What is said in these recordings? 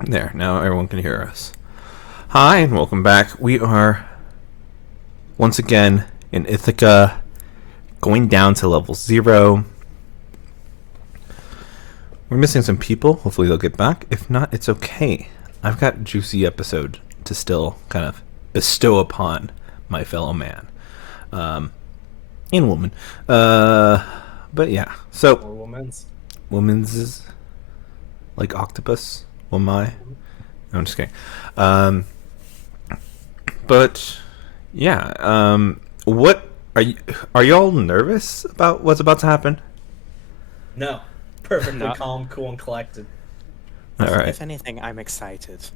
There, now everyone can hear us. Hi, and welcome back. We are once again in Ithaca, going down to level 0. We're missing some people. Hopefully they'll get back. If not, it's okay. I've got a juicy episode to still kind of bestow upon my fellow man. And woman. But yeah. So, Or women's. woman's is like octopus. Oh my. No, I'm just kidding. But yeah, what are y'all nervous about what's about to happen? No. Perfectly No. calm, cool, and collected. All right. If anything, I'm excited.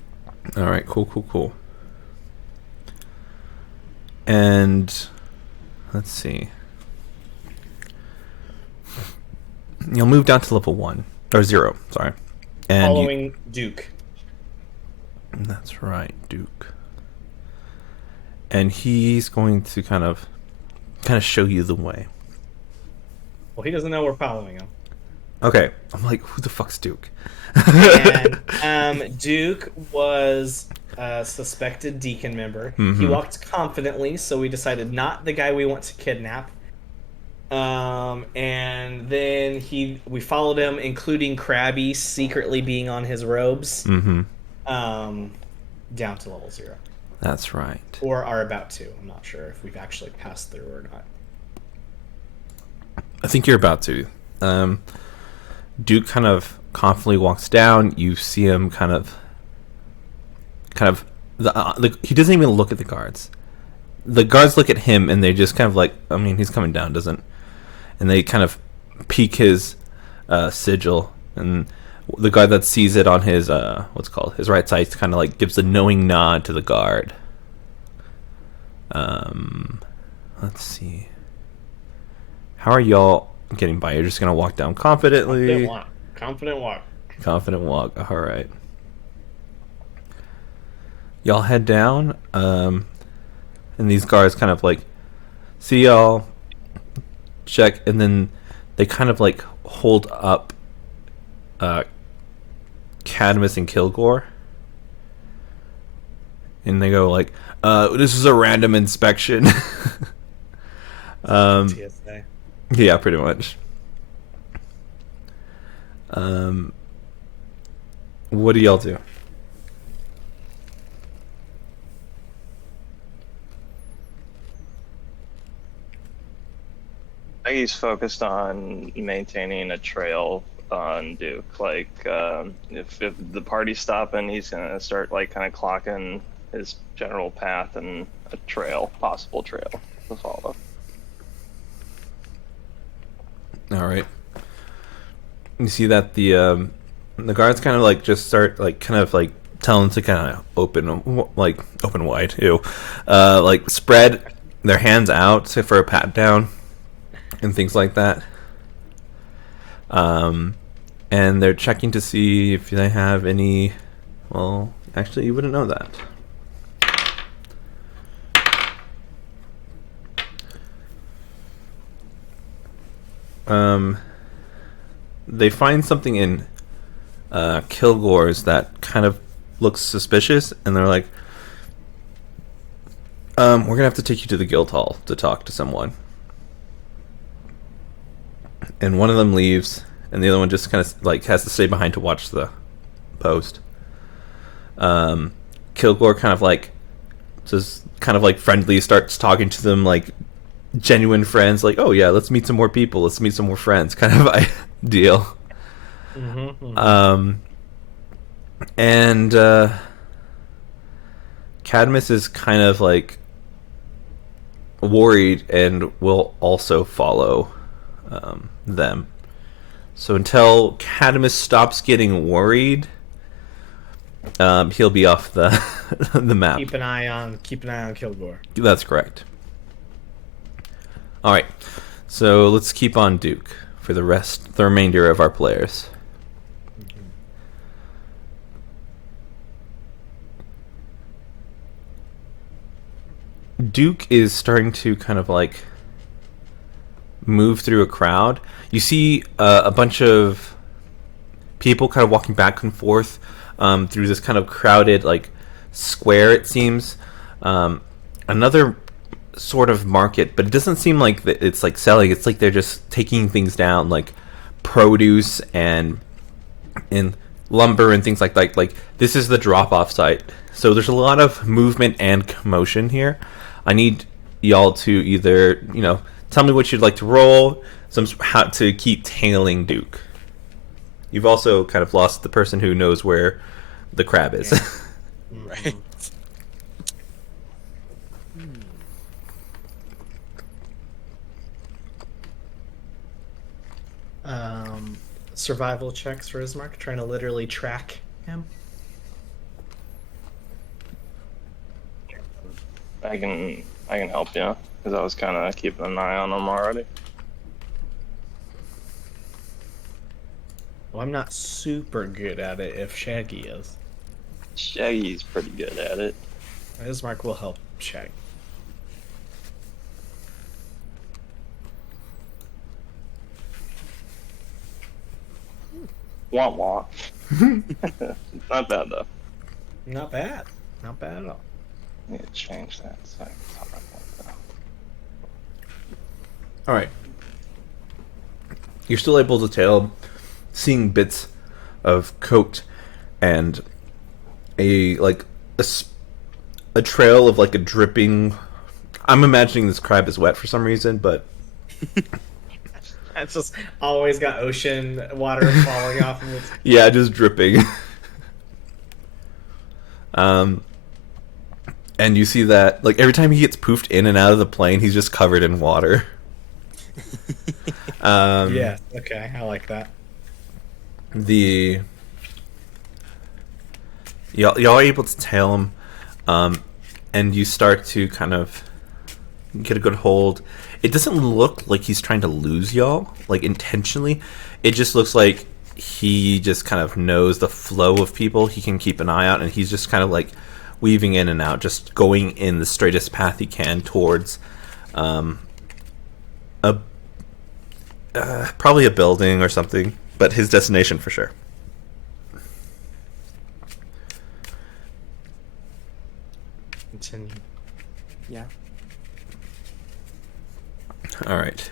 All right, cool. And let's see. You'll move down to level 1 or 0, sorry. And Following Duke. that's right, Duke. And he's going to kind of show you the way. Well, he doesn't know we're following him. Okay, I'm like, who the fuck's Duke? And Duke was a suspected Deacon member. He Mhm. walked confidently, so we decided not the guy we want to kidnap. And then we followed him, including Krabby secretly being on his robes. Mm-hmm. Down to level 0. That's right. Or are about to. I'm not sure if we've actually passed through or not. I think you're about to. Duke kind of confidently walks down. You see him kind of he doesn't even look at the guards. The guards look at him and they just kind of like, I mean, he's coming down, doesn't? And they kind of peek his sigil, and the guard that sees it on his his right side kind of like gives a knowing nod to the guard. Let's see. How are y'all getting by? You're just gonna walk down confidently. Confident walk. Confident walk. All right. Y'all head down, and these guards kind of like see y'all, check, and then they kind of like hold up Cadmus and Kilgore, and they go like, "This is a random inspection." TSA. Yeah, pretty much. What do y'all do? I think he's focused on maintaining a trail on Duke. Like, if the party's stopping, he's gonna start like kind of clocking his general path and a possible trail to follow. All right. You see that the guards kind of like just start like kind of like tell them to kind of open wide, like spread their hands out for a pat down and things like that. And they're checking to see if they have any. Well, actually, you wouldn't know that. They find something in Kilgore's that kind of looks suspicious, and they're like, we're gonna have to take you to the guild hall to talk to someone. And one of them leaves, and the other one just kind of like has to stay behind to watch the post. Kilgore kind of like just kind of like friendly starts talking to them like genuine friends, like, oh yeah, let's meet some more people, let's meet some more friends, kind of deal. And Cadmus is kind of like worried and will also follow them. So until Cadmus stops getting worried, he'll be off the the map. Keep an eye on Kilgore. That's correct. All right, so let's keep on Duke for the remainder of our players. Duke is starting to kind of like move through a crowd. You see a bunch of people kind of walking back and forth through this kind of crowded like square. It seems another sort of market, but it doesn't seem like it's like selling. It's like they're just taking things down, like produce and lumber and things like that. Like this is the drop-off site, so there's a lot of movement and commotion here. I need y'all to either tell me what you'd like to roll, how to keep tailing Duke. You've also kind of lost the person who knows where the crab is. Right. Survival checks for Ismark, trying to literally track him. I can help you because I was kind of keeping an eye on him already. Well, I'm not super good at it if Shaggy is. Shaggy's pretty good at it. Ismark will help Shaggy. Womp womp. Not bad though. Not bad. Not bad at all. I need to change that. So I can talk about that. All right. You're still able to tell, seeing bits of coat and a trail of like a dripping. I'm imagining this crab is wet for some reason, but It's just always got ocean water falling off of its... yeah, just dripping. And you see that like every time he gets poofed in and out of the plane, he's just covered in water. Yeah, okay, I like that. Y'all are able to tail him, and you start to kind of get a good hold. It doesn't look like he's trying to lose y'all, like intentionally. It just looks like he just kind of knows the flow of people. He can keep an eye out, and he's just kind of like weaving in and out, just going in the straightest path he can towards probably a building or something, but his destination for sure. Continue. Yeah. All right.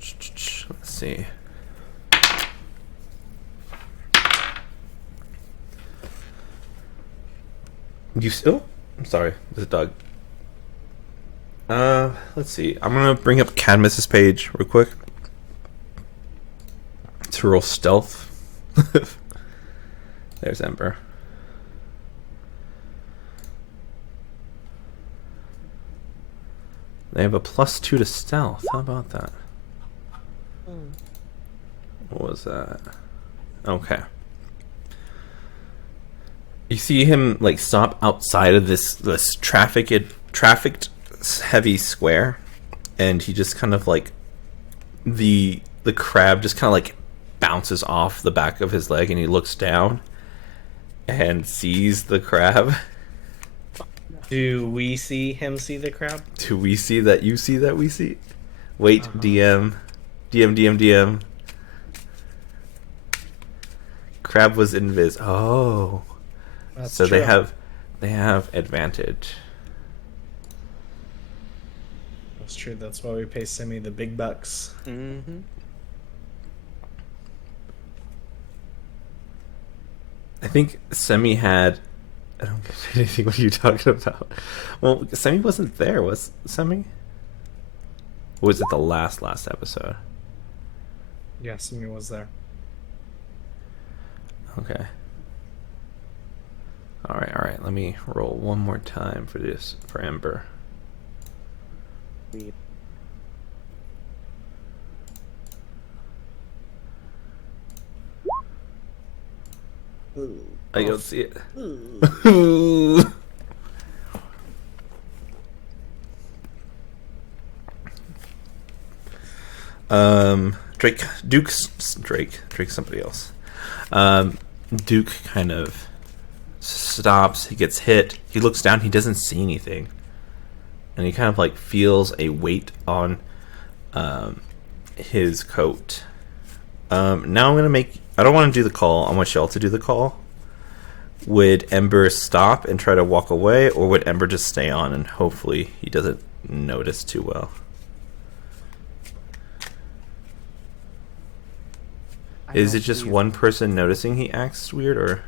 Let's see. You still? I'm sorry. There's a dog. Let's see. I'm gonna bring up Cadmus's page real quick to roll stealth. There's Ember. They have a +2 to stealth. How about that? What was that? Okay. You see him like stop outside of this trafficked heavy square, and he just kind of like the crab just kind of like bounces off the back of his leg, and he looks down and sees the crab. Do we see him see the crab? Do we see that you see that we see? Wait, DM. Crab was invis. Oh. That's So true. they have advantage. That's true. That's why we pay Simi the big bucks. Mm-hmm. I think Semi had. I don't get anything. What are you talking about? Well, Semi wasn't there. Was Semi? Or was it the last episode? Yeah, Simi was there. Okay. All right. Let me roll one more time for this for Ember. I don't see it. Drake, somebody else. Duke kind of stops. He gets hit. He looks down. He doesn't see anything, and he kind of like feels a weight on his coat, Now I'm gonna make. I don't want to do the call. I want y'all to do the call. Would Ember stop and try to walk away, or would Ember just stay on and hopefully he doesn't notice too well? Is it just one person noticing he acts weird, or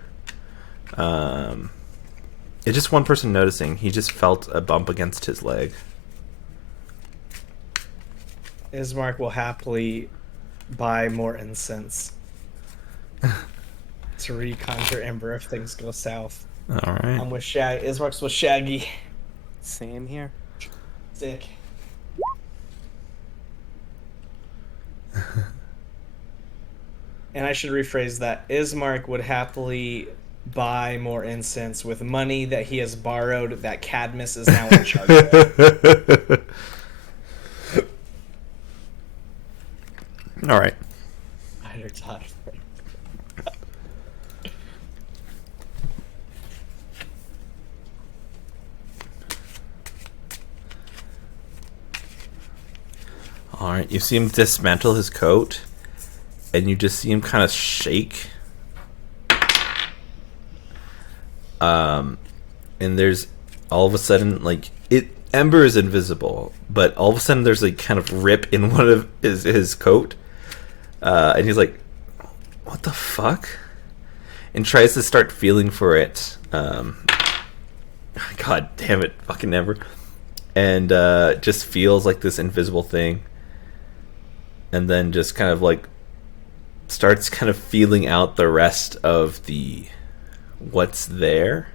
it's just one person noticing he just felt a bump against his leg? Ismark will happily buy more incense to reconjure Ember if things go south. All right. I'm with Shaggy. Ismark's with Shaggy. Same here. Sick. And I should rephrase that. Ismark would happily buy more incense with money that he has borrowed that Cadmus is now in charge of. All right. All right. You see him dismantle his coat, and you just see him kind of shake. And there's all of a sudden Ember is invisible, but all of a sudden there's like kind of rip in one of his coat, and he's like, "What the fuck?" And tries to start feeling for it. God damn it, fucking Ember, and just feels like this invisible thing, and then just kind of like starts kind of feeling out the rest of the what's there.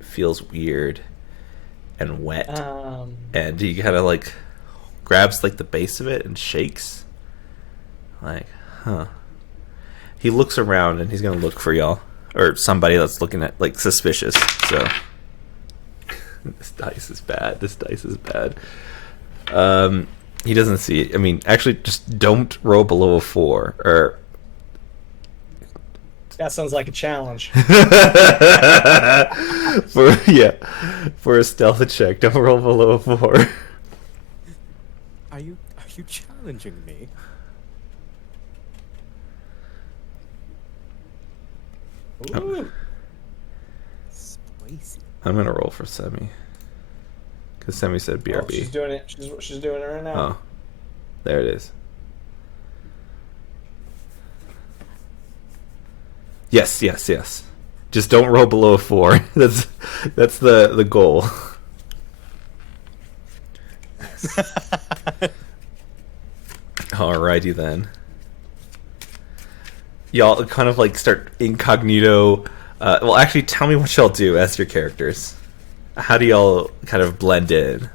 Feels weird and wet, and he kind of like grabs like the base of it and shakes, like, huh. He looks around and he's gonna look for y'all or somebody that's looking at like suspicious. So this dice is bad. He doesn't see it. I mean, actually, just don't roll below a 4 or. That sounds like a challenge. For a stealth check, don't roll below a 4. Are you challenging me? Ooh. Spicy. I'm gonna roll for Semi, because Semi said BRB. Oh, she's doing it. She's doing it right now. Oh, there it is. Yes. Just don't roll below a 4. That's the goal. Alrighty then. Y'all kind of like start incognito. Well, actually, tell me what y'all do as your characters. How do y'all kind of blend in?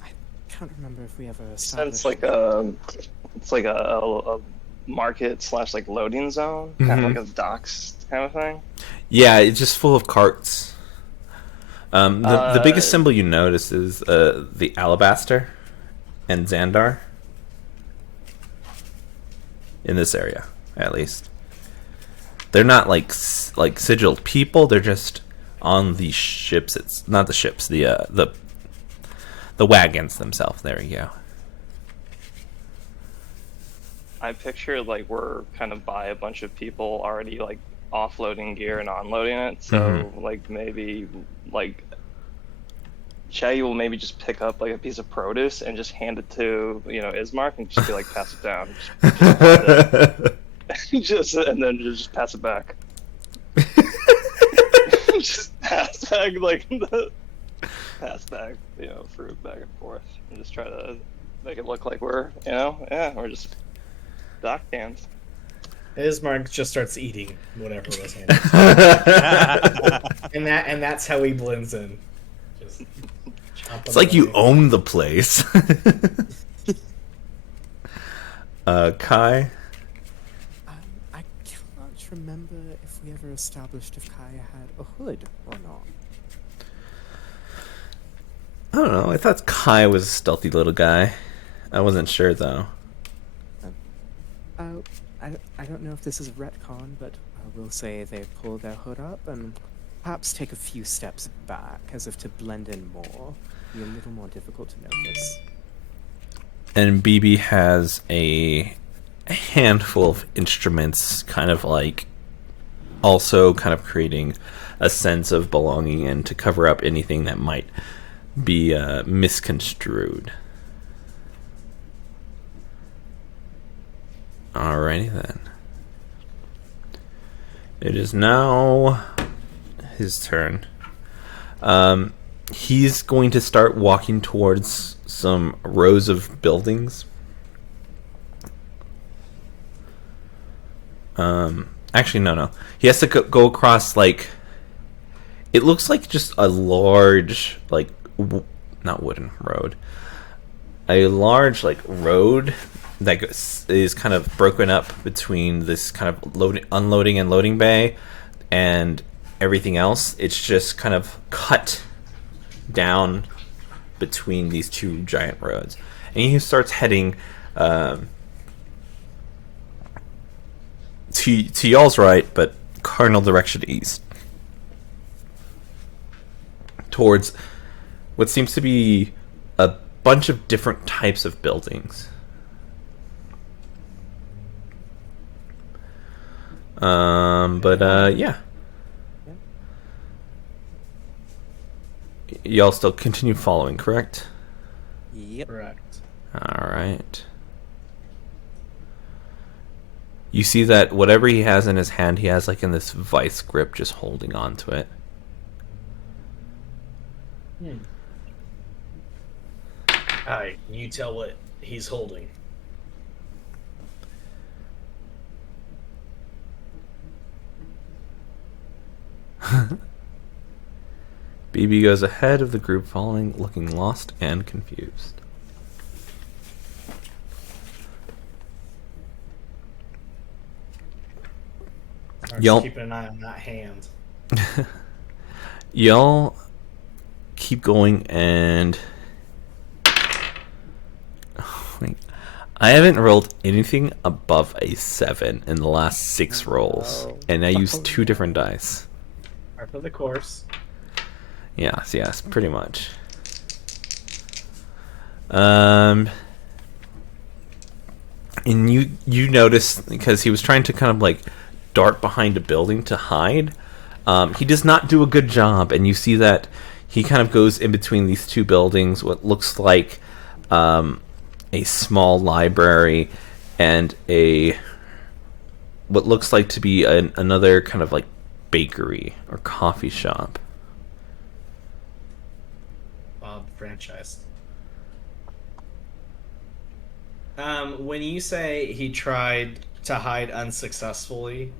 I can't remember if we ever It's established. like a market / like loading zone, kind of like a docks kind of thing. Yeah, it's just full of carts. The biggest symbol you notice is the alabaster and Xandar. In this area, at least. They're not like sigiled people. They're just on the ships. It's not the ships. The wagons themselves. There you go. I picture like we're kind of by a bunch of people already like offloading gear and unloading it. So like maybe like Shaggy will maybe just pick up like a piece of produce and just hand it to Ismark and just be like, pass it down, just and then just pass it back. Just pass back fruit back and forth, and just try to make it look like we're we're just dock cans. Ismark just starts eating whatever was handed. and that's how he blends in. Just It's like you own the place. Kai? I can't remember if we ever established if Kaya had a hood or not. I don't know. I thought Kai was a stealthy little guy. I wasn't sure, though. I don't know if this is a retcon, but I will say they pulled their hood up, and perhaps take a few steps back, as if to blend in more. Be a little more difficult to notice. And BB has a handful of instruments, kind of like also kind of creating a sense of belonging and to cover up anything that might be misconstrued. Alrighty then. It is now his turn. He's going to start walking towards some rows of buildings. Actually, no. He has to go across, like, it looks like just a large, like, not wooden road. A large, like, road that is kind of broken up between this kind of unloading and loading bay and everything else. It's just kind of cut down between these two giant roads. And he starts heading to y'all's right, but cardinal direction east, towards what seems to be a bunch of different types of buildings. Yeah. Y'all still continue following, correct? Yep. Correct. Alright. You see that whatever he has in his hand, he has like in this vice grip, just holding on to it. Alright, you tell what he's holding. BB goes ahead of the group following, looking lost and confused. I'm Y'all- just keeping an eye on that hand. Y'all keep going, and I haven't rolled anything above a 7 in the last 6 rolls, and I used 2 different dice. Part of the course. Yes, pretty much. And you notice, because he was trying to kind of like dart behind a building to hide, he does not do a good job, and you see that he kind of goes in between these two buildings, what looks like a small library and what looks like to be another kind of like bakery or coffee shop. Franchise. When you say he tried to hide unsuccessfully,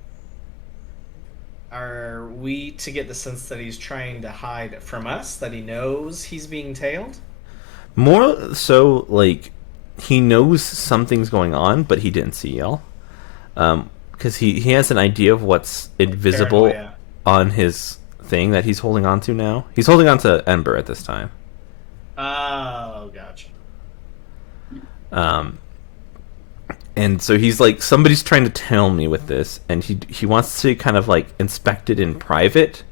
are we to get the sense that he's trying to hide from us, that he knows he's being tailed? More so, like, he knows something's going on, but he didn't see y'all. Because he has an idea of what's invisible Paranoia. on his thing that he's holding on to now. He's holding on to Ember at this time. Oh, gotcha. And so he's like, somebody's trying to tell me with this, and he wants to kind of like inspect it in private.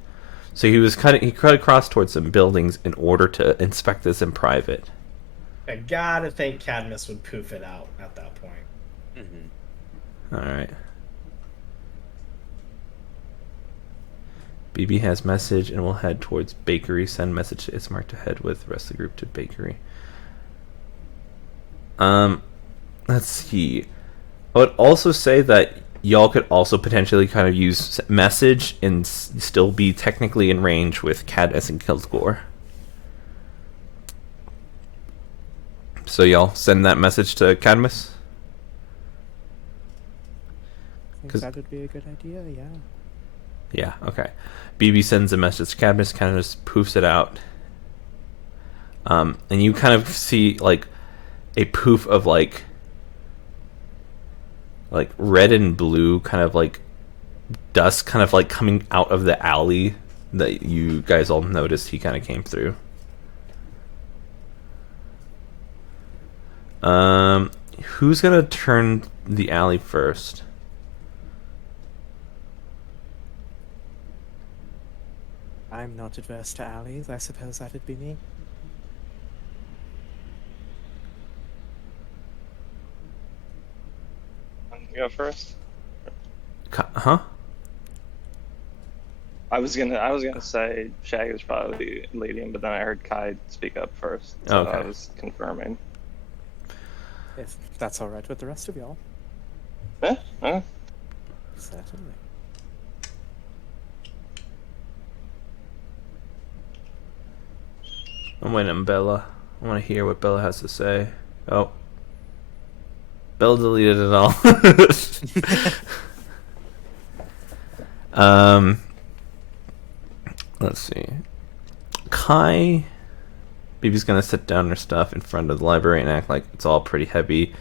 So he cut across towards some buildings in order to inspect this in private. I gotta think Cadmus would poof it out at that point. Mm-hmm. All right. BB has message and will head towards bakery. Send message to Ismark to head with the rest of the group to bakery. Let's see. I would also say that y'all could also potentially kind of use message and still be technically in range with Cadmus and Kilgore. So y'all send that message to Cadmus? I 'Cause- think that would be a good idea, yeah. Yeah, okay. BB sends a message to Cadmus, Cadmus poofs it out. And you kind of see, like, a poof of, like red and blue kind of, like, dust kind of, like, coming out of the alley that you guys all noticed he kind of came through. Who's gonna turn the alley first? I'm not adverse to alleys. I suppose that'd be me. You go first. Huh? I was gonna say Shaggy was probably leading, but then I heard Kai speak up first, so I Okay. was confirming. If that's all right with the rest of y'all. Eh? Certainly. I'm waiting, Bella. I want to hear what Bella has to say. Oh. Bella deleted it all. Let's see. Kai. Baby's gonna sit down her stuff in front of the library and act like it's all pretty heavy.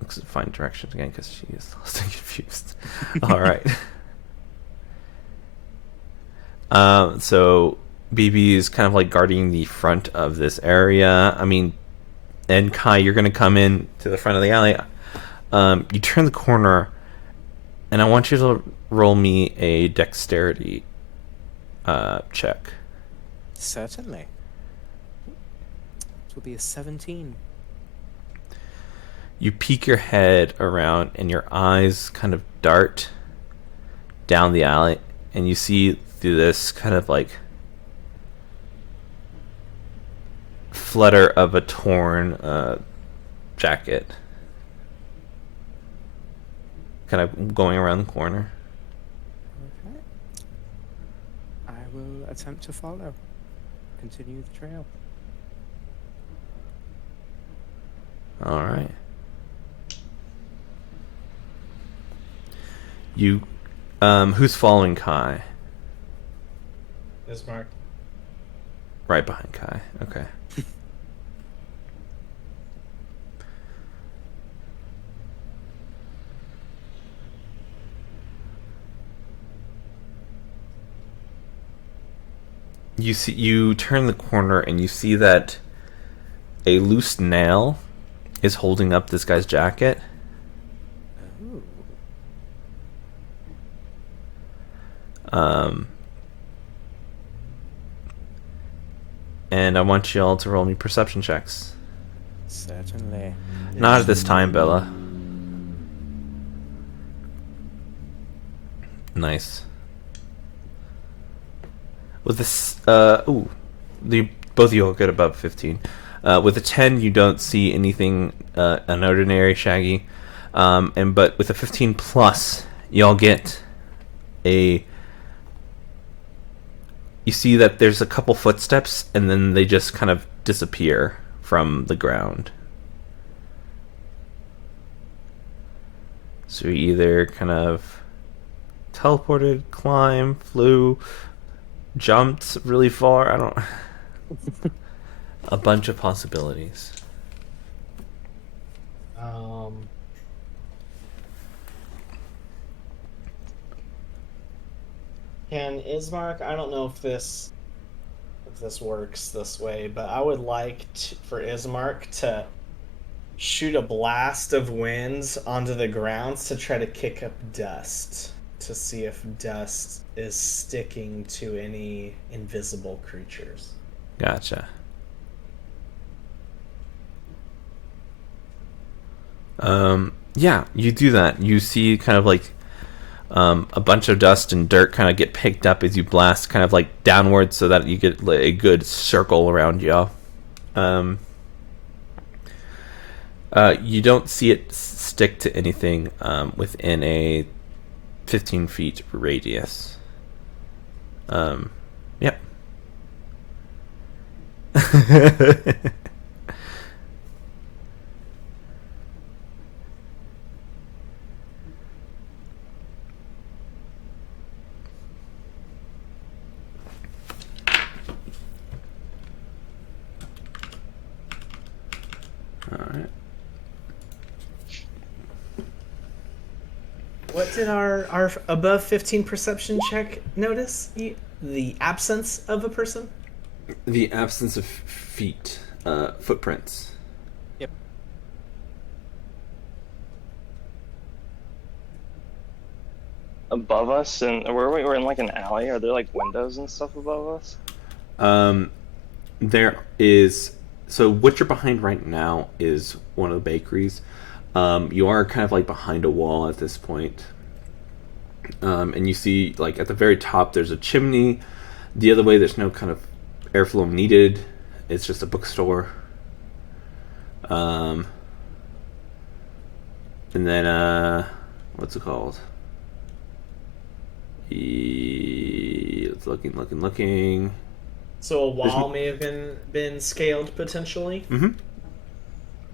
Looks to find directions again because she is lost and confused. All right. So BB is kind of like guarding the front of this area. I mean, and Kai, you're gonna come in to the front of the alley. You turn the corner, and I want you to roll me a dexterity check. Certainly. It will be a 17. You peek your head around, and your eyes kind of dart down the alley, and you see through this kind of like flutter of a torn jacket, kind of going around the corner. Okay. I will attempt to follow. Continue the trail. All right. You, who's following Kai? Ismark. Right behind Kai. Okay. You turn the corner and you see that a loose nail is holding up this guy's jacket. Ooh. And I want you all to roll me perception checks. Certainly. Not at this time, Bella. Nice. With this, both of you will get above 15. With a 10, you don't see anything unordinary, Shaggy. But with a 15 plus, y'all get a. You see that there's a couple footsteps, and then they just kind of disappear from the ground. So you either kind of teleported, climbed, flew, jumped really far. I don't. A bunch of possibilities. Can Ismark? I don't know if this works this way, but I would like for Ismark to shoot a blast of winds onto the grounds to try to kick up dust to see if dust is sticking to any invisible creatures. Gotcha. Yeah, you do that. You see kind of like a bunch of dust and dirt kind of get picked up as you blast kind of like downwards so that you get like, a good circle around you. You don't see it stick to anything within a 15 feet radius. Yep. All right. What did our above 15 perception check notice? The absence of a person? The absence of feet, footprints. Yep. above us, and we're in like an alley. Are there like windows and stuff above us? Um, there is. So what you're behind right now is one of the bakeries. You are kind of like behind a wall at this point. And you see, like, at the very top, there's a chimney. The other way, there's no kind of airflow needed. It's just a bookstore. Um, and then, what's it called? It's looking. So a wall may have been scaled potentially. Mm-hmm.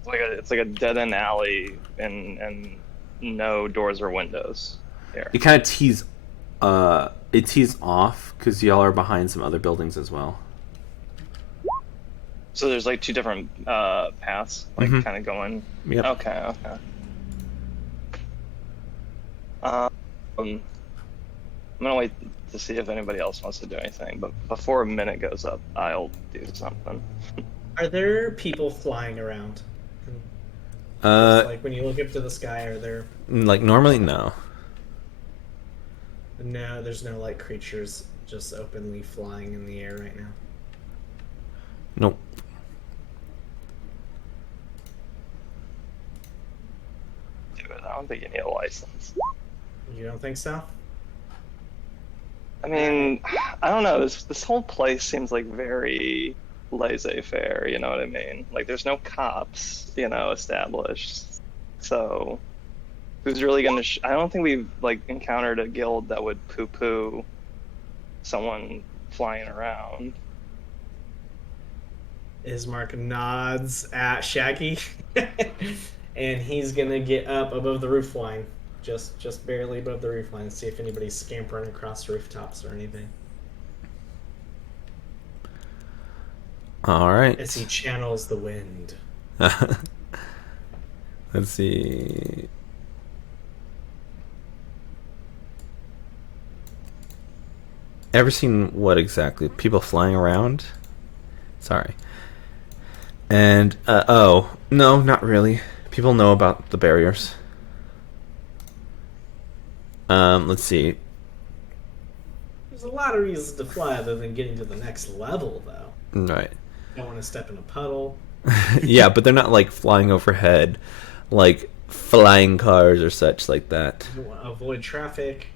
It's like a dead end alley, and no doors or windows here. It kind of tees off because y'all are behind some other buildings as well. So there's like two different paths, like kind of going. Yep. Okay. I'm gonna wait to see if anybody else wants to do anything, but before a minute goes up, I'll do something. Are there people flying around? Just like when you look up to the sky, are there? Like normally, no. No, there's no like creatures just openly flying in the air right now. Nope. Do it. I don't think you need a license. You don't think so? I mean, I don't know. This whole place seems like very laissez-faire. You know what I mean? Like, there's no cops, established. So, who's really gonna? I don't think we've like encountered a guild that would poo-poo someone flying around. Ismark nods at Shaggy, and he's gonna get up above the roof line, just barely above the roof line, and see if anybody's scampering across rooftops or anything. All right. As he channels the wind. Let's see. Ever seen what exactly? People flying around? Sorry. And, oh, no, not really. People know about the barriers. Let's see. There's a lot of reasons to fly other than getting to the next level, though. Right. You don't want to step in a puddle. Yeah, but they're not, like, flying overhead, like flying cars or such like that. You don't want to avoid traffic.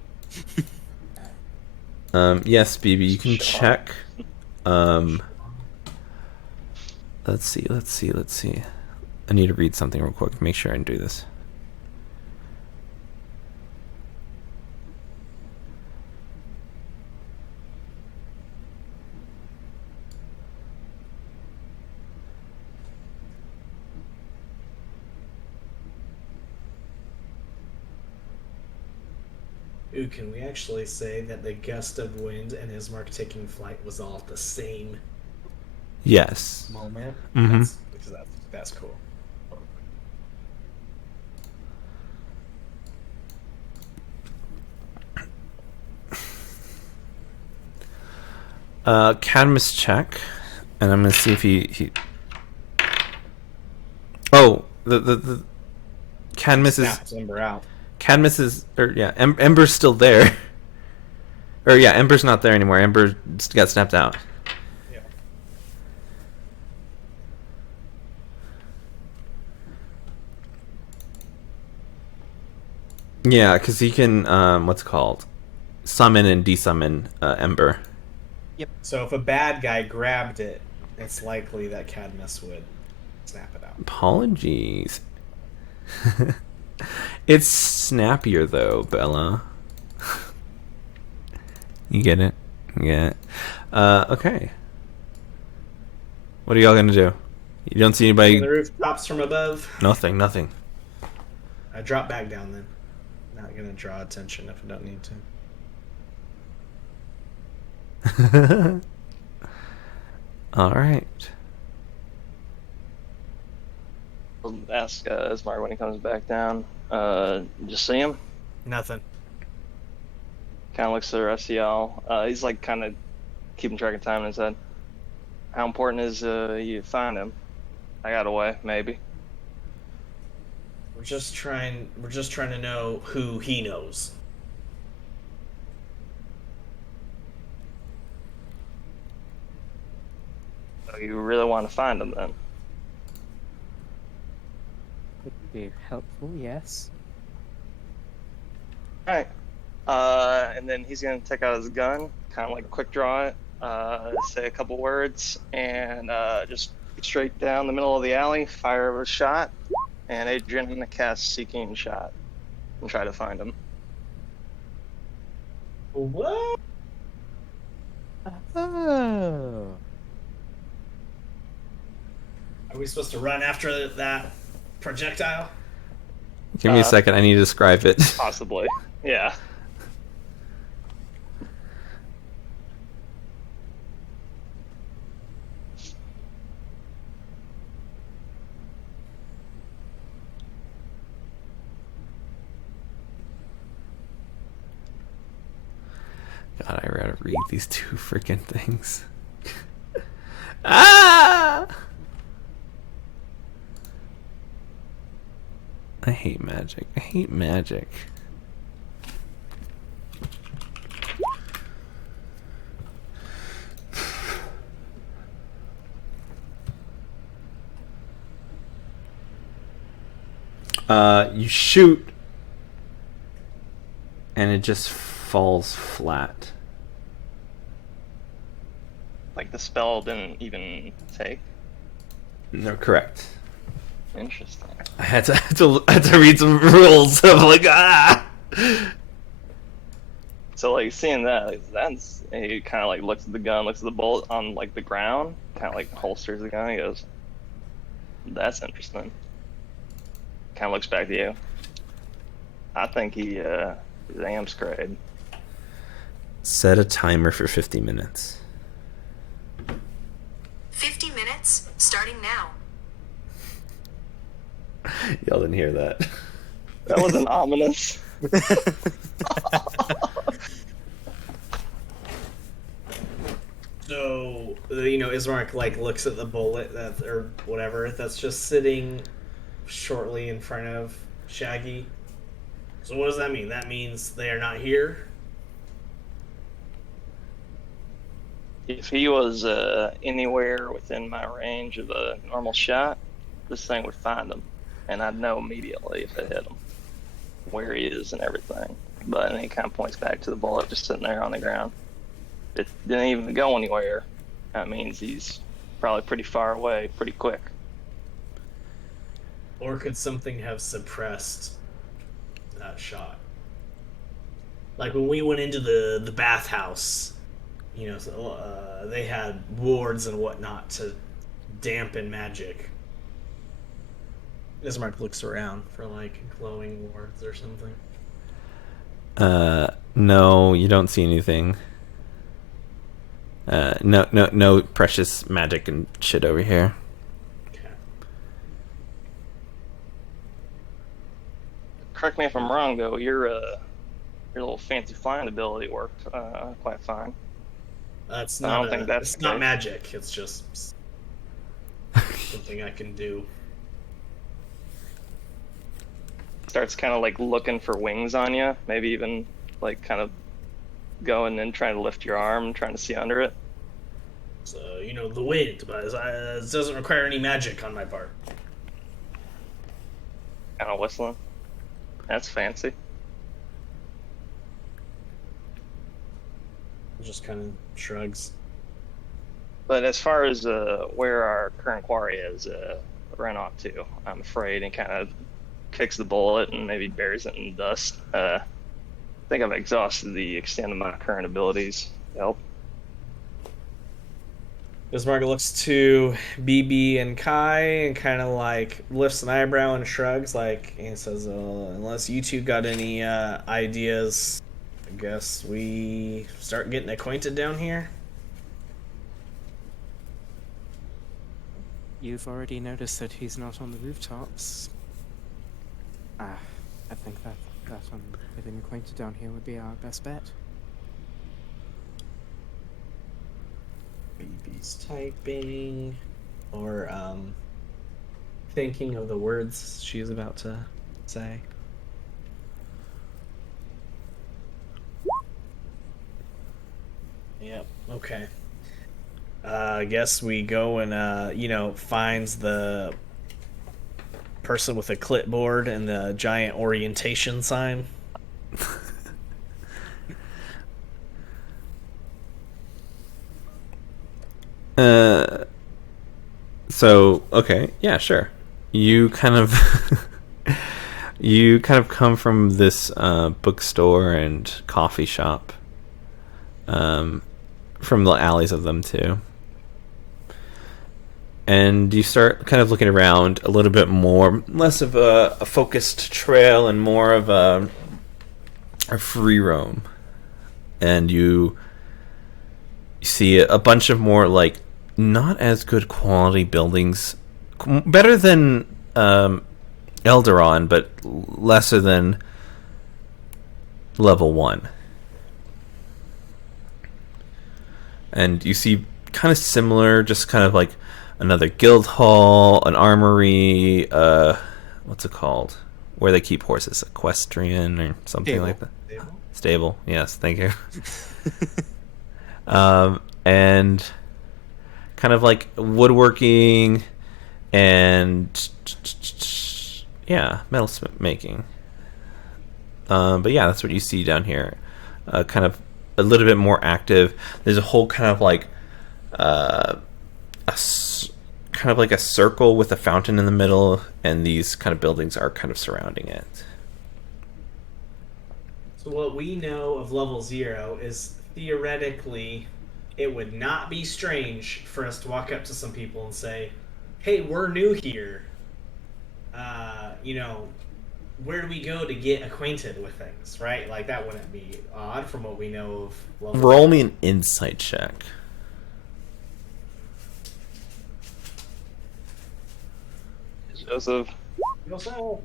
Yes, BB, you can check. Let's see. I need to read something real quick. Make sure I can do this. Ooh, can we actually say that the gust of wind and Ismark taking flight was all at the same Yes. moment? Mm-hmm. That's cool. Cadmus check, and I'm gonna see if he. Oh, the Cadmus is. Snaps Ember out. Cadmus is, or yeah, Ember's still there. Or yeah, Ember's not there anymore. Ember got snapped out. Yeah. Yeah, because he can, what's it called? Summon and desummon Ember. So if a bad guy grabbed it, it's likely that Cadmus would snap it out. Apologies. It's snappier though, Bella. You get it? Yeah. Okay. What are y'all gonna do? You don't see anybody? When the roof drops from above, Nothing. I drop back down then. Not gonna draw attention if I don't need to. All right. I'll ask Ismar when he comes back down. Just see him. Nothing. Kind of looks at the rest of y'all. He's like kind of keeping track of time in his head. How important is you find him? I got away, maybe. We're just trying to know who he knows. You really want to find him then? Would be helpful, yes. All right. And then he's gonna take out his gun, kind of like quick draw it, say a couple words, and just straight down the middle of the alley, fire a shot, and Adrian gonna cast Seeking Shot and try to find him. What? Oh. Are we supposed to run after that projectile? Give me a second. I need to describe it. Possibly. Yeah. God, I gotta read these two freaking things. Ah! I hate magic. I hate magic. You shoot, and it just falls flat. Like the spell didn't even take. No, correct. Interesting. I had to read some rules. I'm like, ah. So like seeing that, like, that's he kind of like looks at the gun, looks at the bullet on like the ground, kind of like holsters the gun. He goes, "That's interesting." Kind of looks back to you. I think he's am sprayed. Set a timer for 50 minutes. 50 minutes, starting now. Y'all didn't hear that. That wasn't ominous. So, Ismark like looks at the bullet that or whatever that's just sitting shortly in front of Shaggy. So what does that mean? That means they are not here? If he was anywhere within my range of a normal shot, this thing would find him, and I'd know immediately if it hit him, where he is and everything. But then he kind of points back to the bullet just sitting there on the ground. It didn't even go anywhere. That means he's probably pretty far away, pretty quick. Or could something have suppressed that shot? Like when we went into the bathhouse, they had wards and whatnot to dampen magic. Ismark looks around for like glowing wards or something. No, you don't see anything. No precious magic and shit over here. Okay. Correct me if I'm wrong, though. Your little fancy flying ability worked quite fine. That's I not. don't think that's It's the not case. magic. It's just something I can do. Starts kind of like looking for wings on you, maybe even like kind of going and trying to lift your arm, trying to see under it. So the wind, but it doesn't require any magic on my part. Kind of whistling. That's fancy. Just kind of shrugs. But as far as where our current quarry is, ran off to, I'm afraid, and kind of kicks the bullet and maybe buries it in dust. I think I've exhausted the extent of my current abilities to help. Bismarck looks to BB and Kai and kind of like lifts an eyebrow and shrugs, and says, "Unless you two got any ideas, I guess we start getting acquainted down here." You've already noticed that he's not on the rooftops. I think that getting acquainted down here would be our best bet. BB's typing, or thinking of the words she's about to say. Yep. Okay. I guess we go and finds the person with a clipboard and the giant orientation sign. Uh, so okay, yeah, sure. You kind of you kind of come from this bookstore and coffee shop, from the alleys of them too, and you start kind of looking around a little bit more, less of a focused trail and more of a free roam, and you see a bunch of more like not as good quality buildings, better than Elderon, but lesser than level 1. And you see kind of similar, just kind of like another guild hall, an armory, what's it called? Where they keep horses, equestrian or something Stable. like that. Stable? Stable, yes, thank you. And kind of like woodworking and yeah, metal making. But yeah, that's what you see down here. Kind of a little bit more active. There's a whole kind of like kind of like a circle with a fountain in the middle, and these kind of buildings are kind of surrounding it. So what we know of level 0 is theoretically it would not be strange for us to walk up to some people and say, "Hey, we're new here. You know, where do we go to get acquainted with things?" Right? Like that wouldn't be odd from what we know of level Roll 0. me an insight check. Joseph. Also,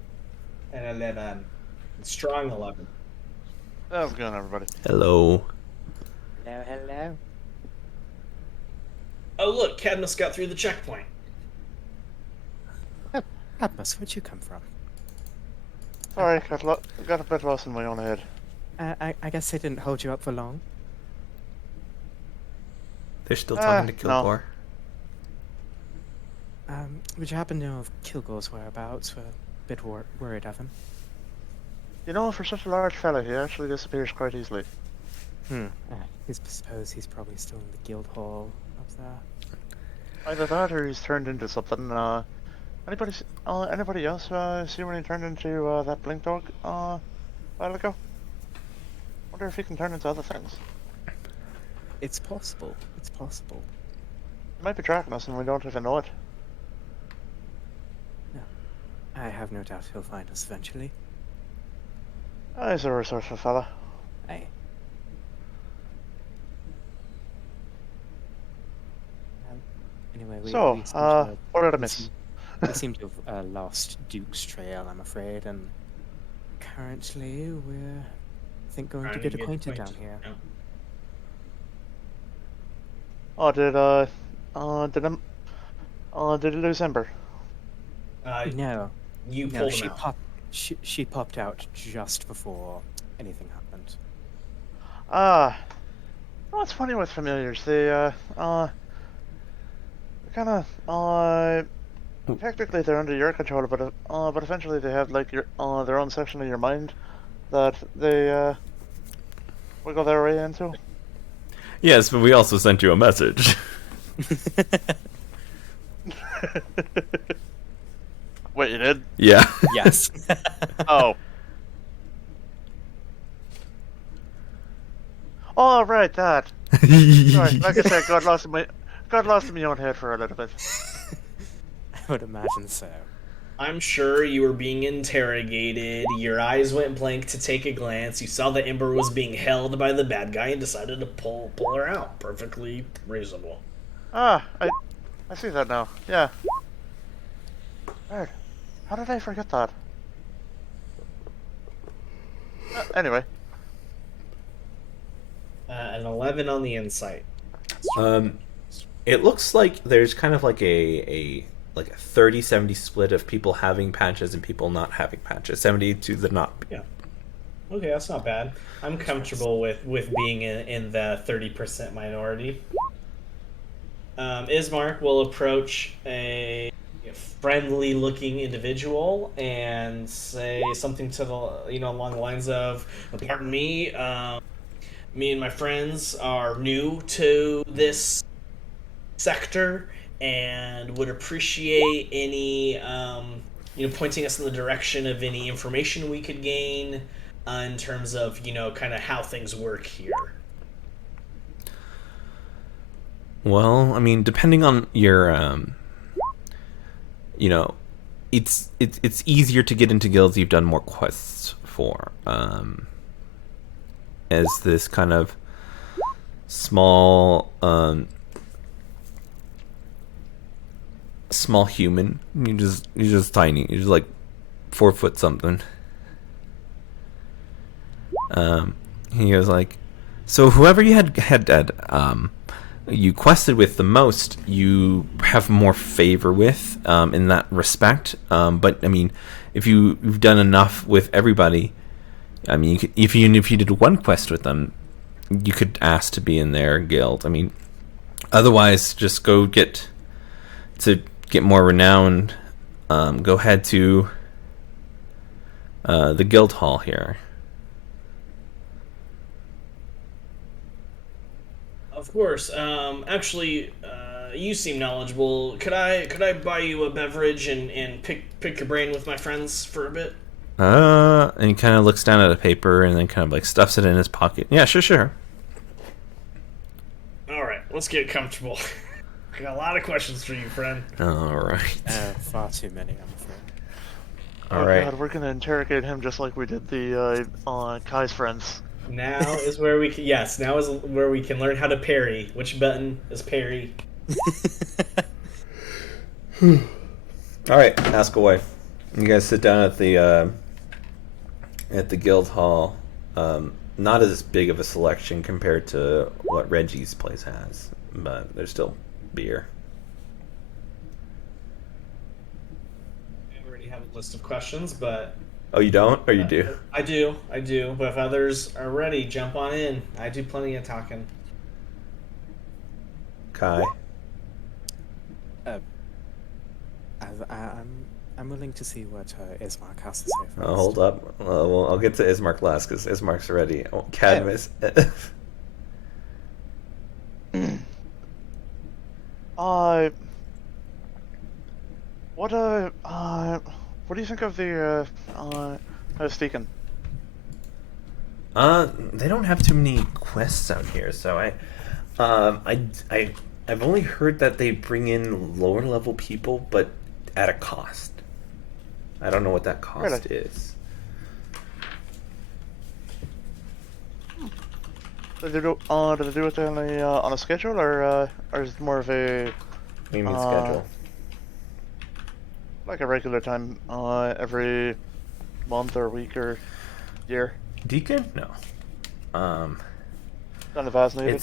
an 11. Strong 11. How's it going, everybody? Hello. Hello. Oh, look, Cadmus got through the checkpoint. Cadmus, where'd you come from? Sorry, got a bit lost in my own head. I guess they didn't hold you up for long. They're still talking to No. Kilgore. Would you happen to know of Kilgore's whereabouts? We're a bit worried of him. You know, for such a large fella, he actually disappears quite easily. I suppose he's probably still in the guild hall up there. Either that or he's turned into something. Anybody else see when he turned into that blink dog a while ago? Wonder if he can turn into other things. It's possible. It's possible. He might be tracking us and we don't even know it. I have no doubt he'll find us eventually. He's a resourceful fella. Aye. Anyway, So, we seem to what did I we miss? seem- we seem to have lost Duke's trail, I'm afraid, and currently we're, I think, going to get acquainted down here. Yeah. Oh, did he lose Ember? No, You no, pulled she him out. popped. She popped out just before anything happened. What's funny with familiars? They, kind of, technically they're under your control, but eventually they have, like, their own section of your mind that they, wiggle their way into. Yes, but we also sent you a message. Wait, you did? Yeah. Yes. Oh. Oh, right, that. Sorry, like I said, got lost in my own head for a little bit. I would imagine so. I'm sure you were being interrogated. Your eyes went blank to take a glance. You saw that Ember was being held by the bad guy and decided to pull her out. Perfectly reasonable. I see that now. Yeah. Weird. How did I forget that? Anyway. An 11 on the insight. It looks like there's kind of like a 30-70 split of people having patches and people not having patches. 70 to the not. Yeah. Okay, that's not bad. I'm comfortable with being in the 30% minority. Ismark will approach a friendly-looking individual and say something to the along the lines of, "Pardon me, me and my friends are new to this sector and would appreciate any pointing us in the direction of any information we could gain in terms of kind of how things work here." Well, I mean, depending on your, you know, it's easier to get into guilds you've done more quests for. As this kind of small, small human, you're just tiny. You're just like 4 foot something. He goes like, so whoever you had you quested with the most, you have more favor with in that respect. But I mean, if you've done enough with everybody, I mean, if you did one quest with them, you could ask to be in their guild. I mean, otherwise, just go get more renowned. Go head to the guild hall here. Of course. Actually, you seem knowledgeable. Could I buy you a beverage and pick your brain with my friends for a bit? And he kind of looks down at a paper and then kind of like stuffs it in his pocket. Yeah, sure. All right, let's get comfortable. I got a lot of questions for you, friend. All right. Far too many, I'm afraid. All right. God, we're gonna interrogate him just like we did the Kai's friends. Now is where we can, yes. Now is where we can learn how to parry. Which button is parry? All right, ask away. You guys sit down at the guild hall. Not as big of a selection compared to what Reggie's place has, but there's still beer. I already have a list of questions, but Oh, you don't, or you do? I do. But if others are ready, jump on in. I do plenty of talking. Kai. I'm willing to see what Ismark has to say first. Hold up. Well, I'll get to Ismark last because Ismark's ready. Oh, Cadmus. What do you think of the Steakin? They don't have too many quests out here, so I've only heard that they bring in lower level people, but at a cost. I don't know what that cost is. Do they do it on a schedule, or is it more of a What do you mean schedule? like a regular time, every month or week or year? Deacon? No. Kind of as needed.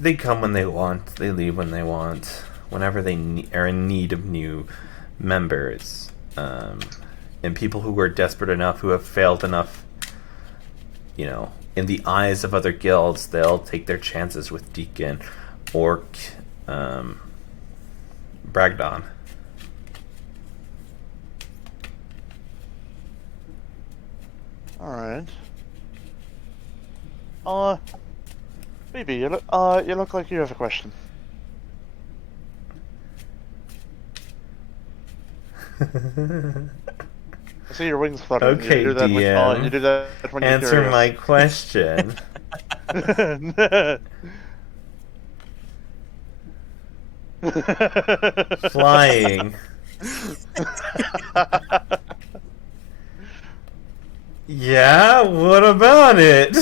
They come when they want. They leave when they want. Whenever they are in need of new members, and people who are desperate enough, who have failed enough, in the eyes of other guilds, they'll take their chances with Deacon or Bragdon. All right. Maybe you look like you have a question. I see your wings fluttering. Okay, you do that DM. you do that when you're Answer curious. my question. Flying. Yeah, what about it?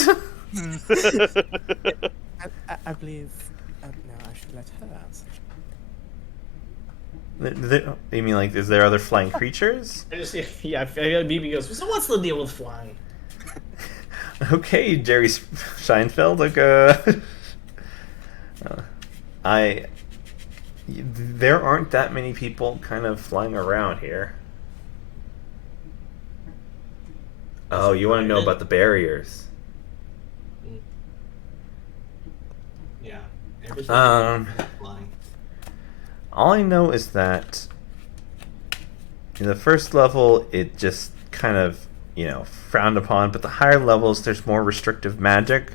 I believe... no, I should let her answer. You mean like, is there other flying creatures? I just BB goes, so what's the deal with flying? Okay, Jerry Scheinfeld. There aren't that many people kind of flying around here. Oh, you want to know about the barriers? Yeah. Um, All I know is that in the first level, it just kind of, frowned upon, but the higher levels, there's more restrictive magic.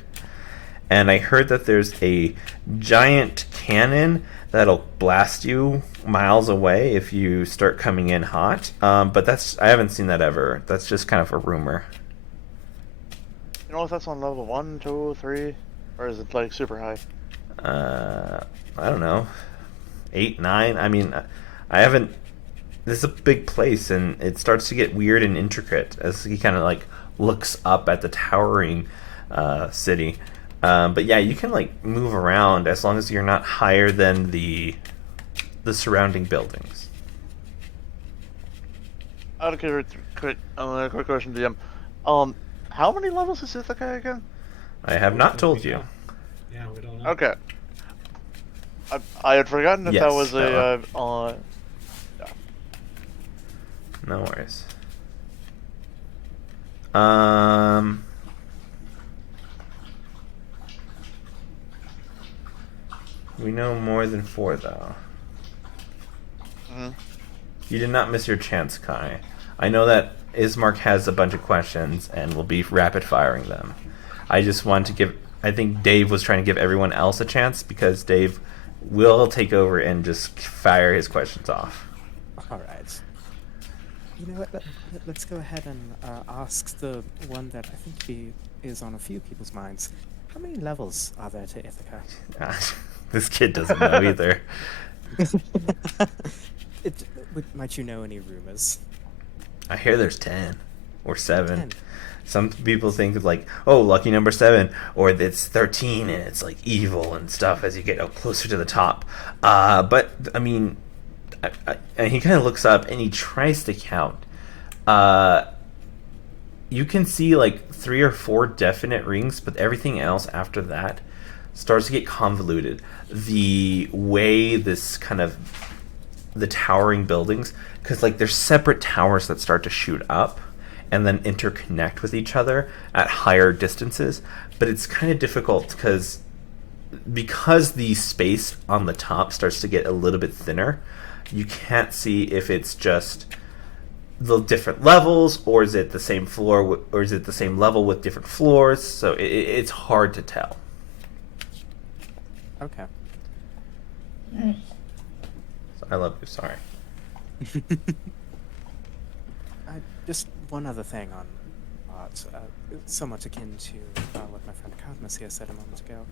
And I heard that there's a giant cannon that'll blast you miles away if you start coming in hot. But I haven't seen that ever. That's just kind of a rumor. You know if that's on level 1, 2, 3, or is it like super high? I don't know. 8, 9. I mean, I haven't. This is a big place, and it starts to get weird and intricate as he kind of like looks up at the towering city. But yeah, you can like move around as long as you're not higher than the surrounding buildings. Out of quick question, DM. How many levels is Ithaca again? I have not told you. Yeah, we don't know. Okay. I had forgotten if Yes, that was Bella. yeah. No worries. We know more than 4, though. Mm-hmm. You did not miss your chance, Kai. I know that Ismark has a bunch of questions and will be rapid firing them. I just want to give. I think Dave was trying to give everyone else a chance because Dave will take over and just fire his questions off. All right. You know what? Let's go ahead and ask the one that I think is on a few people's minds. How many levels are there to Ithaca? Gosh, this kid doesn't know either. Might you know any rumors? I hear there's 10 or 7. 10. Some people think of like, oh, lucky number 7, or it's 13 and it's like evil and stuff as you get closer to the top. But I mean, and he kind of looks up and he tries to count. You can see like 3 or 4 definite rings, but everything else after that starts to get convoluted. The way this kind of the towering buildings, because like there's separate towers that start to shoot up and then interconnect with each other at higher distances, but it's kind of difficult because the space on the top starts to get a little bit thinner. You can't see if it's just the different levels, or is it the same floor, or is it the same level with different floors. So it's hard to tell. Okay. I love you. Sorry. Just one other thing on art, somewhat akin to what my friend Cadmus here said a moment ago.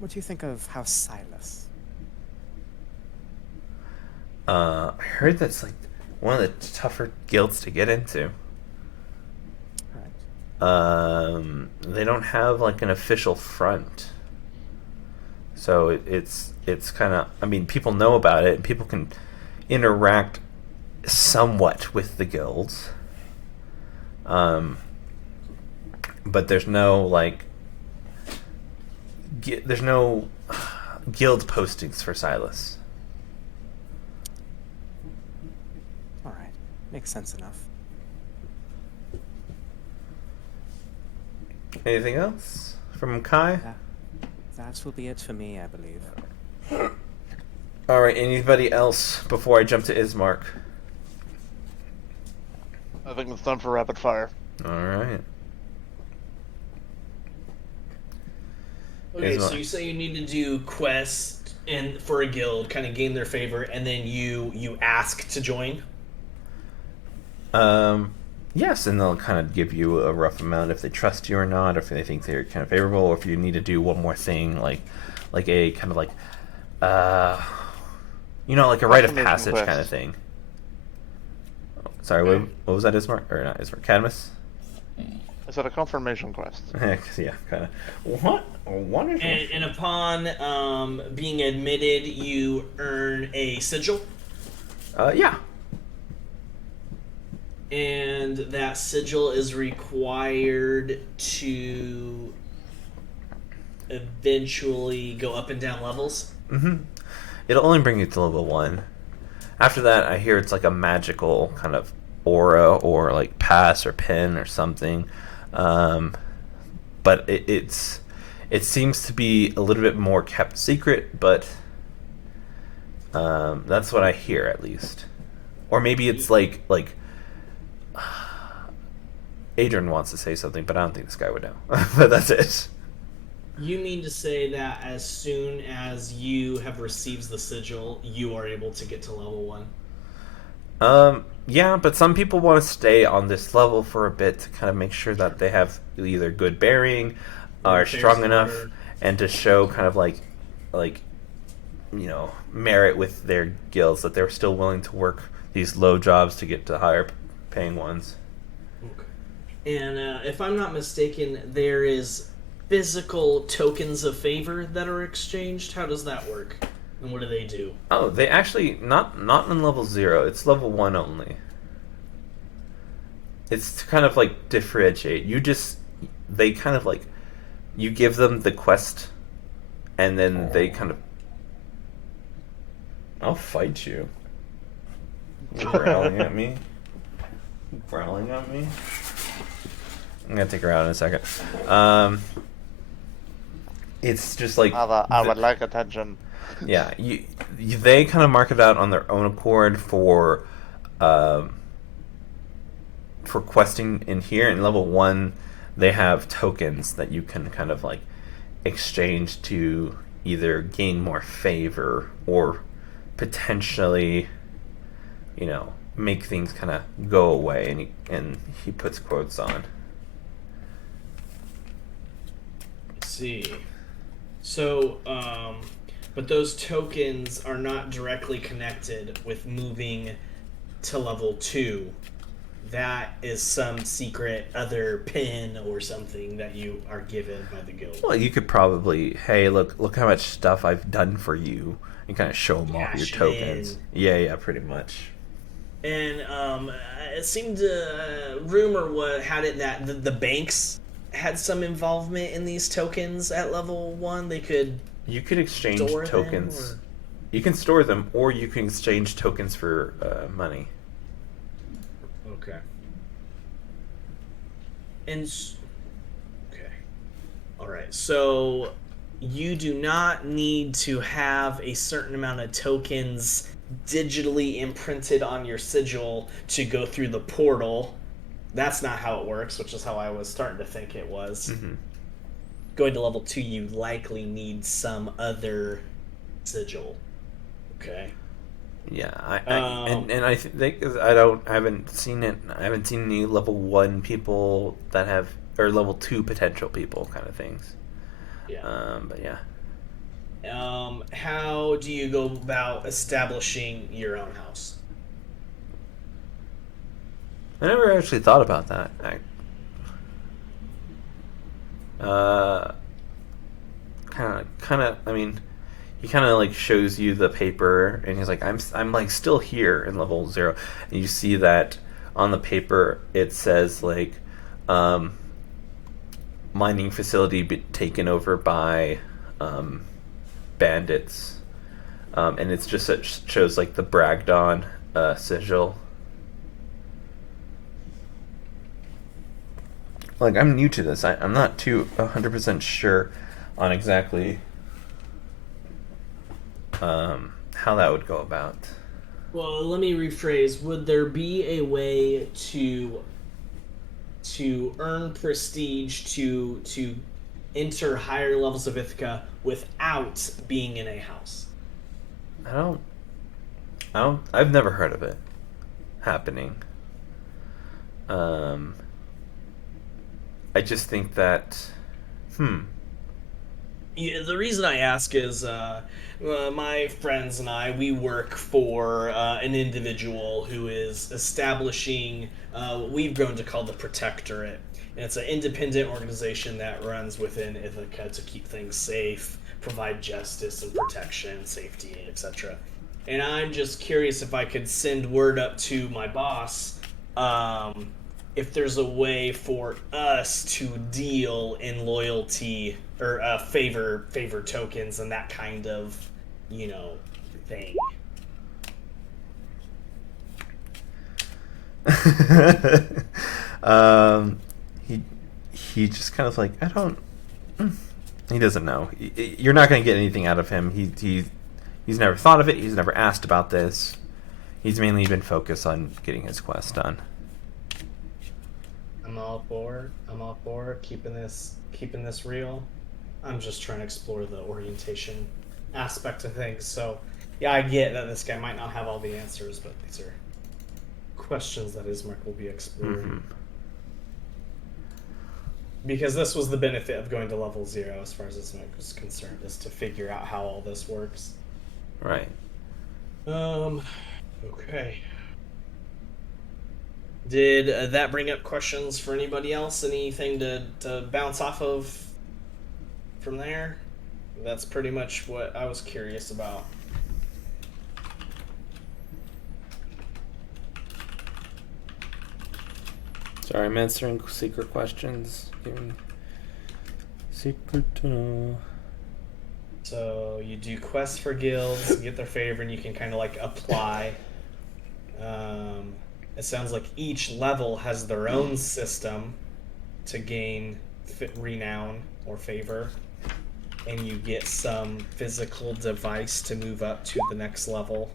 What do you think of House Silas? I heard that's like one of the tougher guilds to get into. Right. They don't have like an official front, so it's kind of. I mean, people know about it, and people can interact somewhat with the guilds. But there's no like. There's no guild postings for Silas. All right. Makes sense enough. Anything else from Kai? That will be it for me, I believe. All right. Anybody else before I jump to Ismark? I think it's time for rapid fire. All right. Okay, so Ismark. you say you need to do quest and for a guild, kind of gain their favor, and then you ask to join. Yes, and they'll kind of give you a rough amount if they trust you or not, or if they think they're kind of favorable, or if you need to do one more thing, like a kind of like, like a rite of Confirmation passage quest. kind of thing. Oh, sorry, what was that, Ismark? Or not Ismark, Cadmus? Is that a confirmation quest? Yeah, kind of. What? Wonderful. And upon being admitted, you earn a sigil. Yeah. And that sigil is required to eventually go up and down levels. Mm-hmm. It'll only bring you to level 1. After that, I hear it's like a magical kind of aura or like pass or pin or something. But it seems to be a little bit more kept secret, but That's what I hear, at least. Or maybe it's like Adrian wants to say something, but I don't think this guy would know. But that's it. You mean to say that as soon as you have received the sigil, you are able to get to level 1? Yeah, but some people want to stay on this level for a bit to kind of make sure that they have either good bearing, are strong enough, and to show kind of like, merit with their guilds, that they're still willing to work these low jobs to get to higher paying ones. Okay. And if I'm not mistaken, there is physical tokens of favor that are exchanged. How does that work? And what do they do? Oh, they actually not on level 0. It's level 1 only. It's to kind of like differentiate. They kind of like, you give them the quest, and then they kind of. I'll fight you. You're growling at me. Growling at me. I'm gonna take her out in a second. It's just like I would like attention. Yeah, they kind of mark it out on their own accord for questing in here. In level 1, they have tokens that you can kind of like exchange to either gain more favor or potentially, make things kind of go away. And he puts quotes on. Let's see. So, but those tokens are not directly connected with moving to level 2. That is some secret other pin or something that you are given by the guild. Well, you could probably, hey, look how much stuff I've done for you, and kind of show them all your tokens. Yeah, pretty much. And it seemed rumor had it that the banks had some involvement in these tokens at level 1. You could exchange tokens. Them, you can store them, or you can exchange tokens for money. Okay. And okay. All right. So you do not need to have a certain amount of tokens digitally imprinted on your sigil to go through the portal. That's not how it works, which is how I was starting to think it was. Mm-hmm. Going to level 2, you likely need some other sigil. Okay. Yeah, I think I haven't seen it. I haven't seen any level 1 people that have, or level 2 potential people kind of things. Yeah. But yeah. How do you go about establishing your own house? I never actually thought about that. Kind of. I mean, he kind of like shows you the paper, and he's like, I'm like still here in level 0, and you see that on the paper it says like, mining facility taken over by, bandits, and it's just it shows like the Bragdon sigil. Like, I'm new to this. I'm not too 100% sure on exactly how that would go about. Well, let me rephrase. Would there be a way to earn prestige to enter higher levels of Ithaca without being in a house? I've never heard of it happening. I just think that Yeah, the reason I ask is my friends and I, we work for an individual who is establishing what we've grown to call the Protectorate. And it's an independent organization that runs within Ithaca to keep things safe, provide justice and protection, safety, etc. And I'm just curious if I could send word up to my boss if there's a way for us to deal in loyalty or favor tokens and that kind of, thing. he just kind of like, he doesn't know. You're not going to get anything out of him. He's never thought of it. He's never asked about this. He's mainly been focused on getting his quest done. I'm all for keeping this real. I'm just trying to explore the orientation aspect of things. So, yeah, I get that this guy might not have all the answers, but these are questions that Ismark will be exploring. Mm-hmm. Because this was the benefit of going to level 0, as far as Ismark was concerned, is to figure out how all this works. Right. Okay. Did that bring up questions for anybody else? Anything to bounce off of from there? That's pretty much what I was curious about. Sorry, I'm answering secret questions. Giving secret. So you do quests for guilds, get their favor, and you can kind of like apply. It sounds like each level has their own system to gain renown or favor, and you get some physical device to move up to the next level.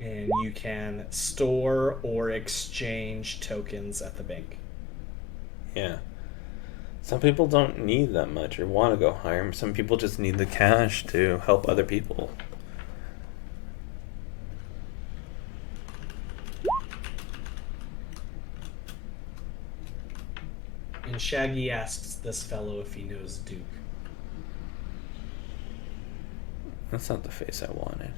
And you can store or exchange tokens at the bank. Yeah. Some people don't need that much or want to go higher. Some people just need the cash to help other people. And Shaggy asks this fellow if he knows Duke. That's not the face I wanted.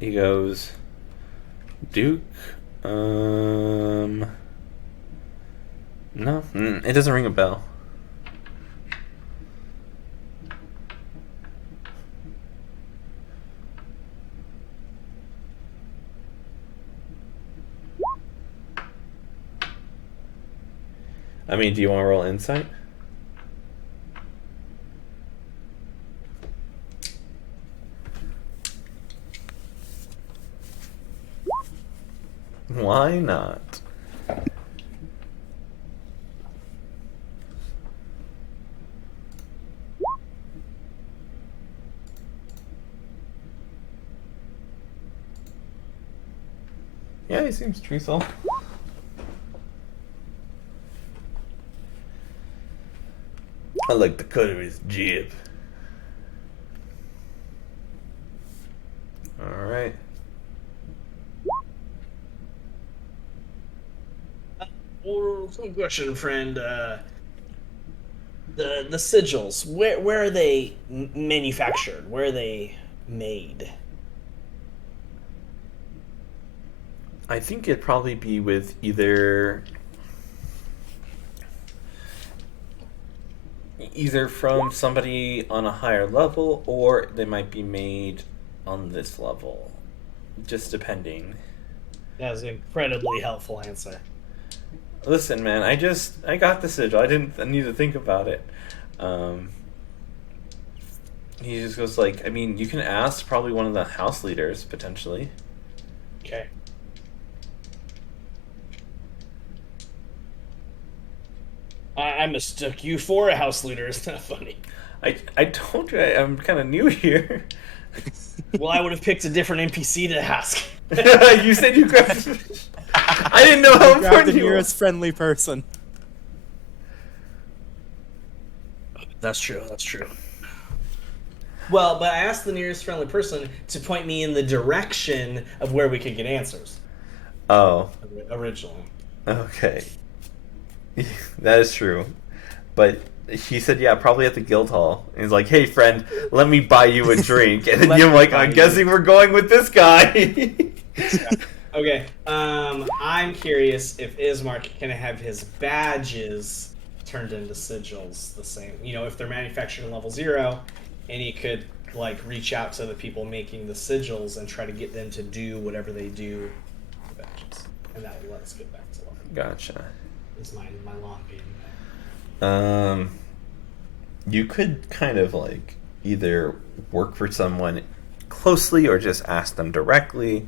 He goes, Duke? No, it doesn't ring a bell. I mean, do you want to roll insight? Why not? Yeah, he seems truthful. I like the cut of his jib. Alright. Some question, friend. The sigils. Where are they manufactured? Where are they made? I think it'd probably be with either from somebody on a higher level, or they might be made on this level. Just depending. That's an incredibly helpful answer. Listen, man, I got the sigil. I didn't need to think about it. He just goes like, I mean, you can ask probably one of the house leaders, potentially. Okay. I mistook you for a house leader. Isn't that funny? I told you I'm kind of new here. Well, I would have picked a different NPC to ask. You said you grabbed... I didn't know how Grab the important you were. nearest friendly person. That's true. That's true. Well, but I asked the nearest friendly person to point me in the direction of where we could get answers. Oh, Originally. okay. That is true. But he said, yeah, probably at the guild hall. And he's like, hey, friend, let me buy you a drink. And then you're like, I'm guessing we're going with this guy. Okay. I'm curious if Ismark can have his badges turned into sigils the same. You know, if they're manufactured in level 0, and he could, like, reach out to the people making the sigils and try to get them to do whatever they do with the badges. And that would let us get back to level. Gotcha. Is my long game. You could kind of, like, either work for someone closely or just ask them directly.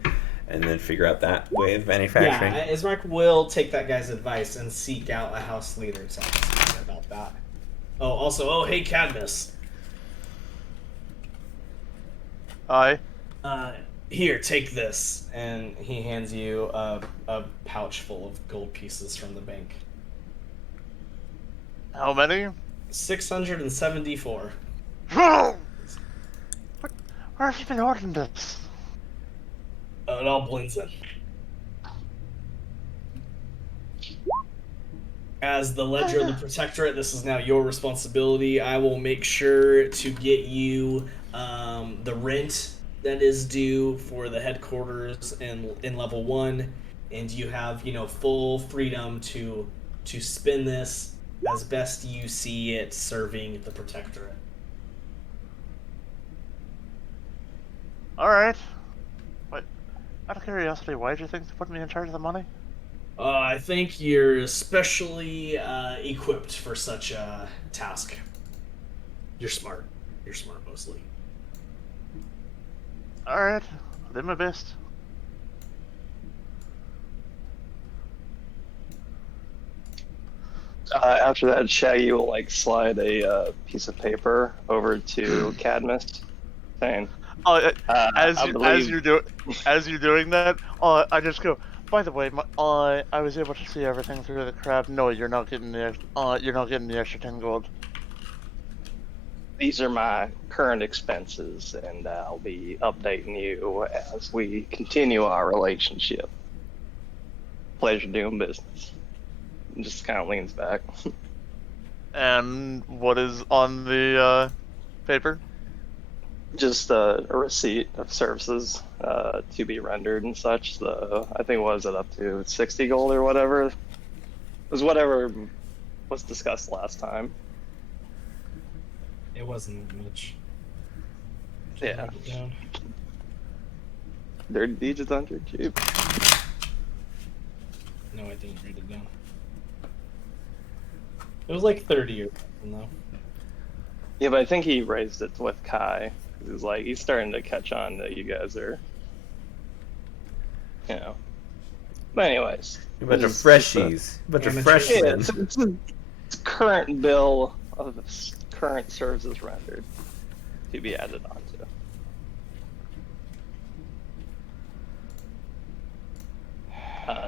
and then figure out that way of Yeah, manufacturing. Ismark will take that guy's advice and seek out a house leader to talk about that. Oh, also, hey, Cadmus. Aye. Here, take this. And he hands you a pouch full of gold pieces from the bank. How many? 674. Where have you been ordering this? It all blends in. As the Ledger of the Protectorate, this is now your responsibility. I will make sure to get you the rent that is due for the headquarters in level 1, and you have, full freedom to spend this as best you see it serving the Protectorate. Alright. But, out of curiosity, why did you think to put me in charge of the money? I think you're especially equipped for such a task. You're smart. You're smart, mostly. Alright. I did my best. After that, Shaggy will slide a piece of paper over to Cadmus, saying, Oh, I believe- as you're doing that, I just go. By the way, I was able to see everything through the crowd. No, you're not getting the extra 10 gold. These are my current expenses, and I'll be updating you as we continue our relationship. Pleasure doing business. And just kind of leans back. And what is on the paper? Just a receipt of services to be rendered and such. I think, what was it, up to 60 gold or whatever? It was whatever was discussed last time. It wasn't much. Yeah. Write it down. Dirty deeds is under cheap. No, I didn't write it down. It was like 30 or something, though. Yeah, but I think he raised it with Kai. He's starting to catch on that you guys are, But anyways. A bunch of this is freshies. A bunch of Amateurs. Yeah, freshmen. it's current bill of current services rendered to be added onto.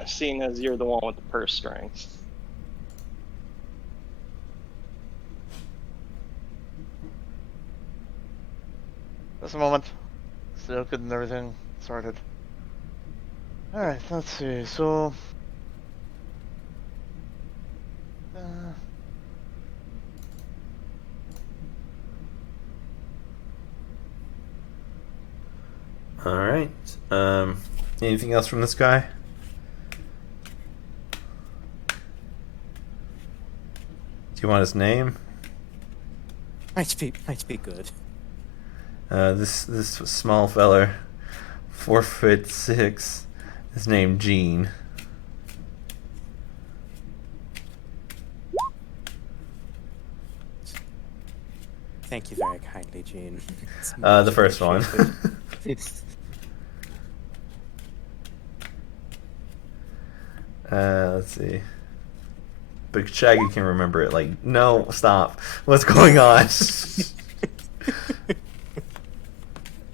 Seeing as you're the one with the purse strings. Just a moment. Still getting everything sorted. Alright, let's see. So. All right. Anything else from this guy? Do you want his name? Might be good. This small feller, 4'6", is named Gene. Thank you very kindly, Gene. It's The much first one. appreciated. Let's see. But Shaggy can remember it. Like, no, stop. What's going on?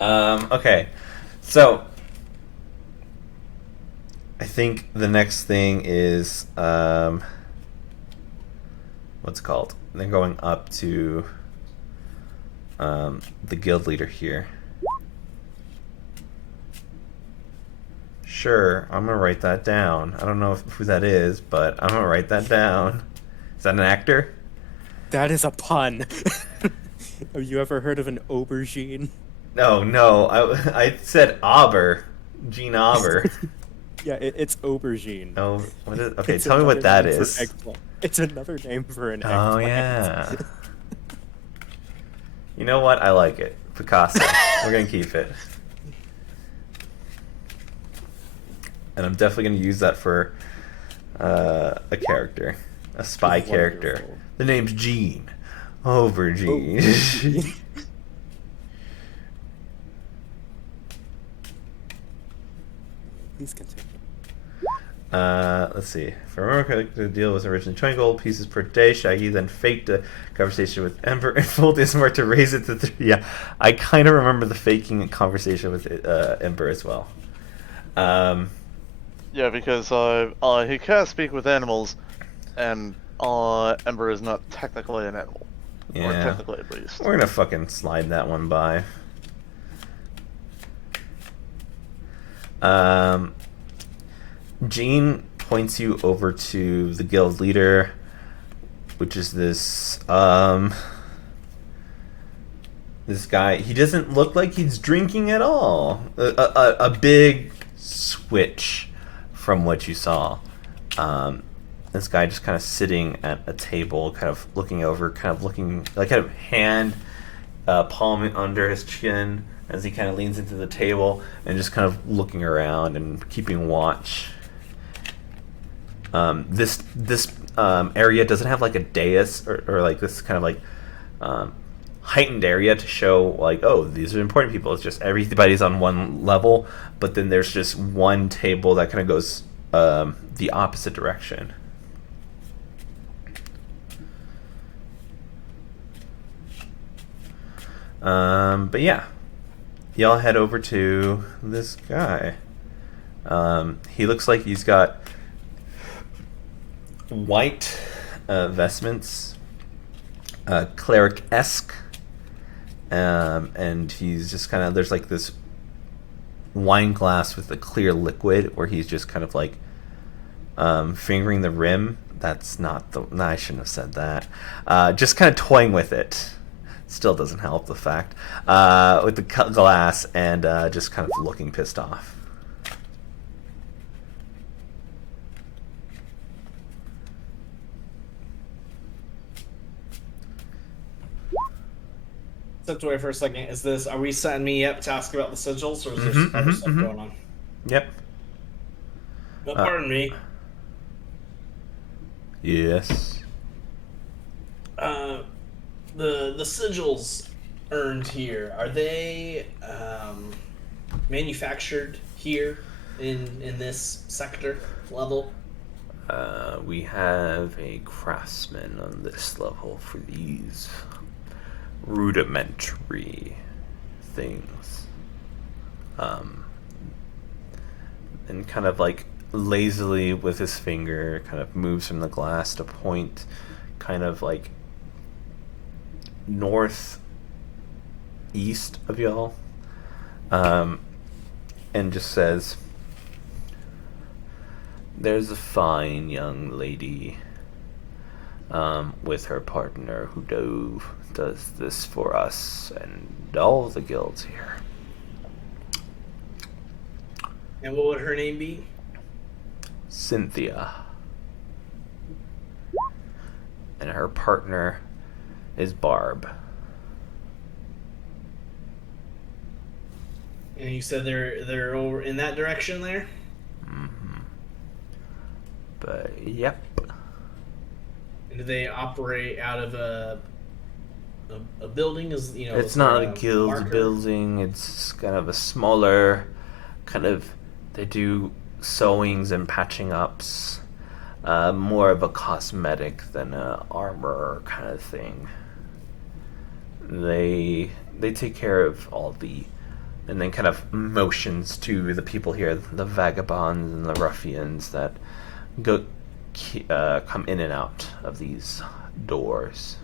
Okay. So, I think the next thing is, what's it called? They're going up to, the guild leader here. Sure, I'm gonna write that down. I don't know who that is, but I'm gonna write that down. Is that an actor? That is a pun. Have you ever heard of an aubergine? No. I said Auber. Gene Auber. Yeah, it's aubergine. Oh, what is? Okay, It's tell me what another that name for is. eggplant. It's another name for an eggplant. Oh yeah. You know what? I like it. Picasso. We're gonna keep it. And I'm definitely gonna use that for a character, a spy character. Wonderful. The name's Gene. Aubergine. Aubergine. Please continue. Let's see. If I remember correctly, the deal was originally 20 gold pieces per day. Shaggy then faked a conversation with Ember and told Ismar to raise it to 3. Yeah, I kind of remember the faking a conversation with Ember as well. Yeah, because he can't speak with animals, and Ember is not technically an animal. Or Yeah. technically at least. We're gonna fucking slide that one by. Jean points you over to the guild leader, which is this this guy. He doesn't look like he's drinking at all. A big switch from what you saw. This guy just kind of sitting at a table, kind of looking over, kind of hand palm under his chin as he kind of leans into the table and just kind of looking around and keeping watch. This area doesn't have like a dais or like this kind of like heightened area to show like, oh, these are important people. It's just everybody's on one level, but then there's just one table that kind of goes the opposite direction. But yeah, y'all head over to this guy. He looks like he's got white vestments, cleric-esque, and he's just kind of, there's like this wine glass with a clear liquid where he's just kind of like fingering the rim. That's not the, no, I shouldn't have said that. Just kind of toying with it. Still doesn't help the fact. With the glass and just kind of looking pissed off. Step away for a second. Are we setting me up to ask about the sigils, or is there some other stuff going on? Yep. No, pardon me. Yes. The sigils earned here, are they manufactured here in this sector level? We have a craftsman on this level for these rudimentary things. And kind of like lazily with his finger kind of moves from the glass to point kind of like northeast of y'all, and just says, there's a fine young lady with her partner who does this for us and all the guilds here. And what would her name be? Cynthia. And her partner is Barb. And you said they're over in that direction there? Mm-hmm. But, yep. And do they operate out of a building? Is, you know, It's is not there a guild marker? building. It's kind of a smaller kind of, they do sewings and patching ups. More of a cosmetic than a armor kind of thing. They take care of all the, and then kind of motions to the people here, the vagabonds and the ruffians that come in and out of these doors.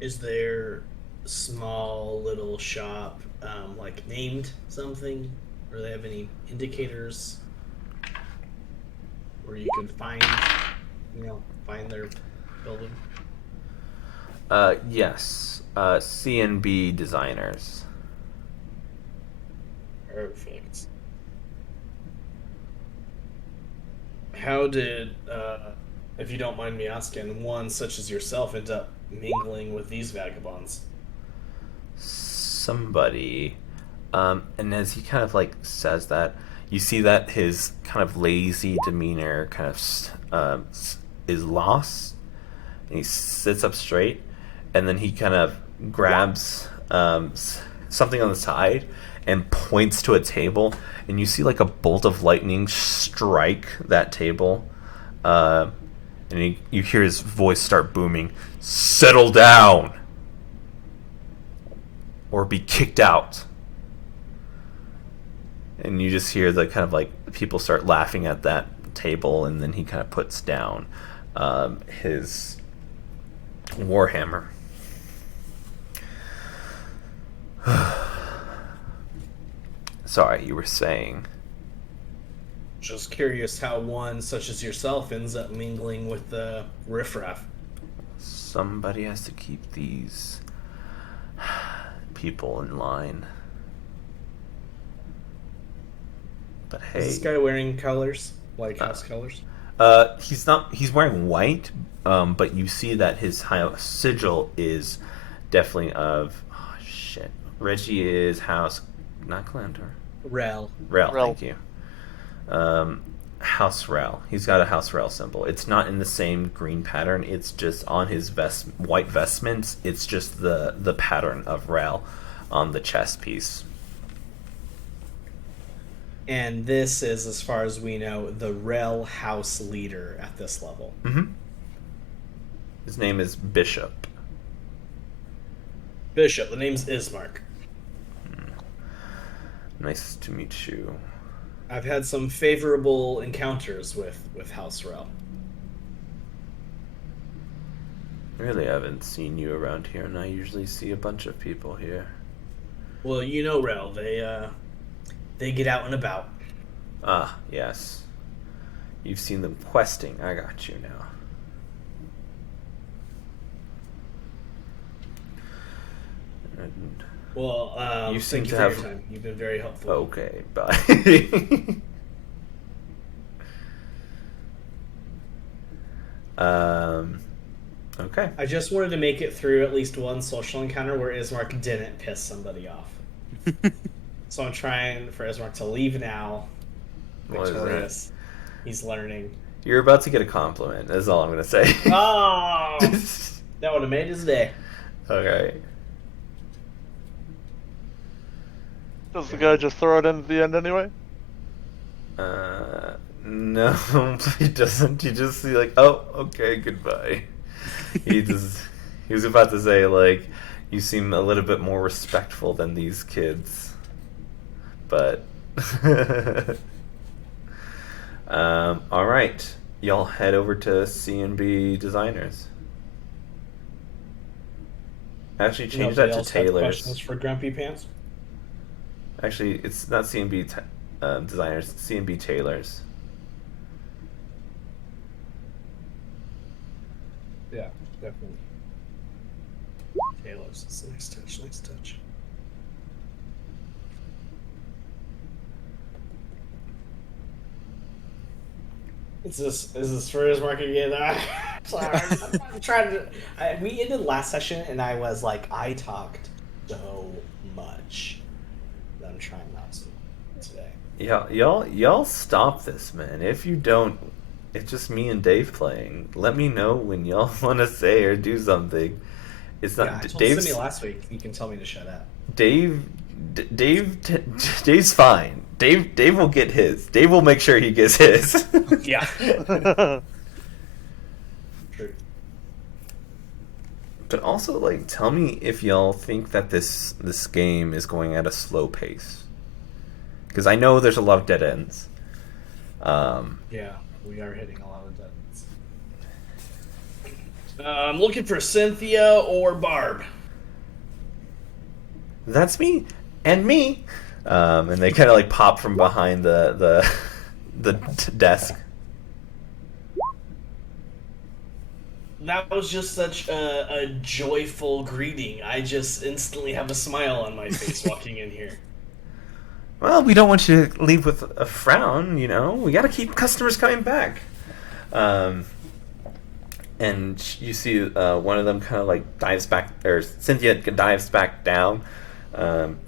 Is there a small little shop like named something, or do they have any indicators where you can find their building? Yes, C&B designers. Perfect. How did, if you don't mind me asking, one such as yourself end up mingling with these vagabonds? Somebody, and as he kind of like says that, you see that his kind of lazy demeanor kind of is lost, and he sits up straight, and then he kind of grabs something on the side and points to a table, and you see like a bolt of lightning strike that table, and you hear his voice start booming, "Settle down, or be kicked out." And you just hear the kind of like people start laughing at that table, and then he kind of puts down his warhammer. Sorry, you were saying. Just curious how one such as yourself ends up mingling with the riffraff. Somebody has to keep these people in line. But hey, Is this guy wearing colors? Like house colors? he's not. He's wearing white, but you see that his sigil is definitely of. Oh shit! Reggie is house, not Calantor. Rel. Rel, Rel. thank you. House Rel. He's got a House Rel symbol. It's not in the same green pattern. It's just on his white vestments. It's just the pattern of Rel on the chest piece. And this is, as far as we know, the Rel house leader at this level. Mm-hmm. His name is Bishop. Bishop. The name's Ismark. Nice to meet you. I've had some favorable encounters with House Rel. Really haven't seen you around here, and I usually see a bunch of people here. Well, you know Rel. They get out and about. Ah, yes. You've seen them questing. I got you now. And Well, You seem thank you to for have- your time. You've been very helpful. okay, bye. Okay. I just wanted to make it through at least one social encounter where Ismark didn't piss somebody off. So I'm trying for Ismark to leave now. What is Victorious. He's learning. You're about to get a compliment, is all I'm going to say. Oh! That would have made his day. Okay. Does the guy just throw it in at the end anyway? No, he doesn't. He just see like, oh, okay, goodbye. He was about to say like, you seem a little bit more respectful than these kids, but all right, y'all head over to C&B Designers. Actually, change Nobody that to else had Taylor's. questions for Grumpy Pants? Actually, it's not C&B Designers, it's C&B Taylors. Yeah, definitely. Taylor's. It's a nice touch. Nice touch. Is this for his market again? Sorry, I'm trying to. We ended last session, and I was like, I talked so much that I'm trying not to today. Yeah, y'all stop this, man. If you don't, it's just me and Dave playing. Let me know when y'all want to say or do something. It's not Yeah, I told Dave's. Simi last week. You can tell me to shut up. Dave's fine. Dave will get his. Dave will make sure he gets his. Yeah. True. But also, like, tell me if y'all think that this game is going at a slow pace. Because I know there's a lot of dead ends. Yeah, we are hitting a lot of deadlines. I'm looking for Cynthia or Barb. That's me and me. And they kind of like pop from behind the desk. That was just such a joyful greeting. I just instantly have a smile on my face walking in here. Well, we don't want you to leave with a frown, you know. We got to keep customers coming back. And you see one of them kind of like dives back, or Cynthia dives back down. And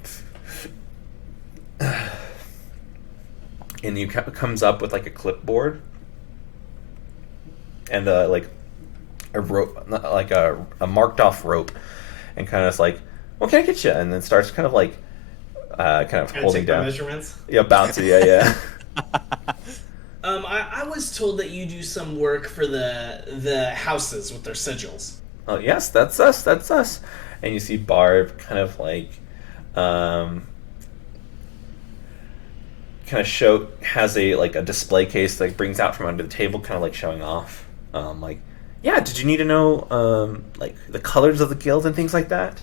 you comes up with like a clipboard and like a rope, like a marked off rope, and kind of like, what can I get you? And then starts kind of like kind of Kind of holding take my down. measurements. Yeah, bouncy. Yeah. I was told that you do some work for the houses with their sigils. Oh yes, that's us. That's us. And you see Barb kind of like, kind of has a display case that brings out from under the table, kind of like showing off. Like, yeah. Did you need to know like the colors of the guilds and things like that?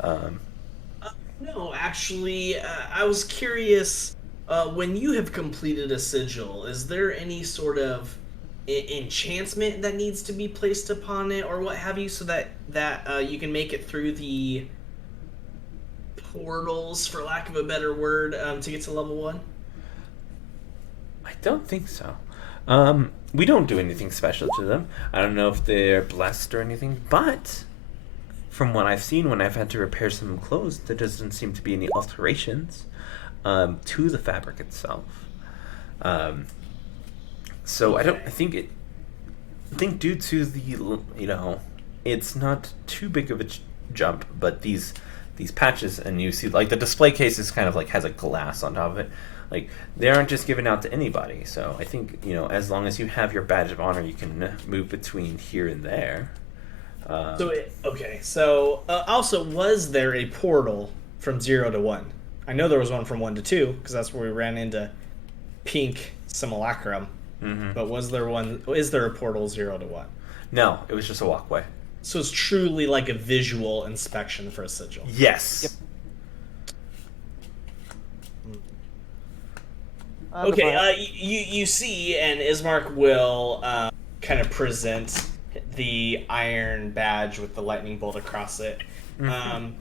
Um, No, actually, I was curious. When you have completed a sigil, is there any sort of enchantment that needs to be placed upon it, or what have you, so that you can make it through the portals, for lack of a better word, to get to level 1? I don't think so. We don't do anything special to them. I don't know if they're blessed or anything, but from what I've seen when I've had to repair some clothes, there doesn't seem to be any alterations to the fabric itself. So I think due to the it's not too big of a jump, but these patches, and you see like the display case is kind of like has a glass on top of it. Like, they aren't just given out to anybody. So I think, as long as you have your badge of honor, you can move between here and there. So also, was there a portal from 0 to 1? I know there was one from 1 to 2, because that's where we ran into Pink Simulacrum. Mm-hmm. But is there a portal 0 to 1? No, it was just a walkway. So it's truly like a visual inspection for a sigil. Yes. Yep. Okay, you see, and Ismark will kind of present the iron badge with the lightning bolt across it. Mm-hmm.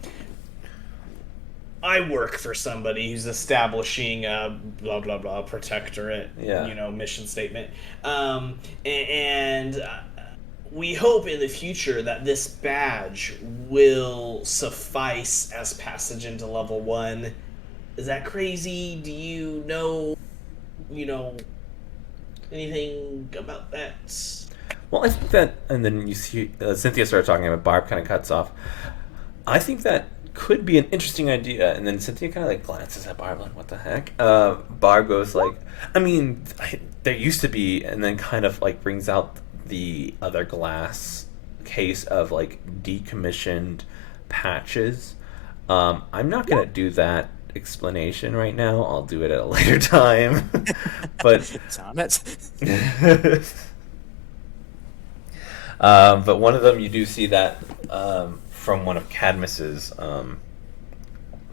I work for somebody who's establishing a blah blah blah protectorate, Yeah. Mission statement, and we hope in the future that this badge will suffice as passage into level 1. Is that crazy? Do you know anything about that? Well, I think that, and then you see Cynthia started talking about Barb kind of cuts off. I think that could be an interesting idea, and then Cynthia kind of like glances at Barb like, what the heck? Barb goes like, there used to be, and then kind of like brings out the other glass case of like decommissioned patches. I'm not gonna do that explanation right now. I'll do it at a later time. But Damn it. but one of them, you do see that from one of Cadmus's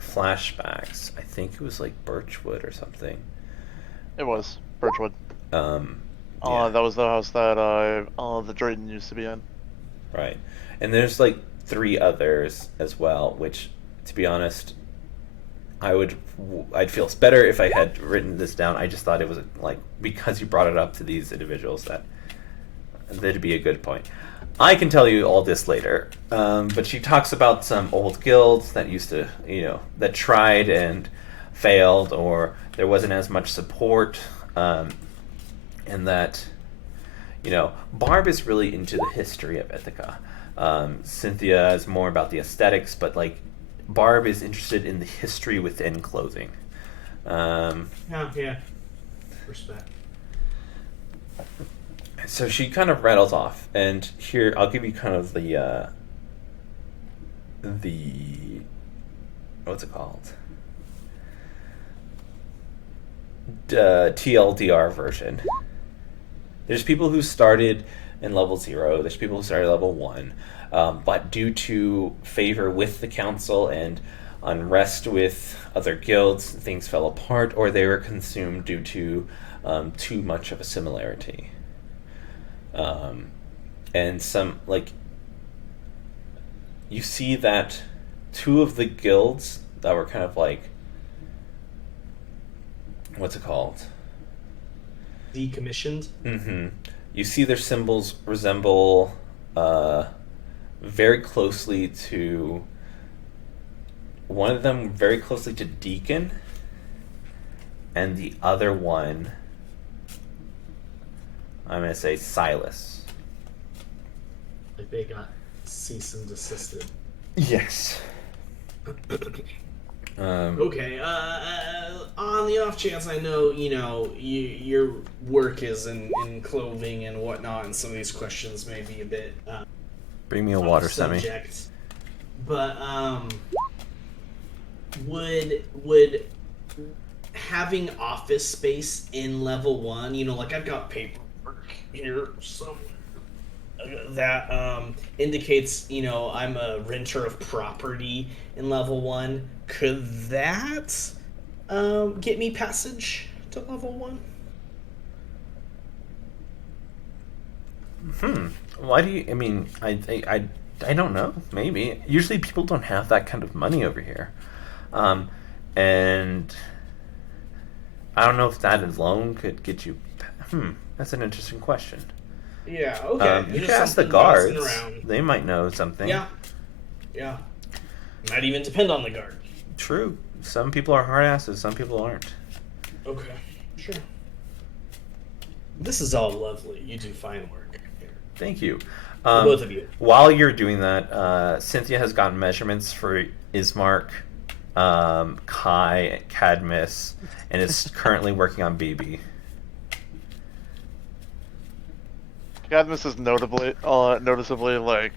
flashbacks. I think it was like Birchwood or something. It was Birchwood. Yeah. That was the house that the Drayton used to be in. Right. And there's like 3 others as well, which, to be honest, I'd feel better if I had written this down. I just thought it was like, because you brought it up to these individuals, that'd be a good point. I can tell you all this later, but she talks about some old guilds that used to, that tried and failed, or there wasn't as much support, and that, Barb is really into the history of Ithaca. Cynthia is more about the aesthetics, but like Barb is interested in the history within clothing. Yeah. Respect. So she kind of rattles off, and here I'll give you kind of the what's it called? TLDR version. There's people who started in level 0. There's people who started level 1, but due to favor with the council and unrest with other guilds, things fell apart, or they were consumed due to too much of a similarity. And some, like, you see that 2 of the guilds that were kind of like, what's it called? Decommissioned? Mm-hmm. You see their symbols resemble very closely to, one of them very closely to Deacon, and the other one, I'm going to say Silas. Like they got cease and desisted. Yes. Okay. On the off chance, I know your work is in clothing and whatnot, and some of these questions may be a bit Bring me a off water, Semi. subject. But would having office space in level 1, like I've got paperwork here somewhere that indicates I'm a renter of property in level 1. Could that get me passage to level 1? Why do you? I mean, I don't know. Maybe. Usually, people don't have that kind of money over here, and I don't know if that alone could get you. That's an interesting question. Yeah. Okay. You Just can ask the something bouncing guards. around. They might know something. Yeah. Might even depend on the guard. True. Some people are hard asses. Some people aren't. Okay. Sure. This is all lovely. You do fine work here. Thank you. Both of you. While you're doing that, Cynthia has gotten measurements for Ismark, Kai, Cadmus, and is currently working on BB. Cadmus is noticeably like,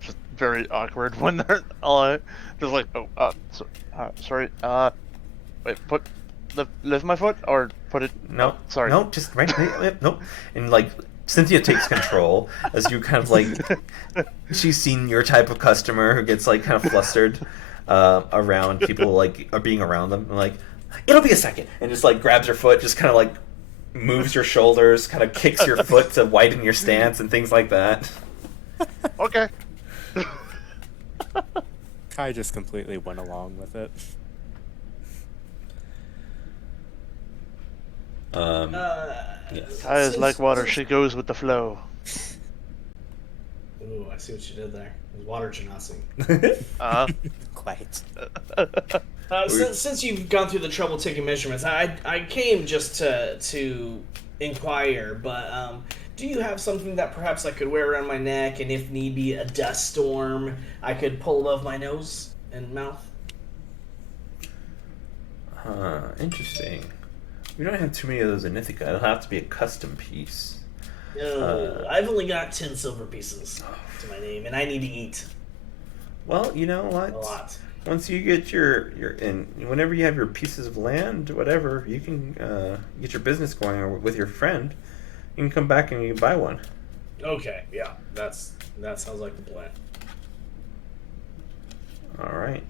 just very awkward when they're just like, sorry, wait, lift my foot or put it. No, sorry. No, just right. Nope. And like Cynthia takes control as you kind of like. She's seen your type of customer who gets like kind of flustered around people like are being around them. And like, it'll be a second, and just like grabs your foot, just kind of like moves your shoulders, kind of kicks your foot to widen your stance and things like that. Okay. Kai just completely went along with it. Yes. Kai is like water; she goes with the flow. Ooh, I see what you did there. Water genasi. Quite. Since you've gone through the trouble taking measurements, I came just to inquire, but do you have something that perhaps I could wear around my neck, and if need be, a dust storm I could pull above my nose and mouth? Interesting. We don't have too many of those in Ithaca. It'll have to be a custom piece. I've only got 10 silver pieces to my name, and I need to eat Well, you know what? a lot. Once you get your and whenever you have your pieces of land, whatever, you can get your business going or with your friend. You can come back and you can buy one. Okay, yeah, that sounds like the plan. All right.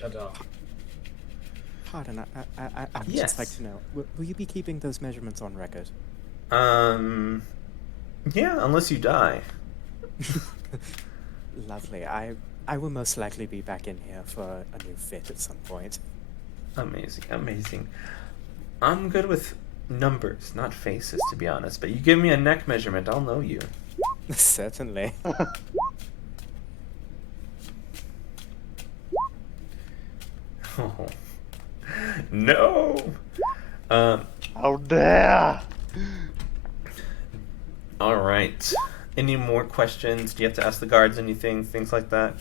Ta-da. Pardon, I would Yes. just like to know, will you be keeping those measurements on record? Yeah, unless you die. Lovely. I will most likely be back in here for a new fit at some point. Amazing. I'm good with numbers, not faces, to be honest. But you give me a neck measurement, I'll know you. Certainly. Oh. No. How dare! All right. Any more questions? Do you have to ask the guards anything? Things like that?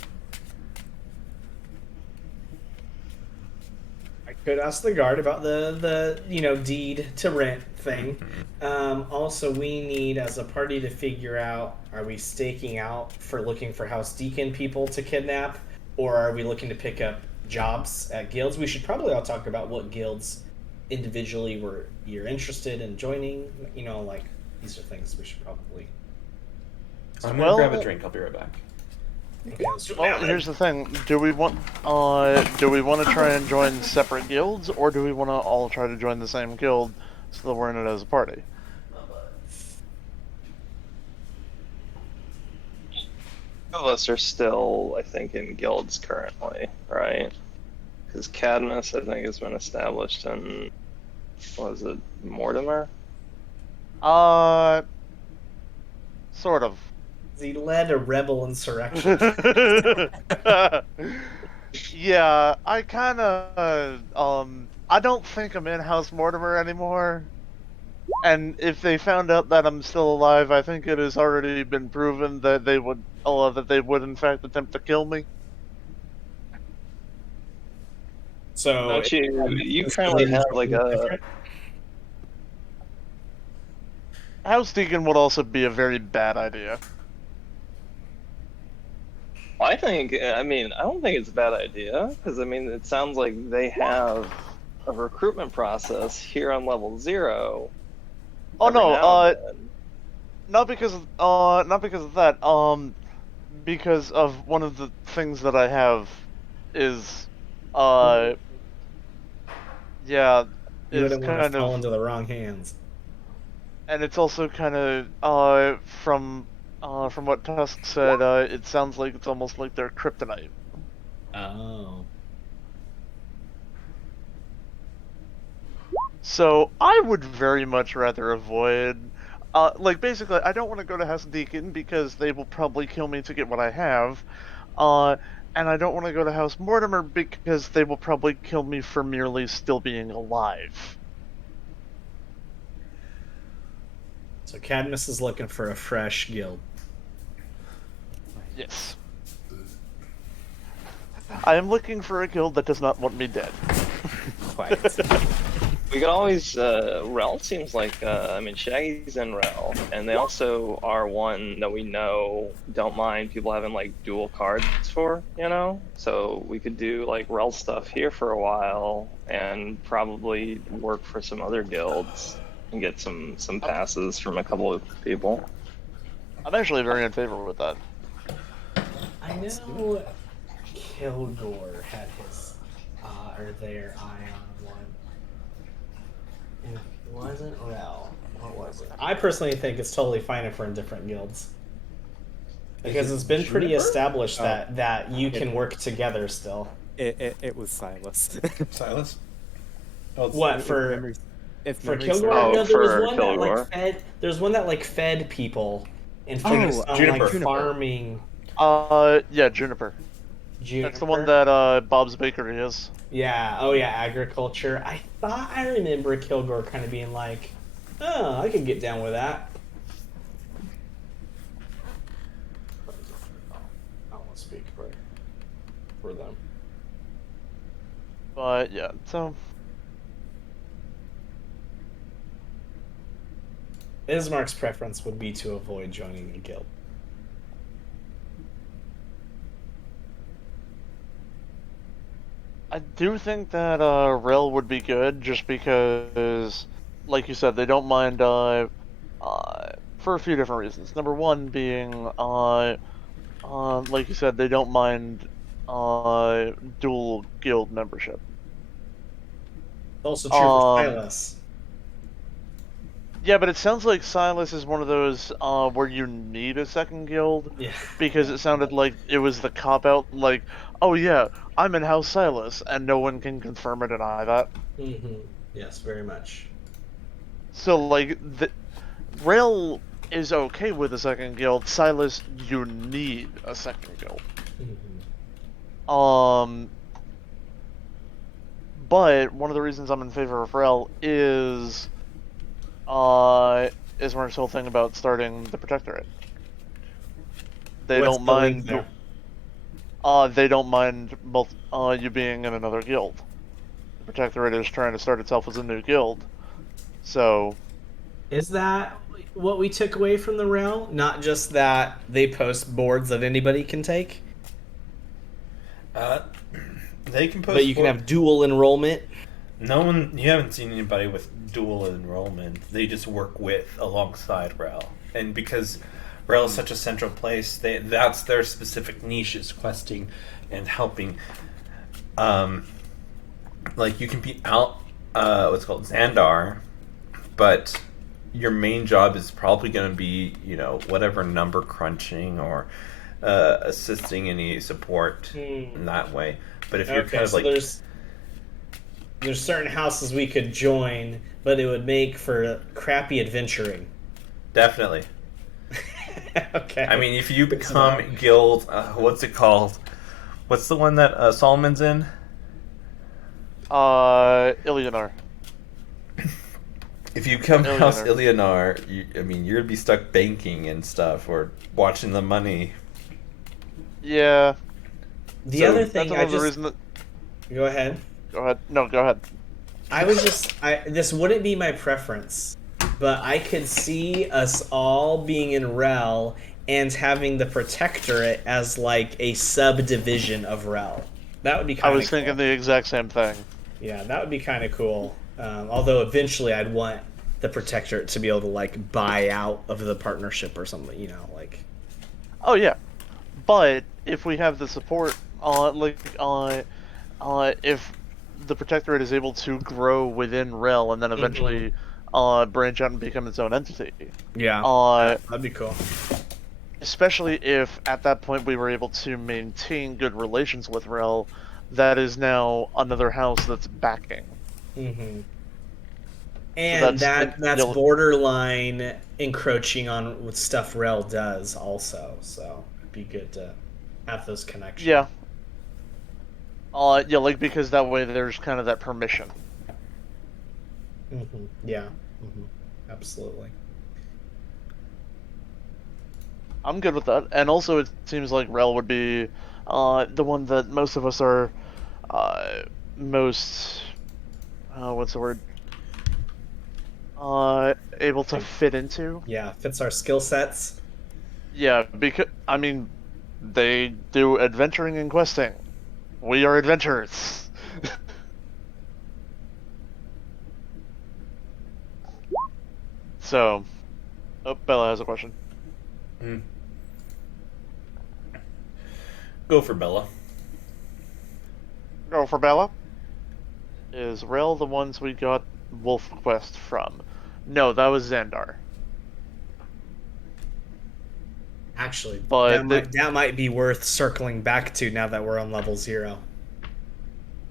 I could ask the guard about the deed to rent thing. Also, we need as a party to figure out: are we staking out for looking for house deacon people to kidnap, or are we looking to pick up jobs at guilds? We should probably all talk about what guilds individually you're interested in joining. Like these are things we should probably. I'm gonna grab a drink. I'll be right back. Okay, let's do it Well, now. here's the thing: do we want to try and join separate guilds, or do we want to all try to join the same guild so that we're in it as a party? All of us are still, I think, in guilds currently, right? Because Cadmus, I think, has been established in, what was it, Mortimer? Sort of. He led a rebel insurrection. Yeah, I kind of, I don't think I'm in House Mortimer anymore. And if they found out that I'm still alive, I think it has already been proven that they would, in fact attempt to kill me. So Don't you? You is currently have like a. different? House Deacon would also be a very bad idea. I think. I mean, I don't think it's a bad idea because I mean, it sounds like they have a recruitment process here on level 0. Oh every no, now and then. not because of that. Because of one of the things that I have is, yeah, You is wouldn't want to kind fall of, into the wrong hands. and it's also kind of, from what Tusk said, it sounds like it's almost like they're kryptonite. Oh. So I would very much rather avoid, basically, I don't want to go to House Deacon because they will probably kill me to get what I have, and I don't want to go to House Mortimer because they will probably kill me for merely still being alive. So Cadmus is looking for a fresh guild. Yes. I am looking for a guild that does not want me dead. Quite. We could always. Rel seems like. I mean, Shaggy's in Rel, and they also are one that we know don't mind people having like dual cards for. So we could do like Rel stuff here for a while, and probably work for some other guilds and get some passes from a couple of people. I'm actually very in favor with that. I know Kilgore had his or their eye on one. And if it wasn't Rel, what was it? I personally think it's totally fine if we're in different guilds. Because it's been pretty Juniper? established that you can work together still. It was Silas. Silas? Oh, What If for memory- if for memory Kilgore? serves- Oh, No, there was for one that Kilgore. like fed. There's one that like fed people and Oh, focused on Juniper. like Juniper. farming. Yeah, Juniper. Juniper. That's the one that, Bob's Bakery is. Yeah. Oh yeah, agriculture. I thought I remember Kilgore kind of being like, "Oh, I could get down with that." I don't want to speak for them. But, yeah, so... Ismark's preference would be to avoid joining a guild. I do think that Rel would be good, just because, like you said, they don't mind for a few different reasons. Number one being, like you said, they don't mind dual guild membership. Also true for Um, Silas. Yeah, but it sounds like Silas is one of those where you need a second guild, Yeah. because it sounded like it was the cop-out, like, oh yeah, I'm in House Silas, and no one can confirm or deny that. Mm-hmm. Yes, very much. So, like, Rail is okay with a second guild. Silas, you need a second guild. Mm-hmm. But one of the reasons I'm in favor of Rail is Mark's whole thing about starting the Protectorate. They What's don't the link mind. there? They don't mind both you being in another guild. The Protectorate is trying to start itself as a new guild, so. Is that what we took away from the rail? Not just that they post boards that anybody can take, They can post. but you can have dual enrollment. No one. You haven't seen anybody with dual enrollment. They just work with alongside Rel, and because Rel is such a central place, that's their specific niche is questing and helping. Like you can be out, what's called Xandar, but your main job is probably going to be, whatever number crunching or assisting any support in that way. But if you're kind of so like, there's certain houses we could join, but it would make for crappy adventuring. definitely. Okay. I mean, if you become guild, what's it called? What's the one that Solomon's in? Ilionar. If you come House Illionaire. Ilionar, I mean, you're gonna be stuck banking and stuff or watching the money. Yeah, The So, other that's thing, another reason that. go ahead. Go ahead. No, go ahead. This wouldn't be my preference, but I could see us all being in Rel and having the Protectorate as like a subdivision of Rel. That would be I kind of was thinking the exact same thing. Yeah, that would be kind of cool. Although eventually I'd want the Protectorate to be able to like buy out of the partnership or something, like. Oh yeah, but if we have the support, if the Protectorate is able to grow within Rel and then eventually, branch out and become its own entity. Yeah, that'd be cool. Especially if at that point we were able to maintain good relations with Rel, that is now another house that's backing. Mm-hmm. And that's borderline encroaching on what stuff Rel does also, so it'd be good to have those connections. Yeah. Yeah, like because that way there's kind of that permission. Mm-hmm. Yeah. Mm-hmm. Absolutely. I'm good with that, and also it seems like Rel would be the one that most of us are most what's the word? Able to fit into. Yeah, fits our skill sets. Yeah, because I mean, they do adventuring and questing. We are adventurers. So, oh, Bella has a question. Go for Bella. Go for Bella. Is Rel the ones we got Wolf Quest from? No, that was Xandar. Actually, But that might be worth circling back to now that we're on level 0.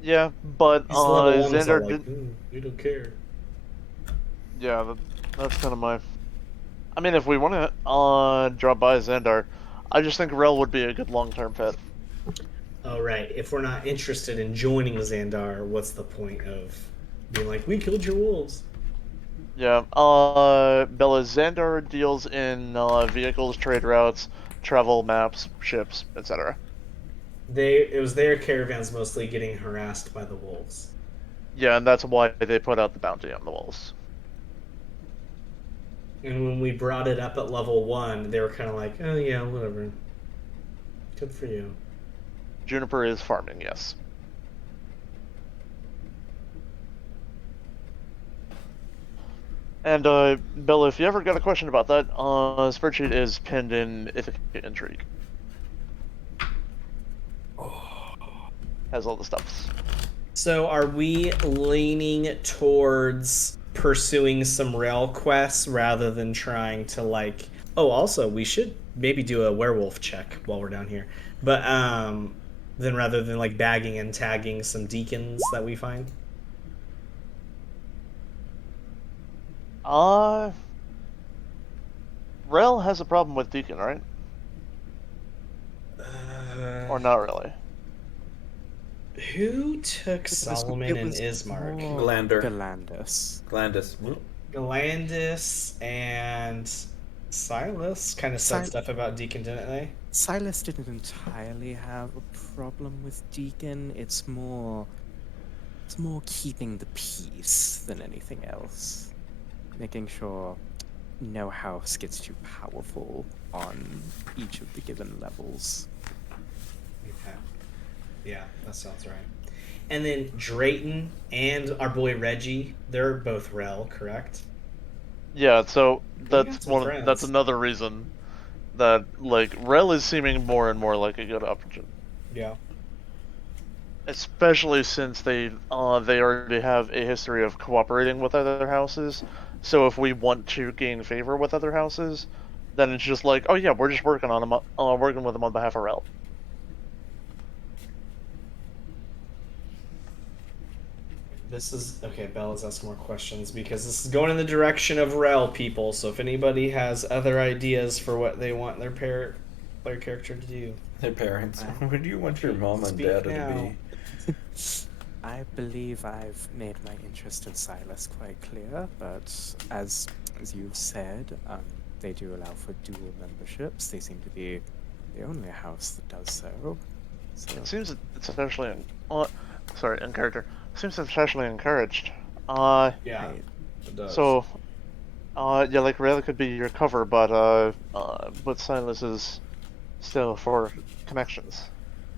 Yeah, but These level ones are Xandar like, did. we don't care. Yeah, that's kind of my. I mean, if we want to drop by Xandar, I just think Rel would be a good long-term fit. Oh, right. If we're not interested in joining Xandar, what's the point of being like, we killed your wolves? Yeah, Bella, Xandar deals in vehicles, trade routes, travel maps, ships, etc. It was their caravans mostly getting harassed by the wolves. Yeah, and that's why they put out the bounty on the wolves. And when we brought it up at level 1, they were kind of like, oh yeah, whatever. Good for you. Juniper is farming, yes. And Bella, if you ever got a question about that, spreadsheet is pinned in Ithaca Intrigue. Has all the stuffs. So are we leaning towards pursuing some rail quests rather than trying to like... Oh, also, we should maybe do a werewolf check while we're down here. But then rather than like bagging and tagging some deacons that we find? Rel has a problem with Deacon, right? Or not really? Who took Solomon and Ismark? Glandus. Glandus and Silas kind of said stuff about Deacon, didn't they? Silas didn't entirely have a problem with Deacon. It's more keeping the peace than anything else. Making sure no house gets too powerful on each of the given levels. Okay. Yeah, that sounds right. And then Drayton and our boy Reggie, they're both Rel, correct? Yeah, so that's that's another reason that like Rel is seeming more and more like a good option. Yeah. Especially since they already have a history of cooperating with other houses. So if we want to gain favor with other houses, then it's just like, oh yeah, we're just working on them, working with them on behalf of Rel. This is okay. Bella's asking more questions because this is going in the direction of Rel people. So if anybody has other ideas for what they want their character to do, Their parents. What do you want your mom and dad to be? I believe I've made my interest in Silas quite clear, but as you've said, they do allow for dual memberships. They seem to be the only house that does so. So It seems it's especially in character. Seems especially encouraged. Yeah, right. it does. So, yeah, like Rayla could be your cover, but Silas is still for connections.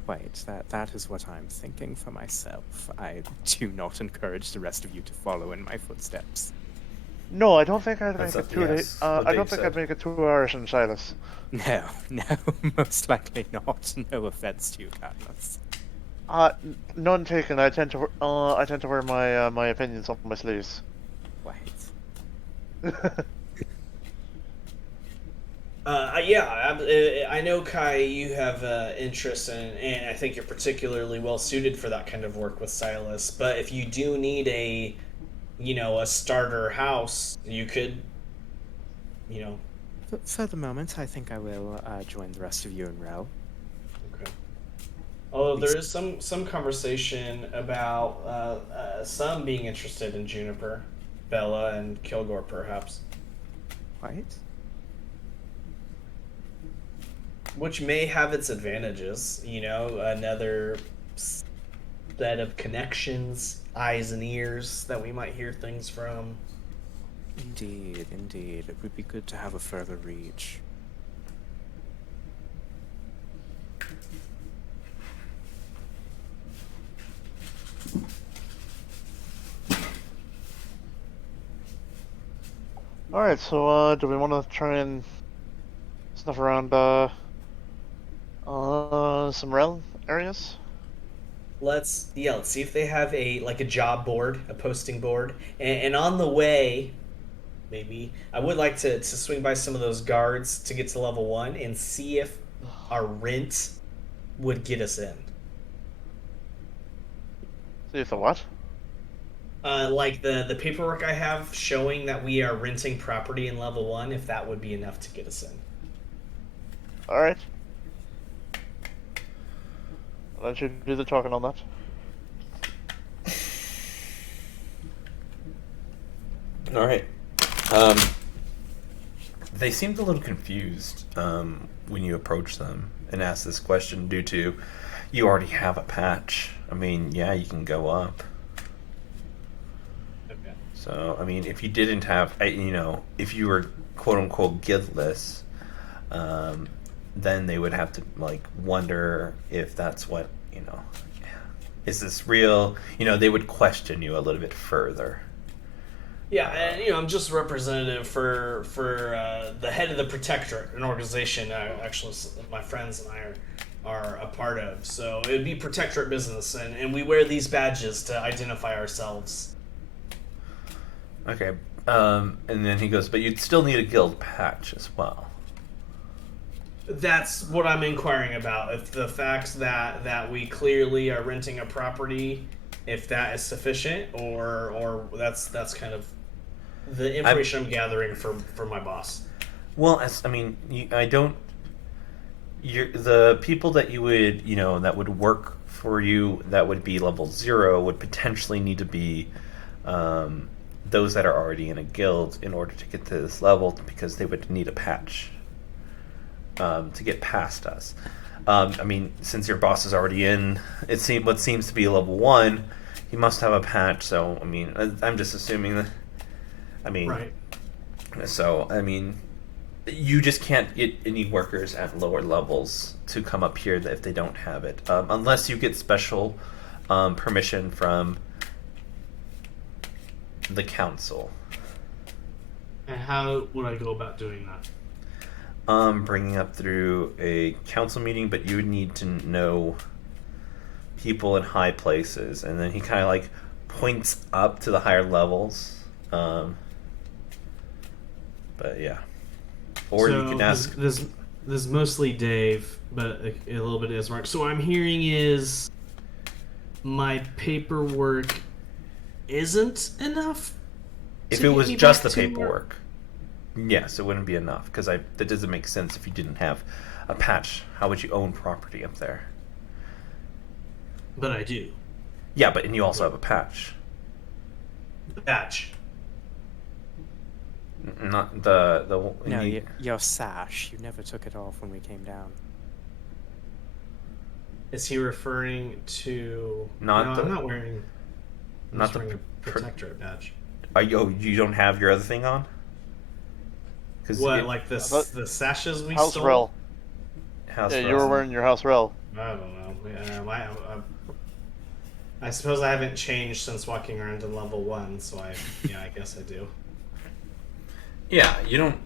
Quite. That is what I'm thinking for myself. I do not encourage the rest of you to follow in my footsteps. No, I don't think I'd That's make it up- too. yes, what I Dave don't think I'd said. make it 2 hours in Silas. No, no, most likely not. No offense to you, Carlos. None taken. I tend to wear my opinions on my sleeves. Quite. I know, Kai, you have interest in, and I think you're particularly well suited for that kind of work with Silas. But if you do need a starter house, you could, you know. For the moment, I think I will join the rest of you in Rel. Okay. Although there is some conversation about some being interested in Juniper, Bella, and Kilgore, perhaps, Quite. which may have its advantages. Another set of connections, eyes and ears that we might hear things from. Indeed, indeed. It would be good to have a further reach. All right, so do we want to try and snuff around some Rel areas? Let's see if they have a job board, a posting board, and on the way, maybe I would like to swing by some of those guards to get to level 1 and see if our rent would get us in. See if the what? Like the paperwork I have showing that we are renting property in level 1, if that would be enough to get us in. All right. I'll let you do the talking on that. All right. They seemed a little confused when you approached them and asked this question due to you already have a patch. I mean, yeah, you can go up. Okay. So, I mean, if you didn't have, if you were quote unquote guildless, then they would have to wonder if that's what is this real? They would question you a little bit further. Yeah, and I'm just a representative for the head of the Protectorate, an organization actually my friends and I are a part of. So it would be Protectorate business, and we wear these badges to identify ourselves. Okay. And then he goes, but you'd still need a guild patch as well. That's what I'm inquiring about. If the fact that we clearly are renting a property, if that is sufficient, or that's kind of the information I'm gathering from my boss. Well, the people that you would, that would work for you that would be level 0 would potentially need to be those that are already in a guild in order to get to this level, because they would need a patch to get past us. Since your boss is already in, what seems to be level 1, he must have a patch. So, I'm just assuming that. Right. So, you just can't get any workers at lower levels to come up here if they don't have it, unless you get special permission from the council. And how would I go about doing that? Bringing up through a council meeting, but you would need to know people in high places, and then he kind of points up to the higher levels. But yeah, or you can ask. This is mostly Dave, but a little bit is Mark. So what I'm hearing is my paperwork isn't enough. If to it get was me just the back to paperwork, yes, it wouldn't be enough, because that doesn't make sense if you didn't have a patch. How would you own property up there? But I do. Yeah, but and you also have a patch. The badge. Not the No, you- your sash. You never took it off when we came down. Is he referring to? Not no, the- I'm not wearing. I'm not just the wearing a protectorate badge. Are you? Oh, you don't have your other thing on? Because What, like the sashes we House stole? rel. House Yeah, you Rel. were wearing your house rel. I don't know. I suppose I haven't changed since walking around in level 1, so I guess I do. Yeah, you don't.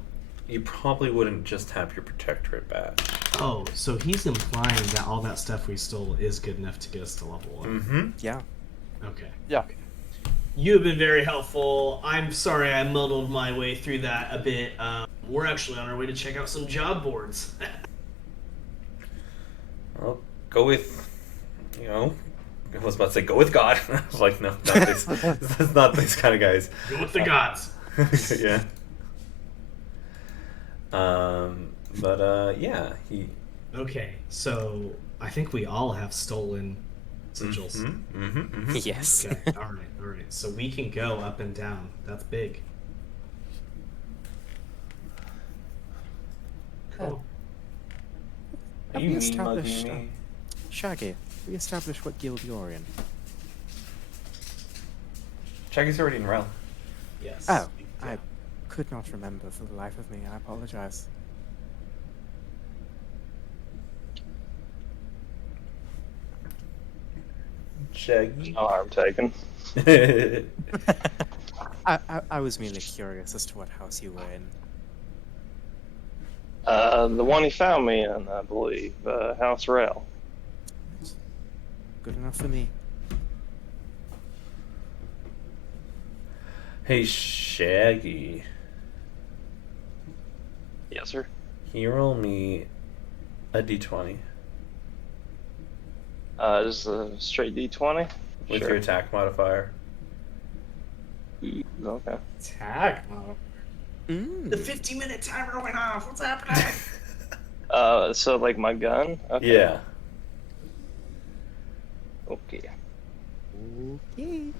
You probably wouldn't just have your protectorate badge. Oh, so he's implying that all that stuff we stole is good enough to get us to level 1. Mm-hmm. Yeah. Okay. Yeah. You have been very helpful. I'm sorry I muddled my way through that a bit. We're actually on our way to check out some job boards. Well, go with, I was about to say go with God. I was like, no, not this. This is not these kind of guys. Go with the gods. Yeah. Yeah, he. Okay, so I think we all have stolen sigils. Yes. Okay, all right. So we can go up and down. That's big. Cool. Have You we mean established, mugging me? Shaggy, we established what guild you're in. Shaggy's already in Rel. Yes. Oh, Yeah. I could not remember for the life of me. I apologize. Shaggy. No harm taken. I was merely curious as to what house you were in. The one he found me in, I believe, House Rail. Good enough for me. Hey, Shaggy. Yes, sir. Can you roll me a d20 Just a straight D20. with Sure. your attack modifier? Okay. Tag. Oh. The Mm. 50-minute timer went off. What's happening? So like my gun? Okay. Yeah. Okay. Okay.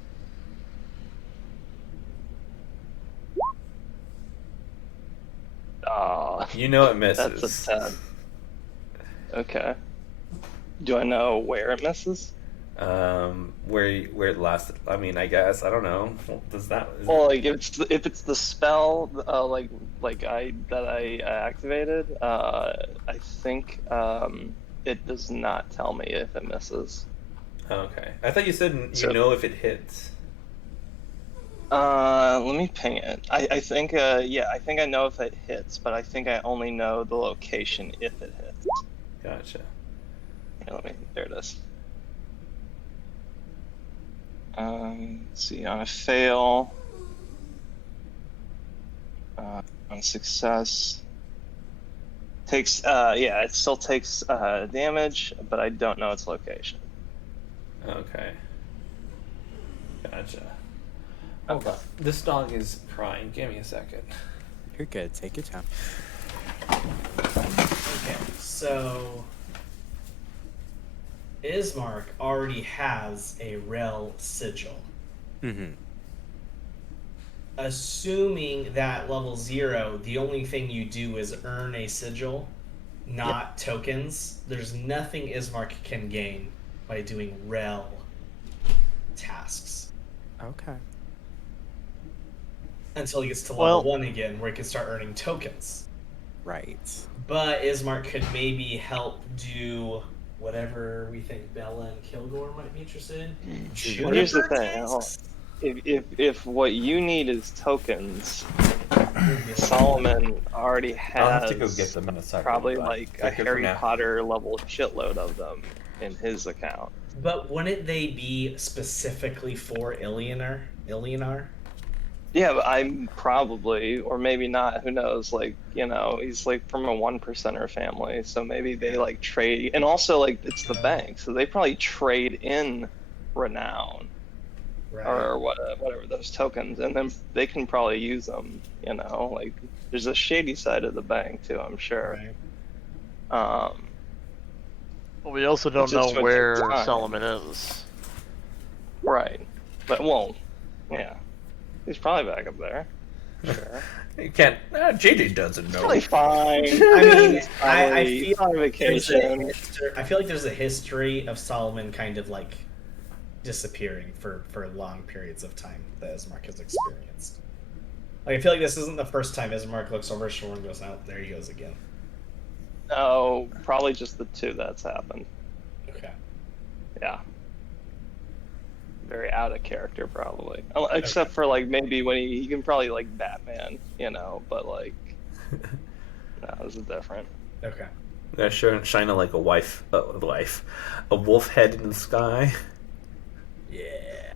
Ah, You know it misses. that's a 10. Okay. Do I know where it misses? Where it lasted. I mean, I guess I don't know. Does that? Well, like if it's the spell, like I activated, I think it does not tell me if it misses. Okay. I thought you said you So- know if it hits. Let me ping it. I think I think I know if it hits, but I think I only know the location if it hits. Gotcha. Here, there it is. Let's see, on a fail, on success, takes, it still takes damage, but I don't know its location. Okay. Gotcha. Okay. This dog is crying. Give me a second. You're good. Take your time. Okay, so Ismark already has a Rel sigil. Mm-hmm. Assuming that level 0, the only thing you do is earn a sigil, not tokens. There's nothing Ismark can gain by doing Rel tasks Okay. until he gets to level Well- 1 again, where he can start earning tokens. Right. But Ismark could maybe help do whatever we think Bella and Kilgore might be interested in. Here's the Juniper thing. tasks? If what you need is tokens, Solomon already has I'll have to go get them in a second. probably but like they're a good for Harry now. Potter level shitload of them in his account. But wouldn't they be specifically for Ilionar? Yeah, but I'm probably, or maybe not, who knows, like, he's like from a 1%er family, so maybe they like trade, and also like it's the bank, so they probably trade in renown Right. or whatever those tokens, and then they can probably use them, like there's a shady side of the bank too, I'm sure. Right. But we also don't It just know would take where time. Solomon is. Right. But it won't. Yeah. He's probably back up there. Sure. You can't. JJ doesn't know. Probably fine. I mean, I He's feel on vacation. I feel like there's a history of Solomon kind of like disappearing for long periods of time that Ismark has experienced. Like, I feel like this isn't the first time Ismark looks over his shoulder and goes, "Oh, there he goes again." No, probably just the two that's happened. Okay. Yeah. Very out of character, probably. Except for, like, maybe when he can probably, like, Batman, you know, but, like, no, this is different. Okay. They're shine like a a wolf head in the sky. Yeah.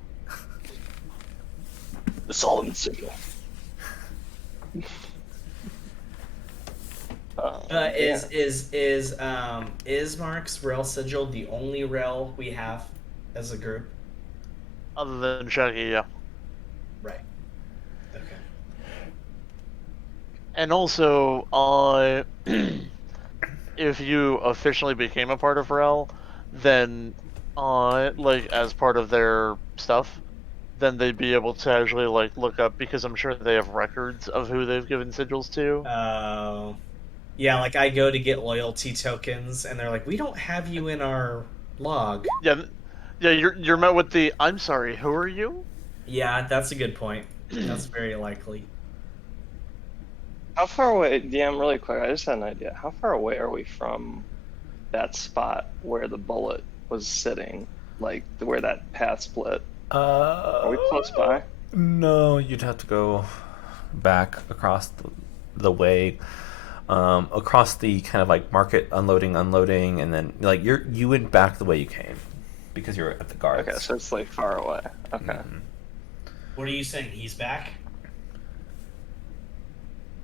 The Solomon signal. Is Ismark's Rel sigil the only Rel we have as a group? Other than Shaggy, yeah. Right. Okay. And also, if you officially became a part of Rel, then, like, as part of their stuff, then they'd be able to actually, like, look up, because I'm sure they have records of who they've given sigils to. Yeah, like, I go to get loyalty tokens, and they're like, "We don't have you in our log." Yeah, you're met with the, "I'm sorry, who are you?" Yeah, that's a good point. That's very likely. How far away, DM, really quick, I just had an idea. How far away are we from that spot where the bullet was sitting? Like, where that path split? Are we close by? No, you'd have to go back across the way, across the kind of like market unloading, and then like you went back the way you came because you're at the guards. Okay, so it's like far away. Okay. Mm-hmm. What are you saying? He's back?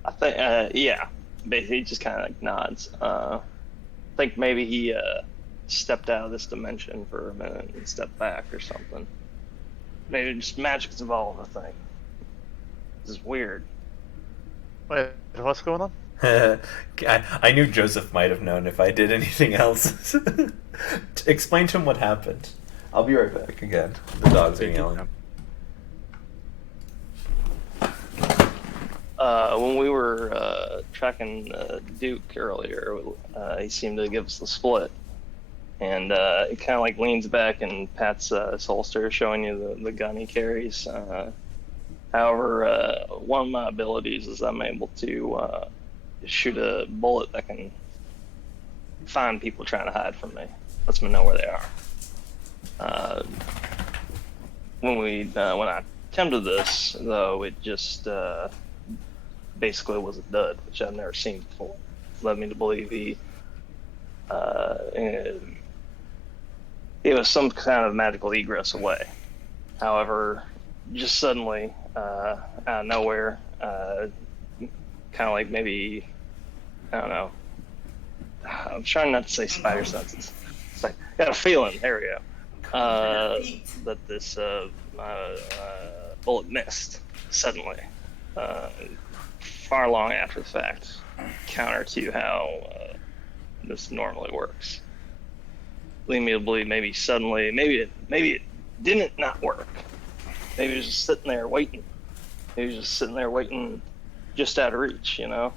I think, yeah. Basically, he just kind of like nods. I think maybe he stepped out of this dimension for a minute and stepped back or something. Maybe just magic's involved, I think. This is weird. Wait, what's going on? I knew Joseph might have known if I did anything else. Explain to him what happened. I'll be right back again. The dogs are yelling. When we were tracking Duke earlier, he seemed to give us the split. And he kind of like leans back and pats his holster, showing you the gun he carries. However, one of my abilities is I'm able to shoot a bullet that can find people trying to hide from me. Lets me know where they are. When I attempted this, though, it just basically was a dud, which I've never seen before. Led me to believe he was some kind of magical egress away. However, just suddenly, out of nowhere, kind of like maybe, I don't know, I'm trying not to say spider senses. It's like, got a feeling, there we go, that this bullet missed suddenly, far long after the fact, counter to how this normally works. Leading me to believe maybe suddenly, maybe it didn't not work. Maybe it was just sitting there waiting. Maybe it was just sitting there waiting, just out of reach, you know,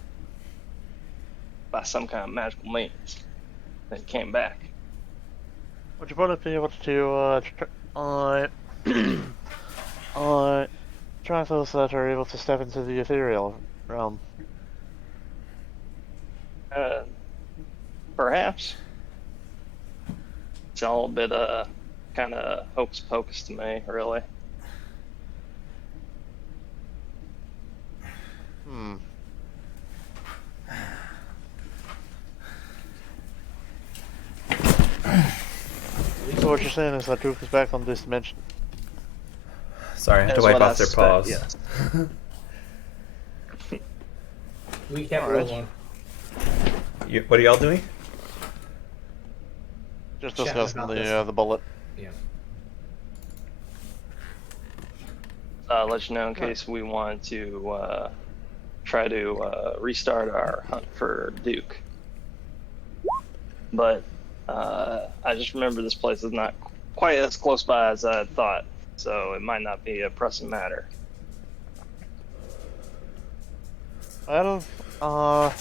by some kind of magical means. And it came back. Would you want to be able to try those that are able to step into the ethereal realm? Perhaps. It's all a bit kind of hocus pocus to me, really. So what you're saying is that Duke is back on this dimension. Sorry, I had to That's wipe what I off their suspect, paws. yes. We can't Alright. roll one. What are y'all doing? Just Chatting discussing about the bullet. Yeah. Let you know in case we wanted to try to restart our hunt for Duke. But I just remember this place is not quite as close by as I thought. so it might not be a pressing matter. Well, I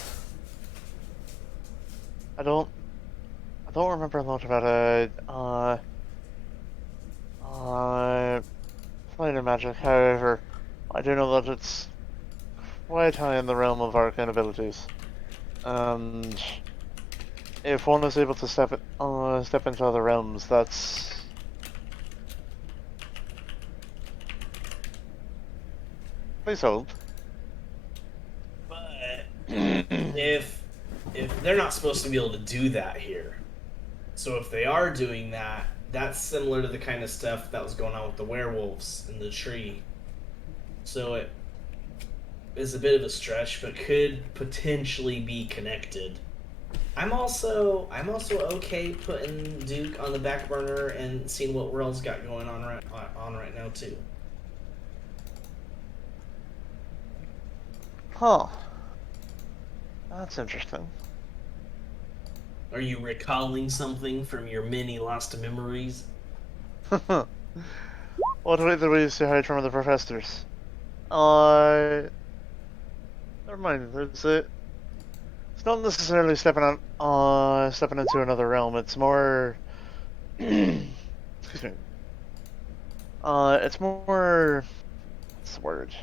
don't remember a lot about flight of magic. However, I do know that it's quite high in the realm of arcane abilities, and if one is able to step into other realms, that's please hold. But if they're not supposed to be able to do that here, so if they are doing that, that's similar to the kind of stuff that was going on with the werewolves in the tree. So it is a bit of a stretch, but could potentially be connected. I'm also okay putting Duke on the back burner and seeing what Rel's got going on right now too. Huh. That's interesting. Are you recalling something from your many lost memories? What other ways to hide from the professors? Never mind. It's not necessarily stepping into another realm. It's more, excuse me. It's more, what's the word?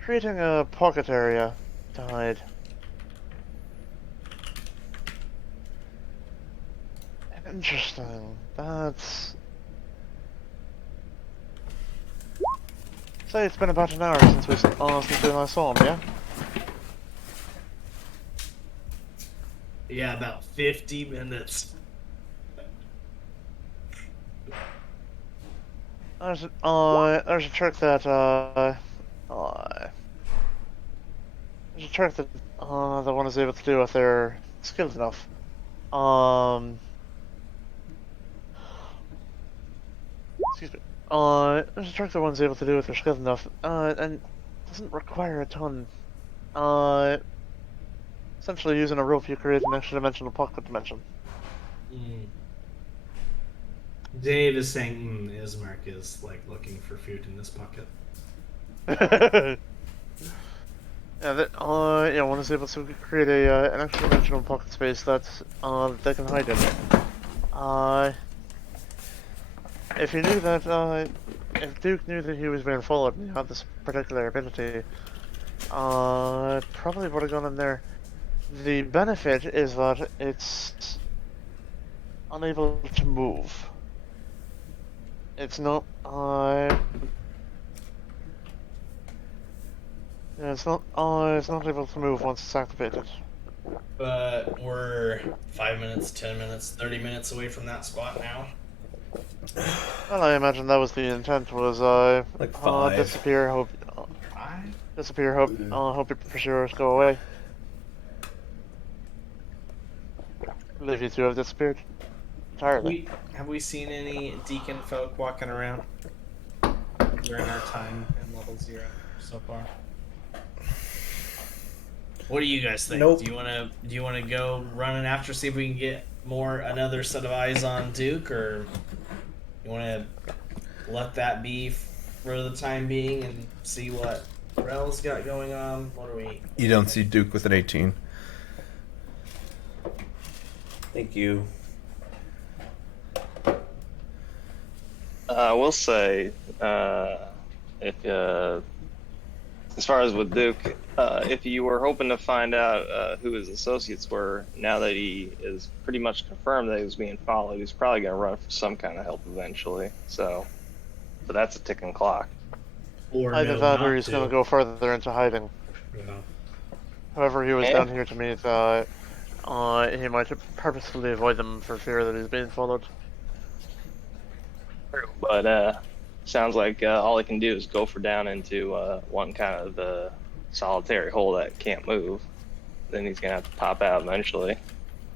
Creating a pocket area to hide. Interesting. That's. Say it's been about an hour since we last saw him, yeah? Yeah, about 50 minutes. There's a trick that that one is able to do if they're skilled enough. Excuse me. There's a trick that one's able to do if they're skilled enough, and doesn't require a ton. Essentially using a rope, you create an extra dimensional pocket dimension. Dave is saying Ismark is like looking for food in this pocket. Yeah, one is able to create an extra dimensional pocket space that's they can hide in. If you knew that, if Duke knew that he was being followed and he had this particular ability, probably would have gone in there. The benefit is that it's unable to move. It's not, yeah, it's not able to move once it's activated. But we're 5 minutes, 10 minutes, 30 minutes away from that spot now. Well, I imagine that was the intent, was, Like 5. disappear, hope, hope your pursuers go away. Leave you to have disappeared entirely. Have we seen any deacon folk walking around during our time in level 0 so far? What do you guys think? Nope. Do you wanna go running after, see if we can get another set of eyes on Duke, or you wanna let that be for the time being and see what Rel's got going on? What are we? You don't see Duke with an 18. Thank you. I will say, if as far as with Duke, if you were hoping to find out who his associates were, now that he is pretty much confirmed that he was being followed, he's probably going to run for some kind of help eventually. So that's a ticking clock. Or Either no, that, or not he's to. going to go further into hiding. Yeah. However, he was Yeah. down here to meet. He might purposefully avoid them for fear that he's being followed. But sounds like all he can do is go for down into one kind of solitary hole that can't move. Then he's gonna have to pop out eventually.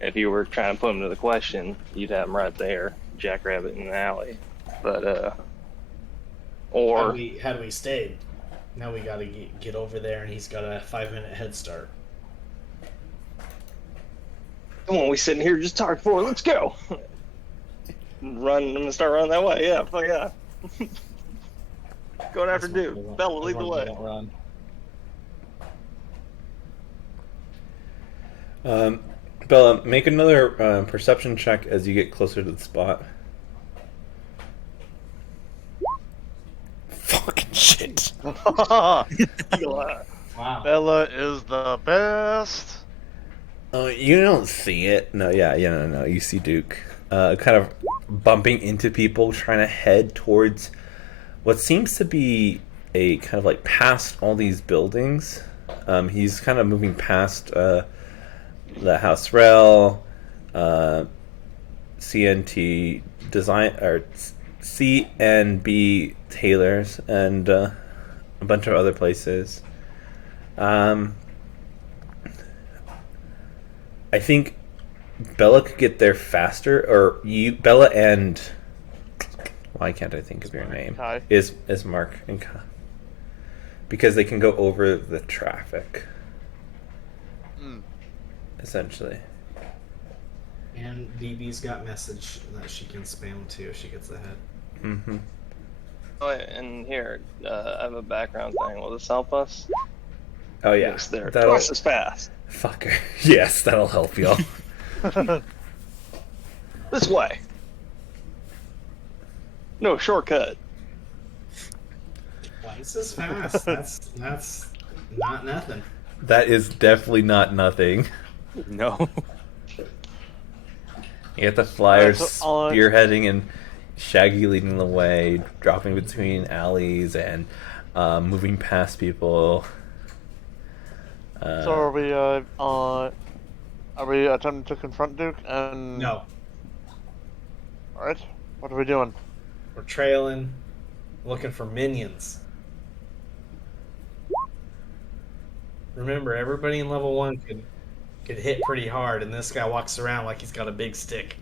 If you were trying to put him to the question, you'd have him right there, jackrabbit in the alley. But or Had we stayed, now we gotta get over there, and he's got a 5-minute head start. Come on, we sitting here just talking for. Let's go. Run. I'm gonna start running that way. Yeah, fuck yeah. Going after Duke. Bella, lead the way. Run. Bella, make another perception check as you get closer to the spot. Fucking shit. Wow. Bella is the best. You don't see it. No, no. You see Duke kind of bumping into people, trying to head towards what seems to be a kind of like past all these buildings. He's kind of moving past the House Rail, CNT Design, or CNB Tailors, and a bunch of other places. I think Bella could get there faster, or Bella and why can't I think of your name? Kai. Is Mark and Kai, because they can go over the traffic, essentially. And BB's got message that she can spam too if she gets ahead. Mm-hmm. Oh, and here, I have a background thing. Will this help us? Oh yeah, Yes, there. that'll Twice as fast. fucker. Yes, that'll help y'all. This way. No shortcut. Twice as fast. That's not nothing. That is definitely not nothing. No. You got the Flyers Alright, so on- spearheading and Shaggy leading the way, dropping between alleys and moving past people. So are we attempting to confront Duke? And No, All right. What are we doing? we're trailing, looking for minions. Remember, everybody in level 1 could hit pretty hard, and this guy walks around like he's got a big stick.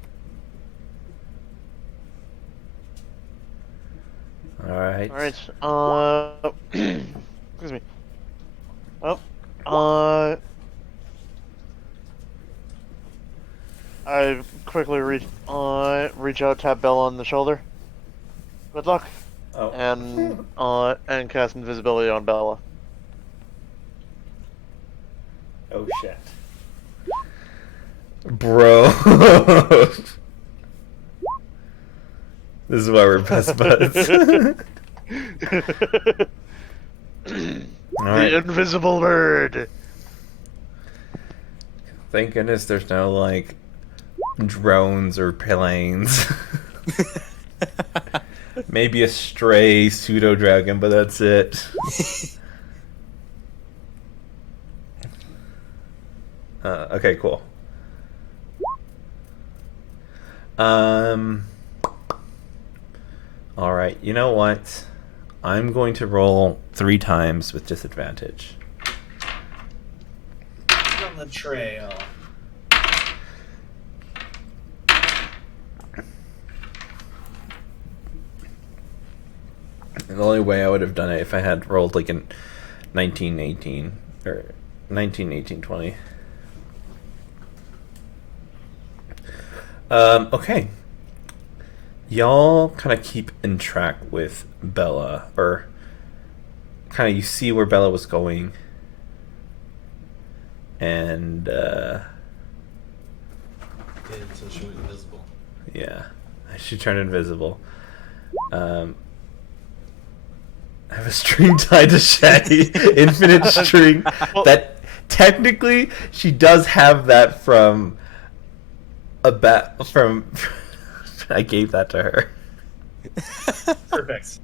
All right. All right. Excuse me. Oh. I quickly reach out, tap Bella on the shoulder. Good luck, Oh. and cast invisibility on Bella. Oh shit. Bro. This is why we're best buds. Alright. The invisible bird. Thank goodness there's no like drones or planes. Maybe a stray pseudo dragon, but that's it. Okay, cool. Alright, you know what? I'm going to roll 3 times with disadvantage. On the trail. And the only way I would have done it if I had rolled like in 1918 or 19, 20. Okay. Y'all kind of keep in track with Bella, or kind of you see where Bella was going, and Did until she went invisible. yeah, she turned invisible. I have a string tied to Shaggy, infinite string. That technically she does have that from a bat from. I gave that to her. Perfect.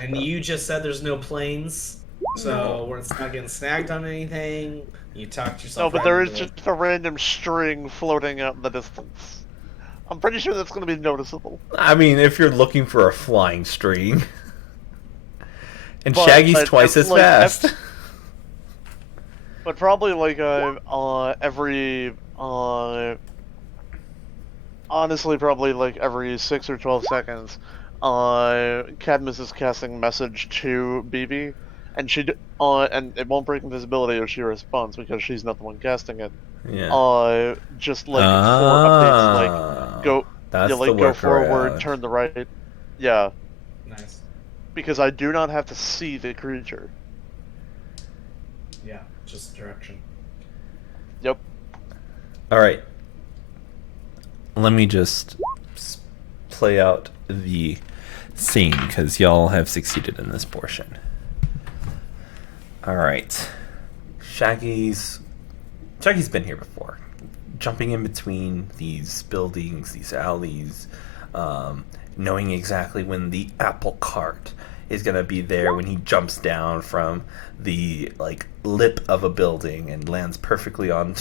And you just said there's no planes, so we're not getting snagged on anything. You talked yourself. No, but right there is into it. just a random string floating out in the distance. I'm pretty sure that's going to be noticeable. I mean, if you're looking for a flying string. And But, Shaggy's twice as like, fast. But probably like honestly, probably like every 6 or 12 seconds, Cadmus is casting message to BB, and and it won't break invisibility if she responds because she's not the one casting it. Yeah. Just like 4 updates, like go, yeah, That's the like go forward, workaround. turn the right, yeah, Nice. because I do not have to see the creature. Yeah, just direction. Yep. All right. Let me just play out the scene because y'all have succeeded in this portion. All right. Shaggy's been here before, jumping in between these buildings, these alleys, knowing exactly when the apple cart is gonna be there when he jumps down from the lip of a building and lands perfectly on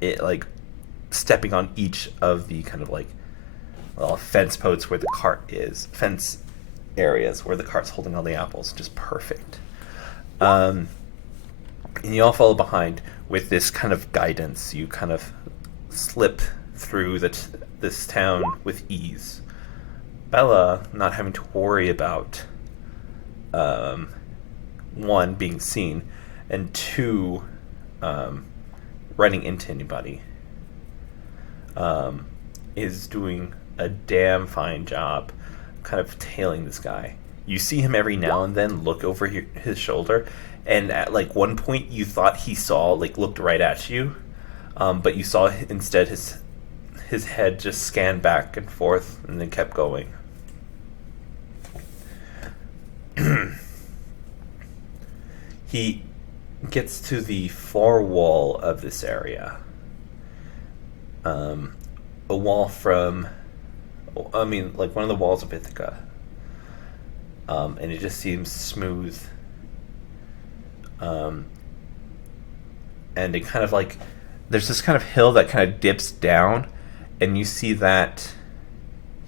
it, stepping on each of the kind of fence posts where the cart is, fence areas where the cart's holding all the apples, just perfect. And you all follow behind with this kind of guidance. You kind of slip through this town with ease. Bella not having to worry about one, being seen, and two, running into anybody. Is doing a damn fine job kind of tailing this guy. You see him every now and then look over his shoulder, and at one point you thought he saw, looked right at you, but you saw instead his head just scan back and forth and then kept going. He gets to the far wall of this area. A wall from, one of the walls of Ithaca. And it just seems smooth. And it kind of there's this kind of hill that kind of dips down, and you see that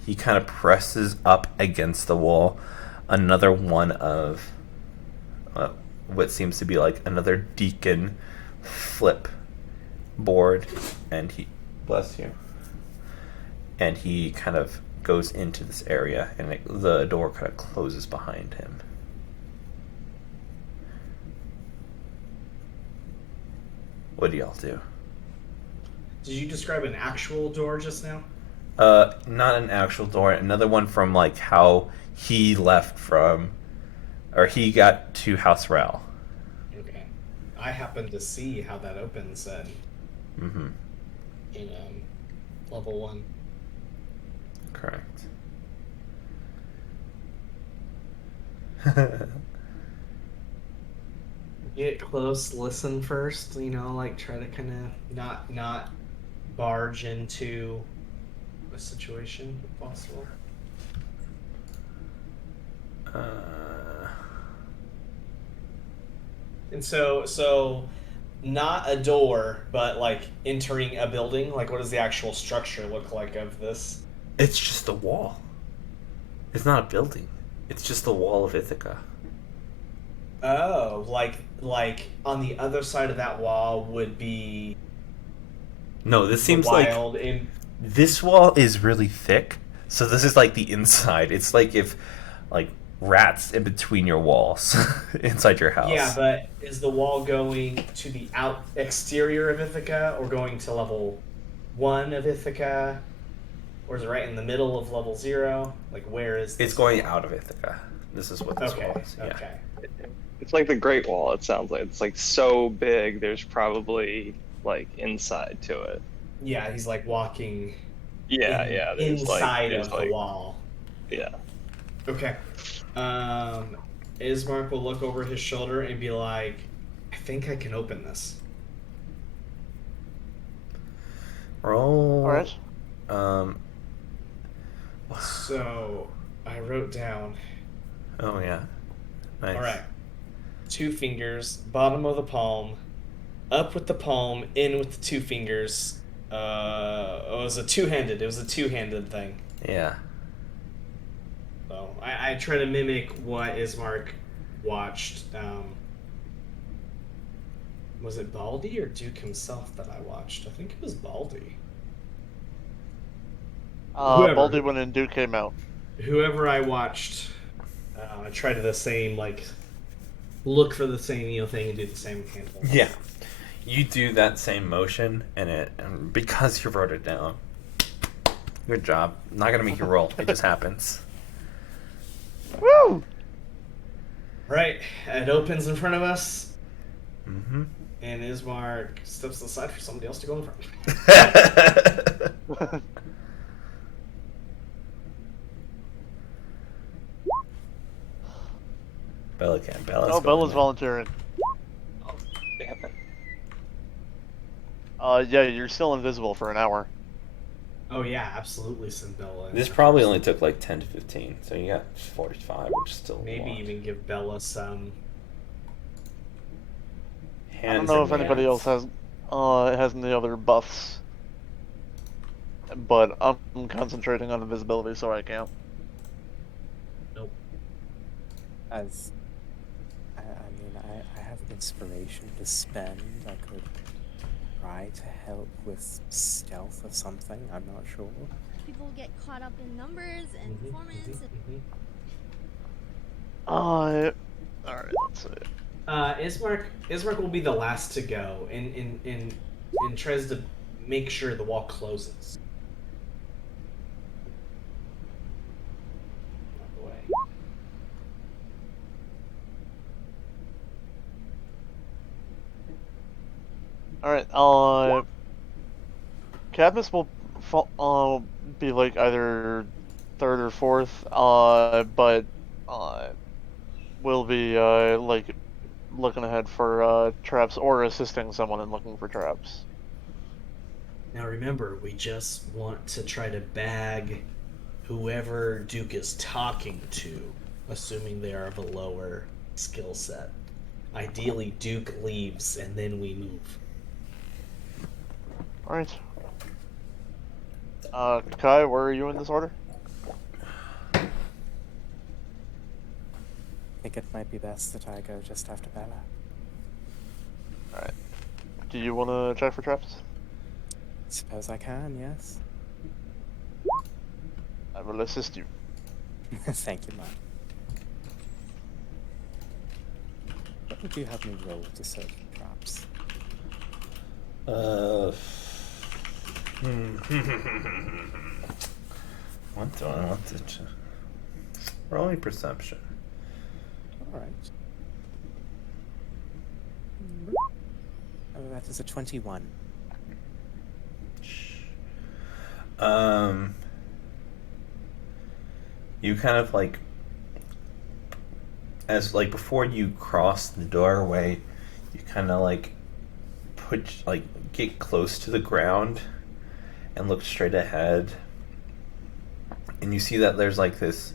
he kind of presses up against the wall another one of what seems to be another deacon flip board, and he, bless you, and he kind of goes into this area, and the door kind of closes behind him. What do y'all do? Did you describe an actual door just now? Not an actual door. Another one from how he left from, or he got to House Rel. Okay. I happened to see how that opens in level 1. Correct. Get close, listen first, try to kind of not barge into a situation if possible. And so not a door, but entering a building. What does the actual structure look like of this? It's just a wall. It's not a building. It's just the wall of Ithaca. Oh, like on the other side of that wall would be. No, this seems wild this wall is really thick. So this is the inside. It's if rats in between your walls inside your house. Yeah, but is the wall going to the exterior of Ithaca or going to level 1 of Ithaca? Or is it right in the middle of level 0? Where is this? It's going out of Ithaca. This is what this Okay, wall is. Yeah. okay. It's like the Great Wall, it sounds like. It's so big, there's probably inside to it. Yeah, he's walking Yeah, there's inside there's of the wall. Yeah. Okay. Ismark will look over his shoulder and be like, I think I can open this. Roll. Alright. So, I wrote down. Oh, yeah. Nice. Alright. 2 fingers, bottom of the palm, up with the palm, in with the 2 fingers. It was a two-handed thing. Yeah. So I try to mimic what Ismark watched. Was it Baldy or Duke himself that I watched? I think it was Baldy. Whoever. Baldy when and Duke came out. Whoever I watched, I tried the same look for the same thing and do the same handle. Yeah. You do that same motion, and because you wrote it down, good job. Not gonna make you roll. It just happens. Woo! Right, it opens in front of us, Mm-hmm. and Ismark steps aside for somebody else to go in front. Bella can. Bella's Oh, going Bella's in. volunteering. Oh, damn it. Yeah, you're still invisible for an hour. Oh yeah, absolutely, Bella. This probably only took like 10 to 15, so you got 45, which is still a maybe lot. even give Bella some. I don't know if anybody else has any other buffs, but I'm concentrating on invisibility, so I can't. Nope. As I mean, I have inspiration to spend. I could try to help with stealth or something. I'm not sure. People get caught up in numbers and performance. Alright, let's see. Ismark will be the last to go, and tries to make sure the wall closes. Out the way. Alright, Cadmus will be like either third or fourth, but will be like looking ahead for traps or assisting someone in looking for traps. Now remember, we just want to try to bag whoever Duke is talking to, assuming they are of a lower skill set. Ideally, Duke leaves and then we move. Alright. Kai, where are you in this order? I think it might be best that I go just after Bella. Alright. Do you want to check for traps? Suppose I can, yes. I will assist you. Thank you, man. What would you have me roll to search for traps? What do I want to rolling perception. Alright. Oh, that is a 21. You kind of like, as like before you cross the doorway, you kind of like get close to the ground and look straight ahead, and you see that there's like this,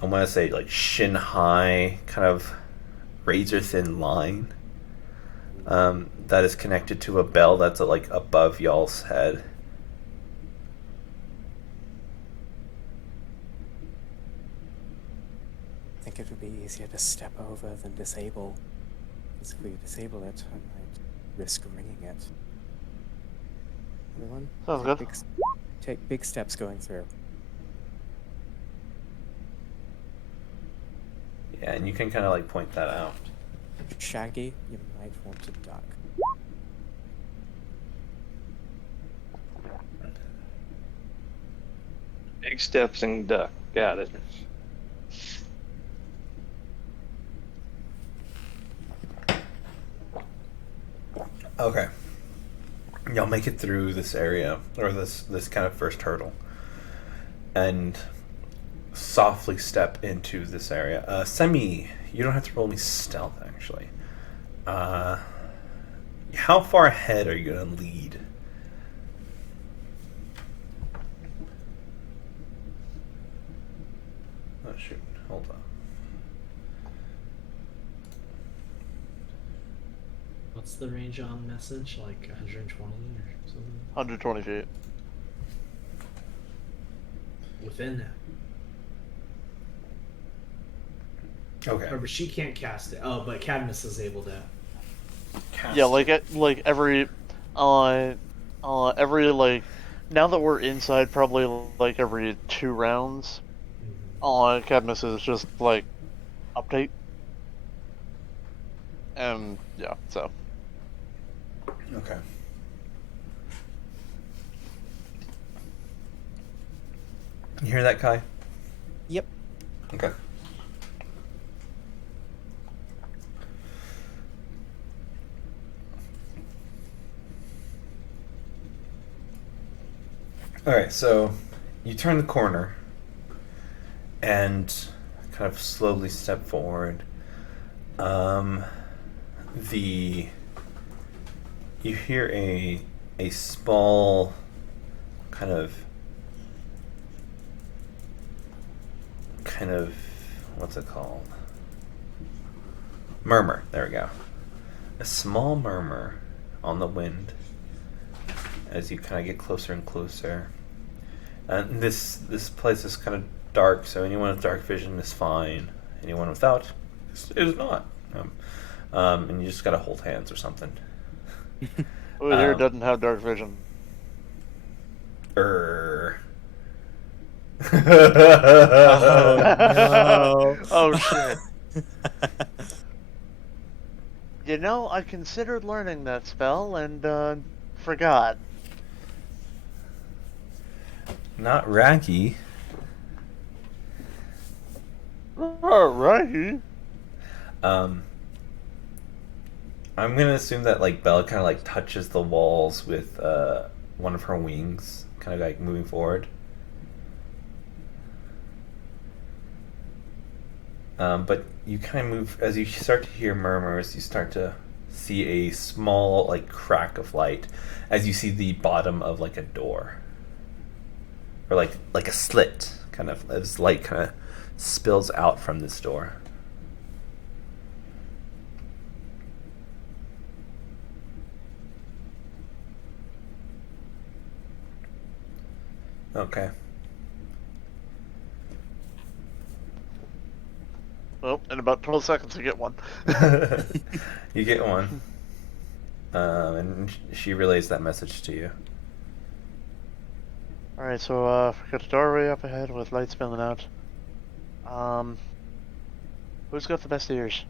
I want to say like shin high kind of razor thin line that is connected to a bell that's like above y'all's head. I think it would be easier to step over than disable. Because if we disable it, I might risk ringing it. Everyone, Sounds take good. take big steps going through. Yeah, and you can kind of like point that out. Shaggy, you might want to duck. Big steps and duck. Got it. Okay. Y'all make it through this area, or this kind of first hurdle, and softly step into this area. Semi, you don't have to roll me stealth, actually. How far ahead are you going to lead? Oh, shoot. Hold on. What's the range on message? Like 120 or something? 120 feet. Within that. Okay. Or, but she can't cast it. Oh, but Cadmus is able to. Cast Yeah, it. like every like, now that we're inside, probably like every 2 rounds, Cadmus is just like update. Yeah, so. Okay. You hear that, Kai? Yep. Okay. Alright, so you turn the corner and kind of slowly step forward. The you hear a small kind of what's it called? Murmur. There we go. A small murmur on the wind as you kind of get closer and closer. And this place is kind of dark, so anyone with dark vision is fine. Anyone without is not. And you just gotta hold hands or something. Who here doesn't have dark vision? No. Oh shit. You know, I considered learning that spell and forgot. Not Raggy. Alrighty. I'm gonna assume that like Bella kind of like touches the walls with one of her wings, kind of like moving forward. But you kind of move as you start to hear murmurs. You start to see a small like crack of light as you see the bottom of like a door, or like a slit, kind of as light kind of spills out from this door. Okay. Well, in about 12 seconds you get one. You get one. And she relays that message to you. Alright, so we got a doorway up ahead with light spilling out. Who's got the best ears?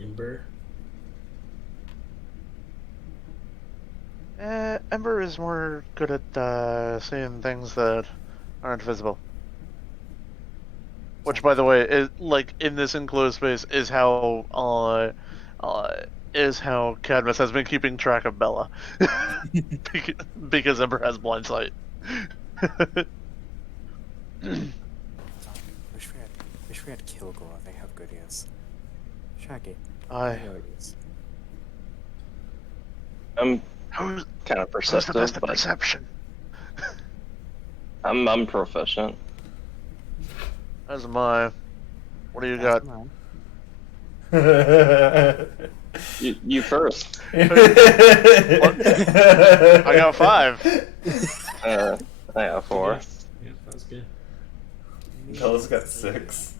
Ember. Ember is more good at seeing things that aren't visible. Which, by the way, is like in this enclosed space is how Cadmus has been keeping track of Bella, because Ember has blind sight. Wish we had Kilgore. They have good ears. Shaggy. Aye. Your ears. I'm Who's kind of who's the perceptive, best at but perception? I'm proficient. As am I. What do you That's got? mine. You first. I got 5. I got 4. Yeah, that's good. Bella's got 6.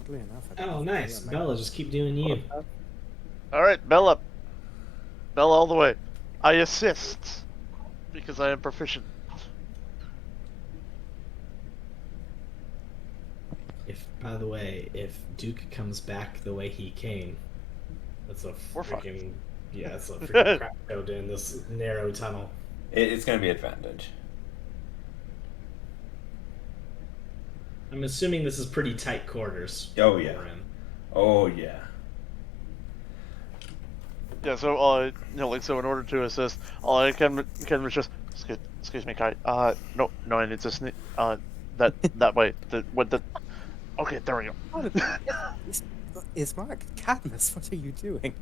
Oddly enough, I Oh, don't nice. feel like- Bella, just keep doing you. All right, Bella. Bella all the way. I assist because I am proficient. By the way, if Duke comes back the way he came, that's a We're fucked. freaking that's a freaking crap show in this narrow tunnel. It's gonna be advantage. I'm assuming this is pretty tight quarters. Oh, yeah. we're in. Oh yeah. Yeah, so so in order to assist, I can just excuse me, Kai. No, I need to sneak. That way. Okay, there we go. Ismark, Cadmus, what are you doing?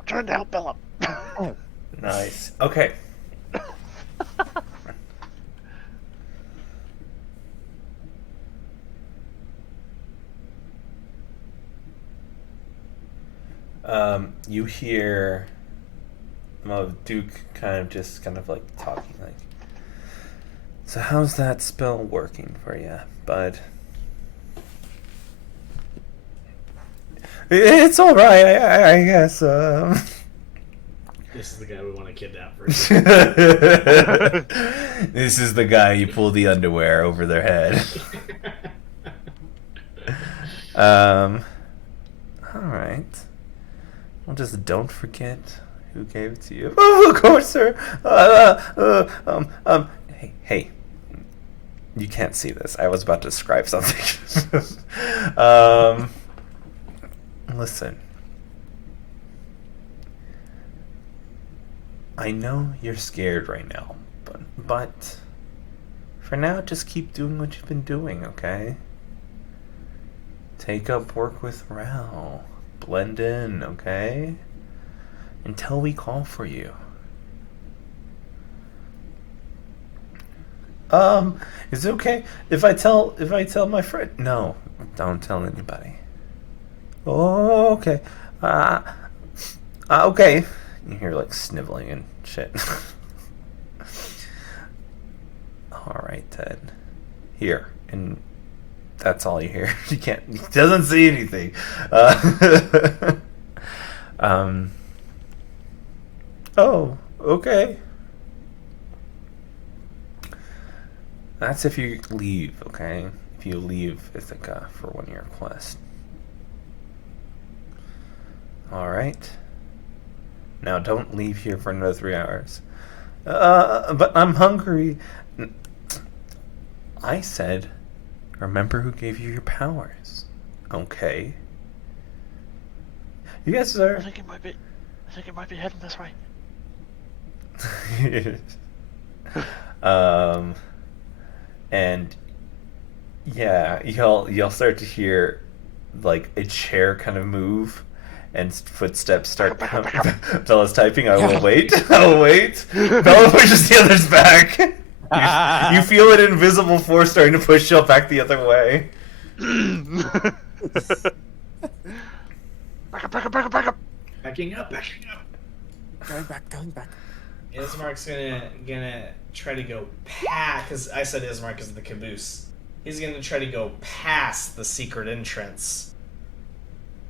I'm trying to help Bella. Oh, Nice. Okay. You hear Duke kind of like talking like, so how's that spell working for you, bud? It's all right, I guess. This is the guy we want to kidnap for. This is the guy you pull the underwear over their head. Alright. Well, just don't forget who gave it to you. Oh, of course, sir. Hey. You can't see this. I was about to describe something. Listen. I know you're scared right now, but for now, just keep doing what you've been doing, okay? Take up work with Rao. Blend in, okay? Until we call for you. Is it okay if I tell my friend? No, don't tell anybody. Oh, okay. Okay. You hear like sniveling and shit. Alright then. Here. And that's all you hear. You can't, he doesn't see anything. Oh, okay. That's if you leave, okay? If you leave Ithaca for one of your quests. Alright. Now don't leave here for another 3 hours. But I'm hungry. I said, remember who gave you your powers. Okay. You guys are... I think it might be heading this way. And yeah, you'll start to hear like a chair kind of move and footsteps start. Bella's typing. I will wait. Bella pushes the others back. You feel an invisible force starting to push you back the other way. Back up. Backing up. Going back. Ismark's gonna try to go past, because I said Ismark is the caboose. He's gonna try to go past the secret entrance.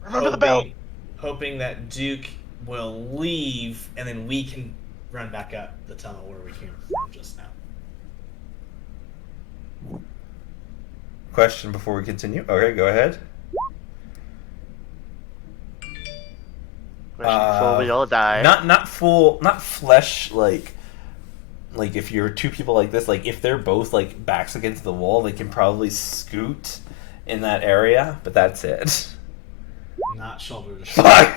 Remember the bell. Hoping that Duke will leave, and then we can run back up the tunnel where we came from just now. Question before we continue. Okay, go ahead. Before we all die. Not flesh like if you're two people like this, like if they're both like backs against the wall, they can probably scoot in that area, but that's it. Not shoulder to shoulder. Fuck.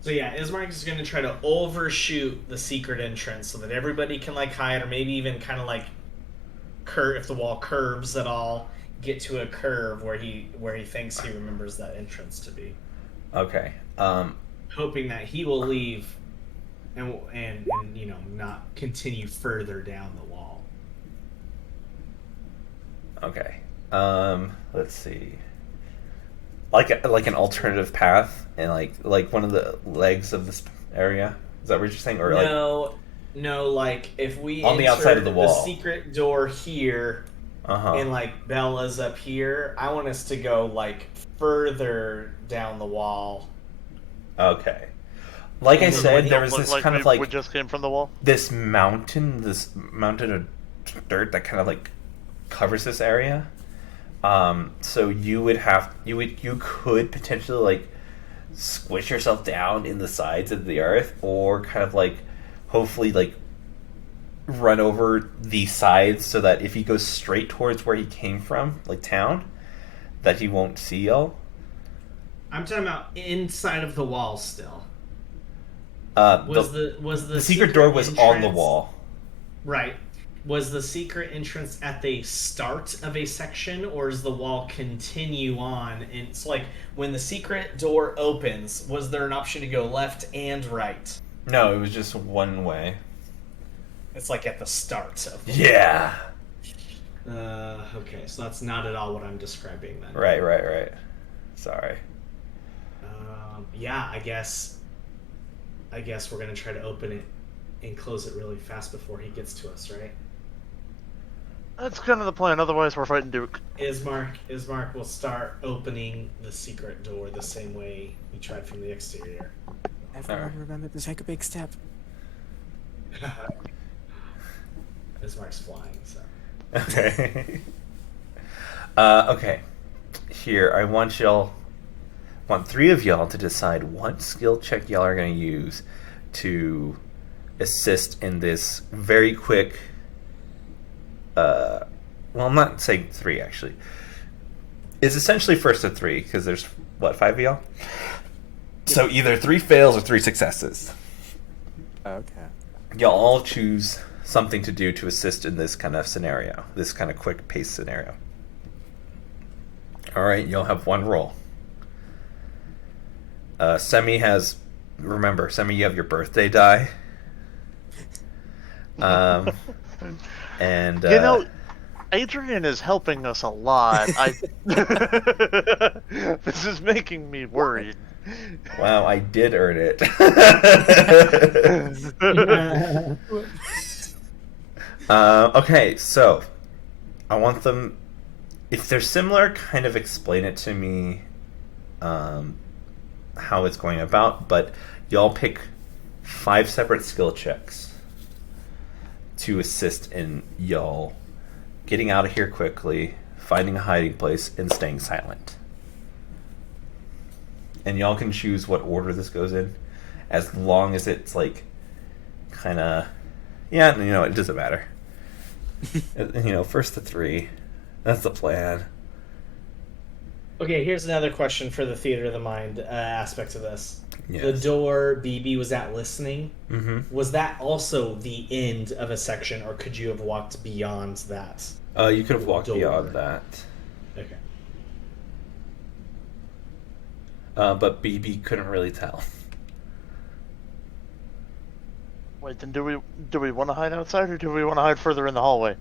So yeah, Ismark is going to try to overshoot the secret entrance so that everybody can like hide, or maybe even kind of like curve, if the wall curves at all, get to a curve where he thinks he remembers that entrance to be. Okay. Hoping that he will leave and you know, not continue further down the wall. Okay. Let's see. Like an alternative path and like one of the legs of this area. Is that what you're saying? Or no, like if we on the outside of the wall, the secret door here, and like Bella's up here, I want us to go like further down the wall. Okay. Like I said, there was this kind of like we just came from the wall. This mountain of dirt that kind of like covers this area. So you could potentially like squish yourself down in the sides of the earth, or kind of like hopefully like run over the sides so that if he goes straight towards where he came from, like town, that he won't see y'all. I'm talking about inside of the wall still. The secret door was entrance, on the wall. Right. Was the secret entrance at the start of a section, or does the wall continue on? And it's like when the secret door opens, was there an option to go left and right? No, it was just one way. It's like at the start of the Yeah. Okay, so that's not at all what I'm describing then. Right. Sorry. Yeah, I guess we're gonna try to open it and close it really fast before he gets to us, right? That's kind of the plan. Otherwise, we're fighting Duke. Ismark will start opening the secret door the same way we tried from the exterior. Everyone remember to take a big step. Ismark's flying, so. Okay. Okay. Here, I want three of y'all to decide what skill check y'all are going to use to assist in this very quick. Well, I'm not saying three actually. It's essentially first of three because there's what, 5 of y'all. So either 3 fails or 3 successes. Okay. Y'all all choose something to do to assist in this kind of scenario, this kind of quick pace scenario. All right, you'll have 1 roll. Semi has, remember, Semi, you have your birthday die. And You know, Adrian is helping us a lot. This is making me worried. wow, I did earn it. Okay, so I want them, if they're similar, kind of explain it to me how it's going about, but y'all pick 5 separate skill checks to assist in y'all getting out of here quickly, finding a hiding place, and staying silent. And y'all can choose what order this goes in, as long as it's like, kind of, yeah, you know, it doesn't matter. You know, first to 3. That's the plan. Okay, here's another question for the theater of the mind aspect of this. Yes. The door BB was at listening. Mm-hmm. Was that also the end of a section, or could you have walked beyond that? You could have walked Door. beyond that. Okay. But BB couldn't really tell. Wait, then do we want to hide outside, or do we want to hide further in the hallway?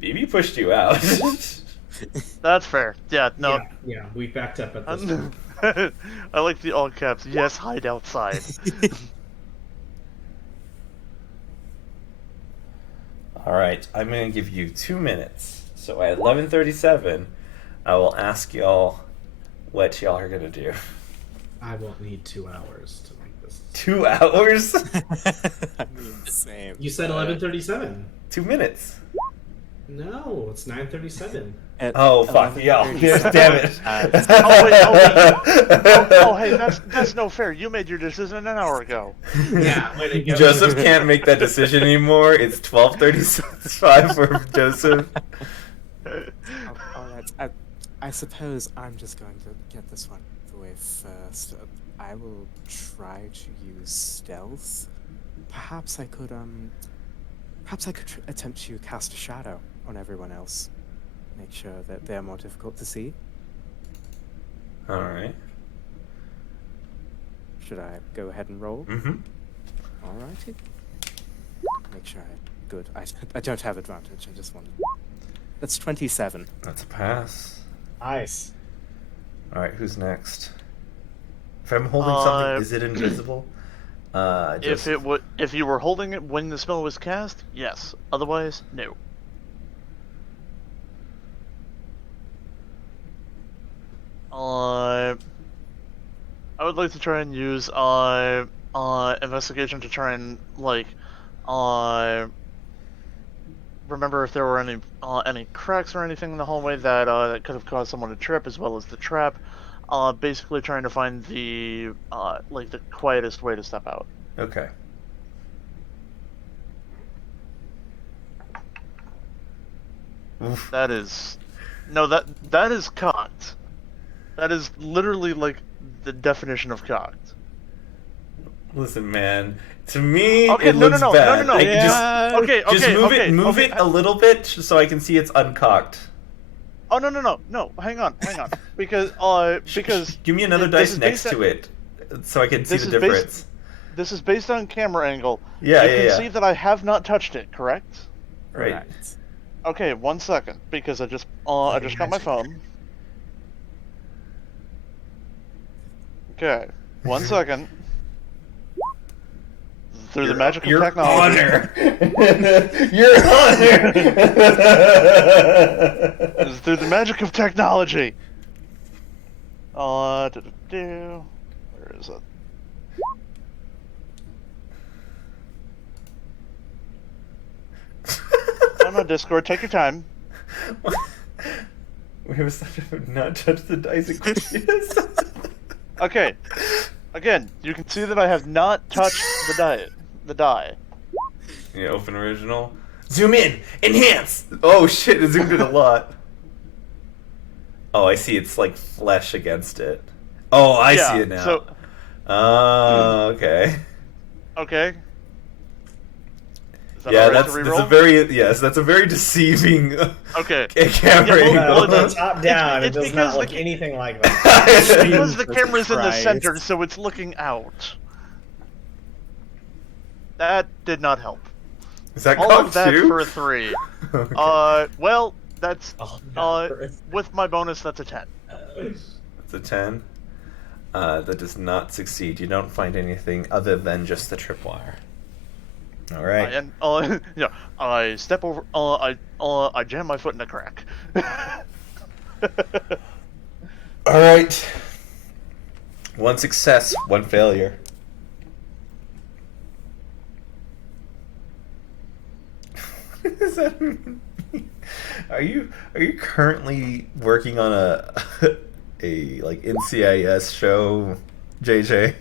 BB pushed you out. That's fair. Yeah, no. Yeah, we backed up at this point. I like the all caps. Yes, hide outside. All right, I'm going to give you 2 minutes. So at 11:37, I will ask y'all what y'all are going to do. I won't need 2 hours to make this. 2 hours? I mean, same. You said 11:37. 2 minutes. No, it's 9:37. Oh, fuck, y'all. Damn it. Oh, hey, that's no fair. You made your decision an hour ago. Yeah, way to go. Joseph can't make that decision anymore. It's 12:35 for Joseph. I suppose I'm just going to get this one out of the way first. I will try to use stealth. Perhaps I could attempt to cast a shadow on everyone else. Make sure that they're more difficult to see. All right. Should I go ahead and roll? Mm-hmm. Alrighty. Make sure good. I don't have advantage. I just want. That's 27. That's a pass. Nice. All right, who's next? If I'm holding something, is it invisible? If you were holding it when the spell was cast, yes. Otherwise, no. I would like to try and use investigation to try and remember if there were any cracks or anything in the hallway that could have caused someone to trip, as well as the trap. Basically trying to find the the quietest way to step out. Okay. Oof. That is cocked. That is literally like the definition of cocked. Listen, man. To me, Okay, it looks bad. no. Like, Yeah. just move it a little bit so I can see it's uncocked. Oh no! Hang on. Because Give me another this dice is next based to it so I can see this the is based- difference. this is based on camera angle. Yeah, you yeah, can yeah. see that I have not touched it, correct? Right. Okay, 1 second, because I just got my phone. Okay, 1 second. through the magic of Your technology. honor. Your honor. It's through the magic of technology. Where is it? I'm on Discord. Take your time. We have such a not touch the dice equations. Okay. Again, you can see that I have not touched the die. Yeah, open original. Zoom in! Enhance! Oh shit, it zoomed in a lot. Oh, I see, it's like flesh against it. Oh, I see it now. So, Oh, okay. okay. Is that Yeah, alright that's to a reroll? that's a very deceiving Okay. camera Yeah, angle. well, From the top down, it's it does because not look the- anything like that. Because the Jesus camera's in the Christ. center, so it's looking out. That did not help. Is that All called of that two? for a 3. Okay. Well, that's Oh, with my bonus, that's a 10. It's a 10. That does not succeed. You don't find anything other than just the tripwire. All right. And yeah, I step over. I jam my foot in a crack. All right. One success, one failure. Is that? Are you currently working on a like NCIS show, JJ?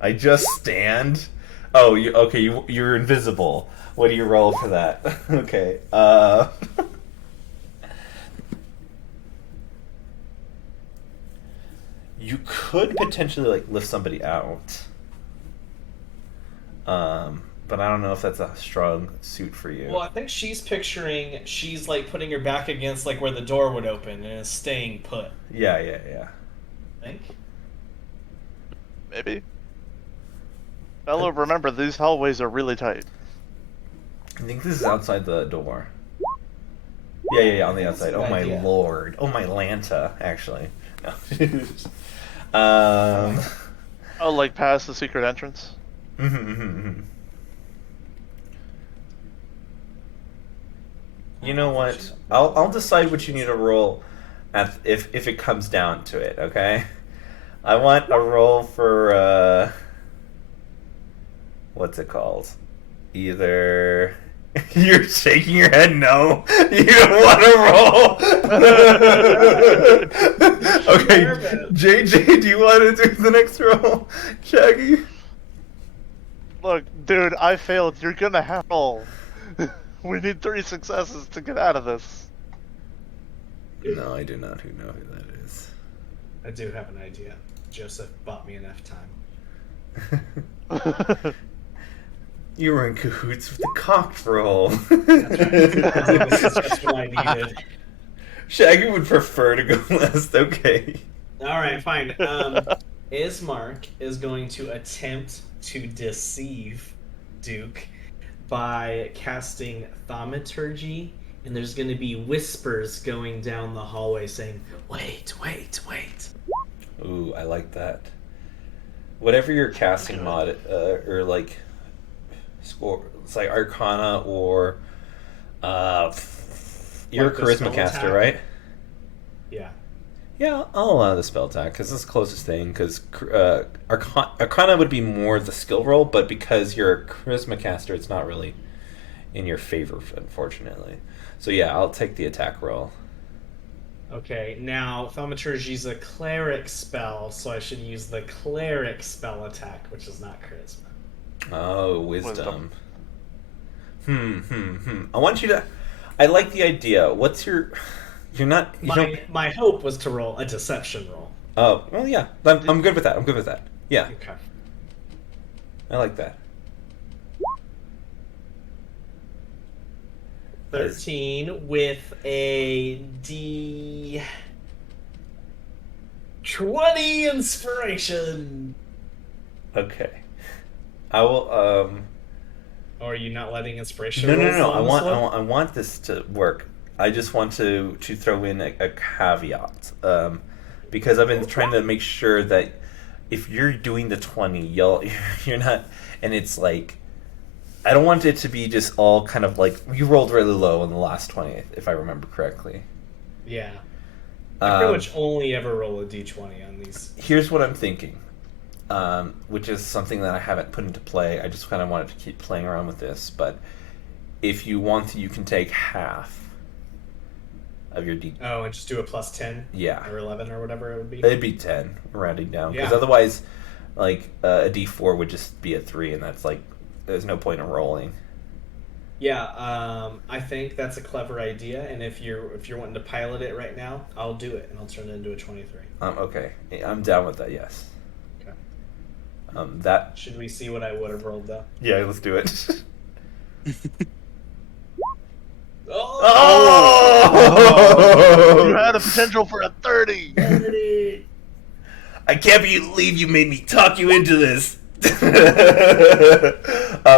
I just stand. Oh, you're invisible. What do you roll for that? Okay. You could potentially like lift somebody out. But I don't know if that's a strong suit for you. Well, I think she's like putting her back against like where the door would open and is staying put. Yeah. I think. Maybe. Fellow, remember these hallways are really tight. I think this is outside the door. Yeah, on the outside. Oh my idea. lord. Oh my Lanta, actually. No. Oh, like past the secret entrance. You know what? I'll decide what you need to roll if it comes down to it, okay? I want a roll for what's it called? Either you're shaking your head no. You don't want to roll. Okay, JJ, do you want to do the next roll? Shaggy? Look, dude, I failed. You're gonna have to roll. We need 3 successes to get out of this. No, I do not know who that is. I do have an idea. Joseph bought me enough time. You were in cahoots with the cocked roll. That's right. This is just what I needed. Shaggy would prefer to go last. Okay. All right, fine. Ismark is going to attempt to deceive Duke by casting Thaumaturgy, and there's going to be whispers going down the hallway saying, "Wait, wait, wait." Ooh, I like that. Whatever your casting mod or like score, it's like Arcana or you're a Like the charisma spell caster, attack? right? Yeah. Yeah, I'll allow the spell attack because it's the closest thing. Because Arcana would be more the skill roll, but because you're a charisma caster, it's not really in your favor, unfortunately. So yeah, I'll take the attack roll. Okay, now Thaumaturgy is a cleric spell, so I should use the cleric spell attack, which is not charisma. Oh, wisdom. I want you to. I like the idea. What's your? You're not. You don't. My hope was to roll a deception roll. Oh, well, yeah. I'm good with that. I'm good with that. Yeah, Okay. I like that. 13 with a D20 inspiration. Okay. I will. Or are you not letting inspiration? No. rolls I on this one? I want this to work. I just want to throw in a caveat, because I've been trying to make sure that if you're doing the 20, you're not, and it's like, I don't want it to be just all kind of like, you rolled really low in the last 20, if I remember correctly. Yeah. I pretty much only ever roll a d20 on these. Here's what I'm thinking, which is something that I haven't put into play. I just kind of wanted to keep playing around with this, but if you want to, you can take half of your D. Oh, and just do a plus 10? Yeah. Or 11 or whatever it would be? It'd be 10, rounding down. Because Yeah. otherwise, like, a D4 would just be a 3, and that's like, there's no point in rolling. Yeah, I think that's a clever idea, and if you're wanting to pilot it right now, I'll do it, and I'll turn it into a 23. Okay. I'm down with that, yes. Okay. That... Should we see what I would have rolled, though? Yeah, let's do it. You had a potential for a 30! 30! I can't believe you made me talk you into this.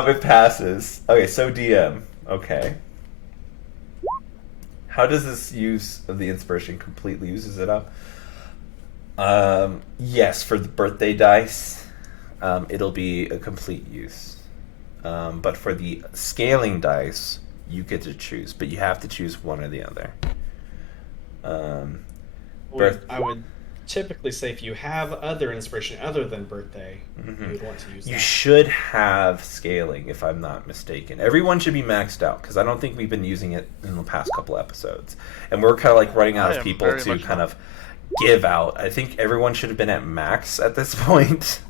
It passes. Okay, so DM. Okay. How does this use of the inspiration completely uses it up? Yes, for the birthday dice, it'll be a complete use. But for the scaling dice, you get to choose, but you have to choose one or the other. I would typically say if you have other inspiration other than birthday, you would want to use that. You should have scaling, if I'm not mistaken. Everyone should be maxed out, because I don't think we've been using it in the past couple episodes. And we're kind of like running out of people to kind of give out. I think everyone should have been at max at this point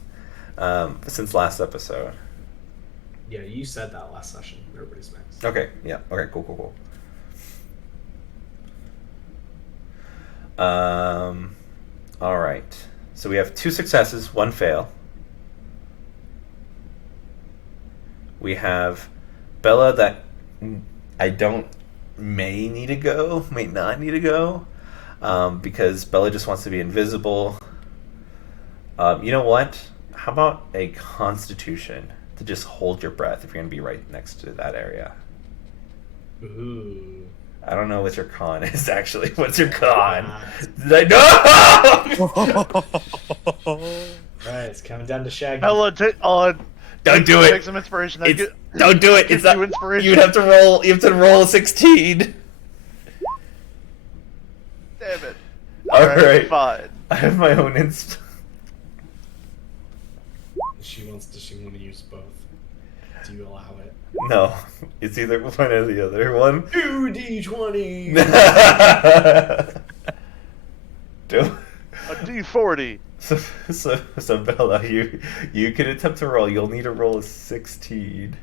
since last episode. Yeah, you said that last session. Everybody's maxed. Okay, yeah. Okay, cool. All right. So we have 2 successes, 1 fail. We have Bella that I may need to go, may not need to go, because Bella just wants to be invisible. You know what? How about a Constitution to just hold your breath if you're going to be right next to that area? Ooh. I don't know what your con is, actually. What's your con? Did I know? Right, it's coming down to Shaggy. Bella, Don't do it. Take some inspiration. Don't do it. It's not. Inspiration. You have to roll. You have to roll a 16. Damn it. All right. Fine. I have my own insp. Does she want to use both? Do you allow it? No, it's either one or the other. 1. 2d20. Do. A D40. So Bella, you can attempt to roll. You'll need to roll a 16.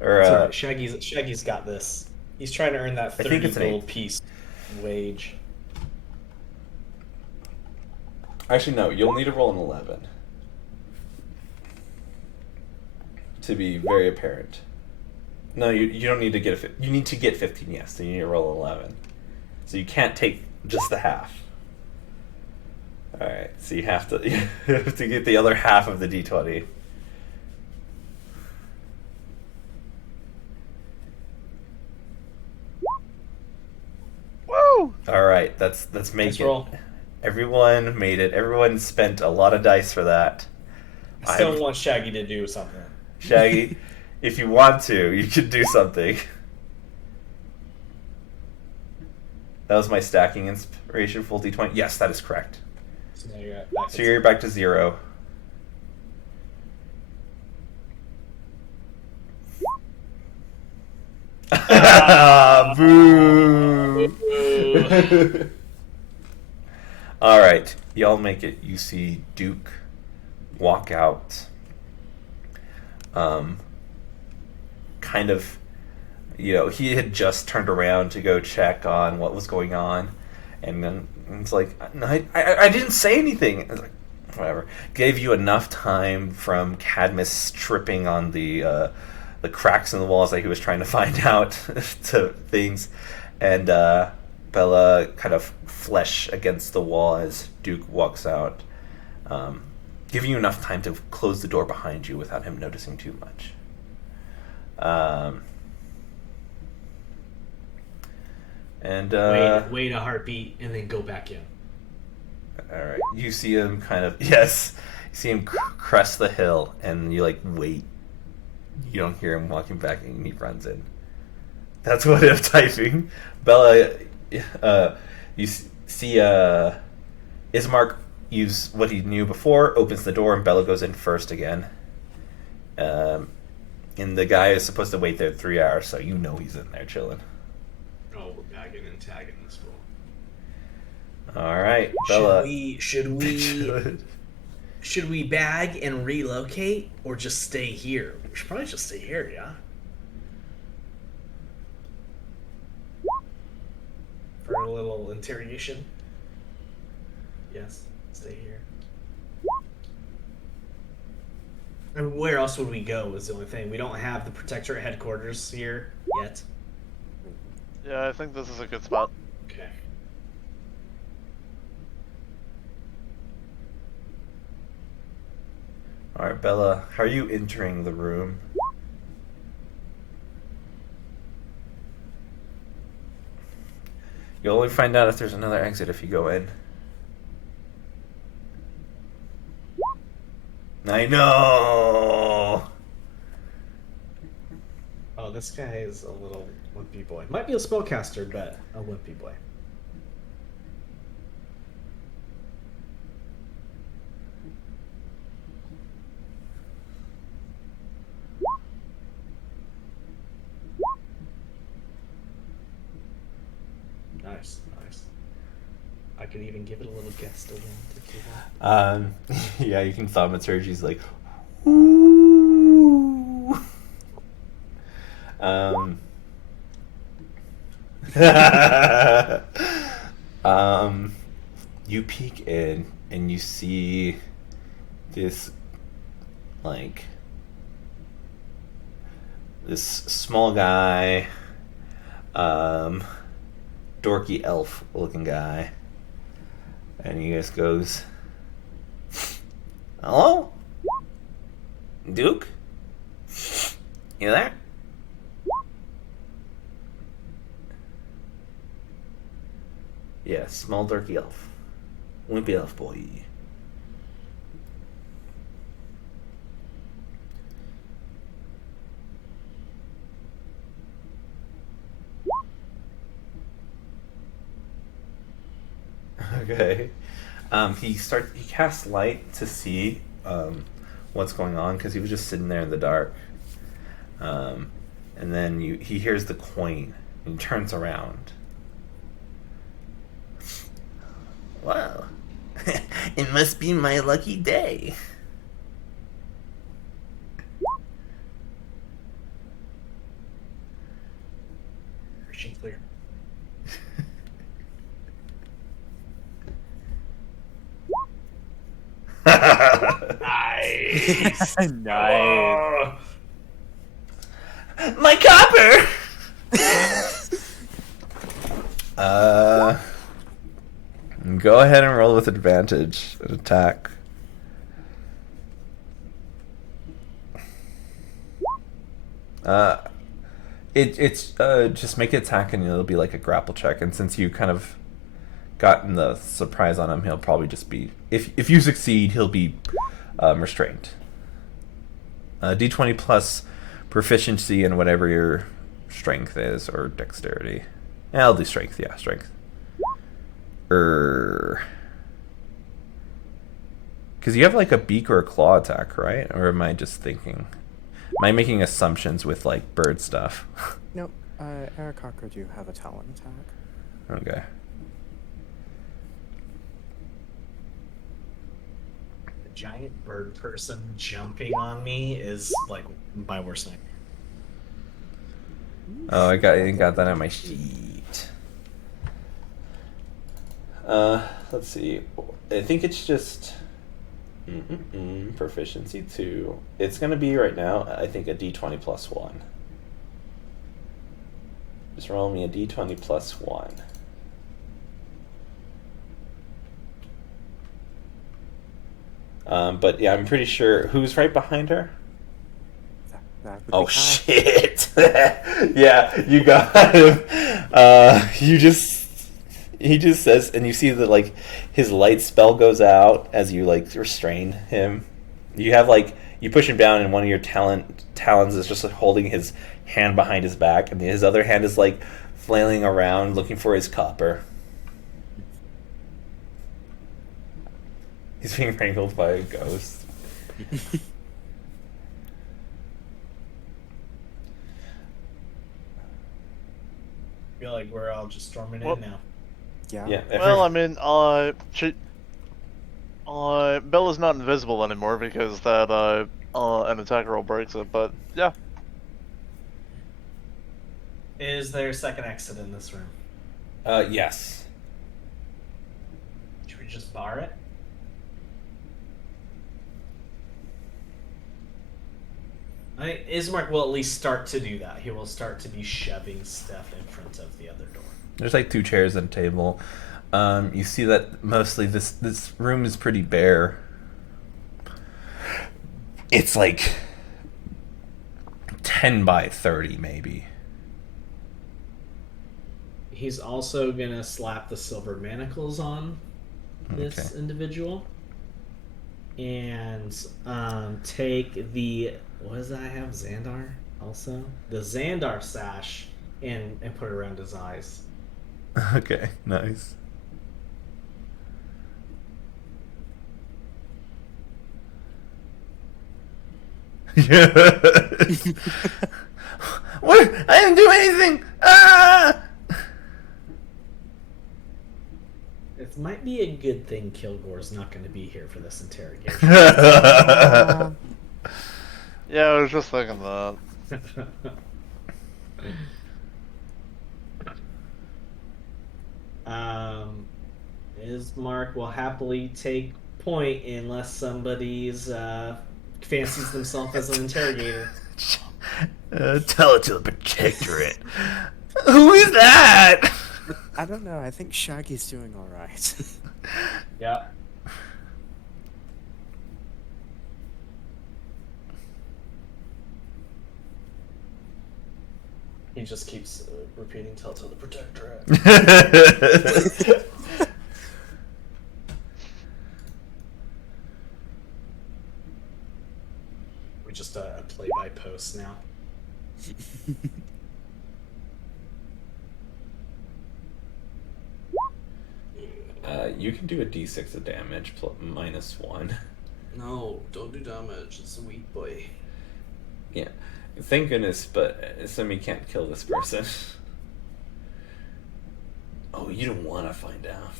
Or It's alright, Shaggy's got this. He's trying to earn that I think 30 it's an gold 8. piece wage. Actually, no. You'll need to roll an 11 to be very apparent. No, you don't need to get you need to get 15. Yes, so you need to roll an 11. So you can't take just the half. All right, so you have to get the other half of the d20. Woo! All right, that's make Nice it. roll. Everyone made it. Everyone spent a lot of dice for that. I still want Shaggy to do something. Shaggy, if you want to, you can do something. That was my stacking inspiration, full d20. Yes, that is correct. So now you're back So you're back to 0. Boo! All right, y'all make it. You see Duke walk out. Kind of, he had just turned around to go check on what was going on, and then it's like, no, I didn't say anything. It's like, whatever. Gave you enough time from Cadmus tripping on the cracks in the walls that he was trying to find out to things, and Bella kind of flesh against the wall as Duke walks out, giving you enough time to close the door behind you without him noticing too much. wait a heartbeat and then go back in. All right. You see him kind of yes. You see him crest the hill, and you like wait. You don't hear him walking back, and he runs in. That's what I'm typing. Bella, you see Ismark use what he knew before, opens the door, and Bella goes in first again. And the guy is supposed to wait there 3 hours, so you know he's in there chilling. Oh, we're bagging and tagging this fool. All right, Bella. Should we bag and relocate, or just stay here? We should probably just stay here, yeah. For a little interrogation. Yes, stay here. I mean, where else would we go is the only thing. We don't have the Protectorate headquarters here yet. Yeah, I think this is a good spot. Okay. All right, Bella. How are you entering the room? You'll only find out if there's another exit if you go in. I know. Oh, this guy is a little wimpy boy. Might be a spellcaster, but a wimpy boy. Nice, nice. I could even give it a little guest again to do that. Yeah, you can thaumaturgy's like, ooh. You peek in and you see this, like, this small guy, dorky elf looking guy, and he just goes, "Hello? Duke? You there?" Yeah, small dorky elf. Wimpy elf boy. Okay. He casts light to see what's going on because he was just sitting there in the dark. And then he hears the coin and he turns around. Wow. It must be my lucky day. Machine clear. Nice. Nice. My copper. Go ahead and roll with advantage and attack. It's just make an attack and it'll be like a grapple check. And since you kind of gotten the surprise on him, he'll probably just be if you succeed, he'll be restrained. D20 plus proficiency in whatever your strength is or dexterity. Yeah, I'll do strength. Yeah, strength. Because you have like a beak or a claw attack, right? Or am I just thinking? Am I making assumptions with like bird stuff? Nope. Aarakocra do have a talon attack. Okay. The giant bird person jumping on me is like my worst nightmare. Oh, I got that on my sheet. Let's see. I think it's just proficiency 2. It's gonna be right now. I think a D20 plus 1. Just roll me a D20 plus 1. But yeah, I'm pretty sure. Who's right behind her? That would Oh be Kai. shit! Yeah, you got him. He just says, and you see that like his light spell goes out as you like restrain him. You have like you push him down, and one of your talons is just like, holding his hand behind his back, and his other hand is like flailing around looking for his copper. He's being wrangled by a ghost. I feel like we're all just storming Well- in now. Yeah. Well, I mean, Bella's not invisible anymore because that an attack roll breaks it. But yeah, Is there a second exit in this room? Yes. Should we just bar it? Ismark will at least start to do that. He will start to be shoving stuff in front of the other door. There's like 2 chairs and a table. You see that mostly this room is pretty bare. It's like 10 by 30 maybe. He's also gonna slap the silver manacles on this Okay. individual, and take the what does that have? Xandar also the Xandar sash and put it around his eyes. Okay, nice. Yeah. What? I didn't do anything. Ah! It might be a good thing Kilgore's not going to be here for this interrogation. yeah, I was just thinking that. Ismark will happily take point unless somebody's fancies themselves as an interrogator. Tell it to the Protectorate. Who is that? I don't know. I think Shaggy's doing all right. Yeah. He just keeps repeating, "Tell it to the Protectorate." We just play by post now. You can do a d6 of damage -1. No, don't do damage. It's a weak boy. Yeah. Thank goodness, but Semi can't kill this person. Oh, you don't want to find out.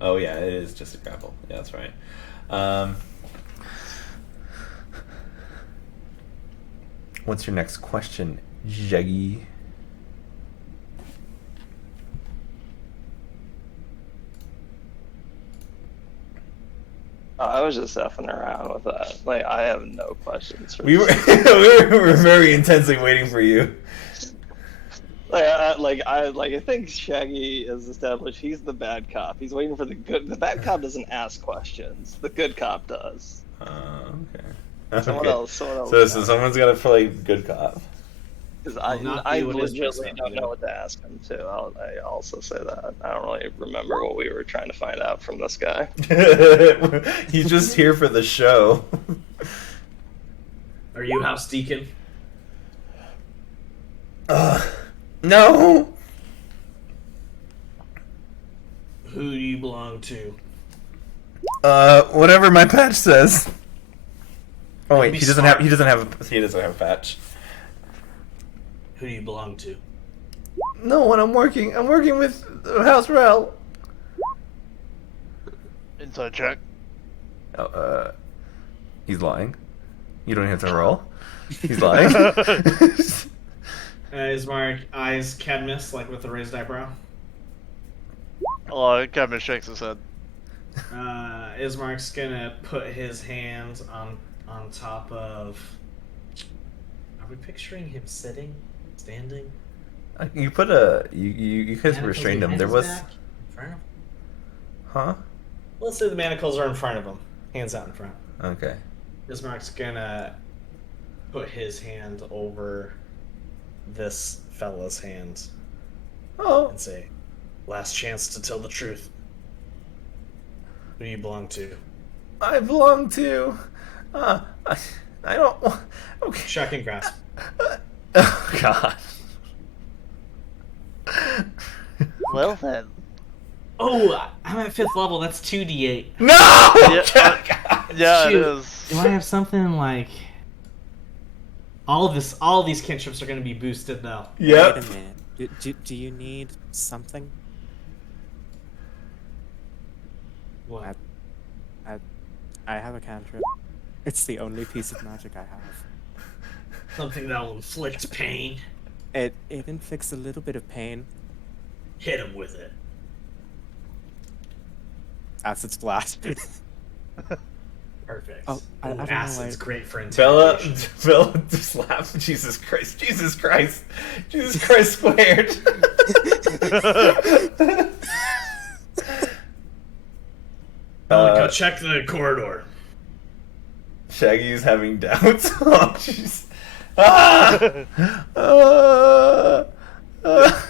Oh yeah, it is just a grapple. Yeah, that's right. What's your next question, Jaggy? I was just effing around with that. Like, I have no questions. For We were we were very intensely waiting for you. I think Shaggy is established. He's the bad cop. He's waiting for the good. The bad cop doesn't ask questions. The good cop does. Okay. Someone Okay. else. So someone's got to play good cop. Because Will not I be what is legitimately just don't now. know what to ask him too. I also say that I don't really remember what we were trying to find out from this guy. He's just here for the show. Are you House Deacon? No. Who do you belong to? Whatever my patch says. Oh wait, Be he doesn't smart. have a patch. Who do you belong to? No, when I'm working with House Rel. Inside check. Oh, he's lying. You don't have to roll. He's lying. Ismark eyes Cadmus like with a raised eyebrow. Kevin shakes his head. Ismark's gonna put his hands on top of. Are we picturing him sitting, standing? You put you guys Manacles restrained him. behind There his was, back? In front of him? huh? Let's say the manacles are in front of him, hands out in front. Okay. Ismark's gonna put his hand over this fella's hand Oh, and say, Last chance to tell the truth. Who do you belong to? I belong to. I don't. Okay. Shocking grasp. Oh God. Well then. Oh, I'm at 5th level. That's 2d8. No. Yeah, yeah, it Shoot. is. Do I have something like... All of these cantrips are going to be boosted now. Yep. Wait a minute. Do you need something? What? I have a cantrip. It's the only piece of magic I have. Something that will inflict pain. It inflicts a little bit of pain. Hit him with it. Acid splash. Perfect. Oh, I don't know acid's why- great for Bella intimidation. just laughed. Jesus Christ. Jesus Christ. Jesus Christ squared. Go check the corridor. Shaggy's having doubts. Oh, jeez. Ah!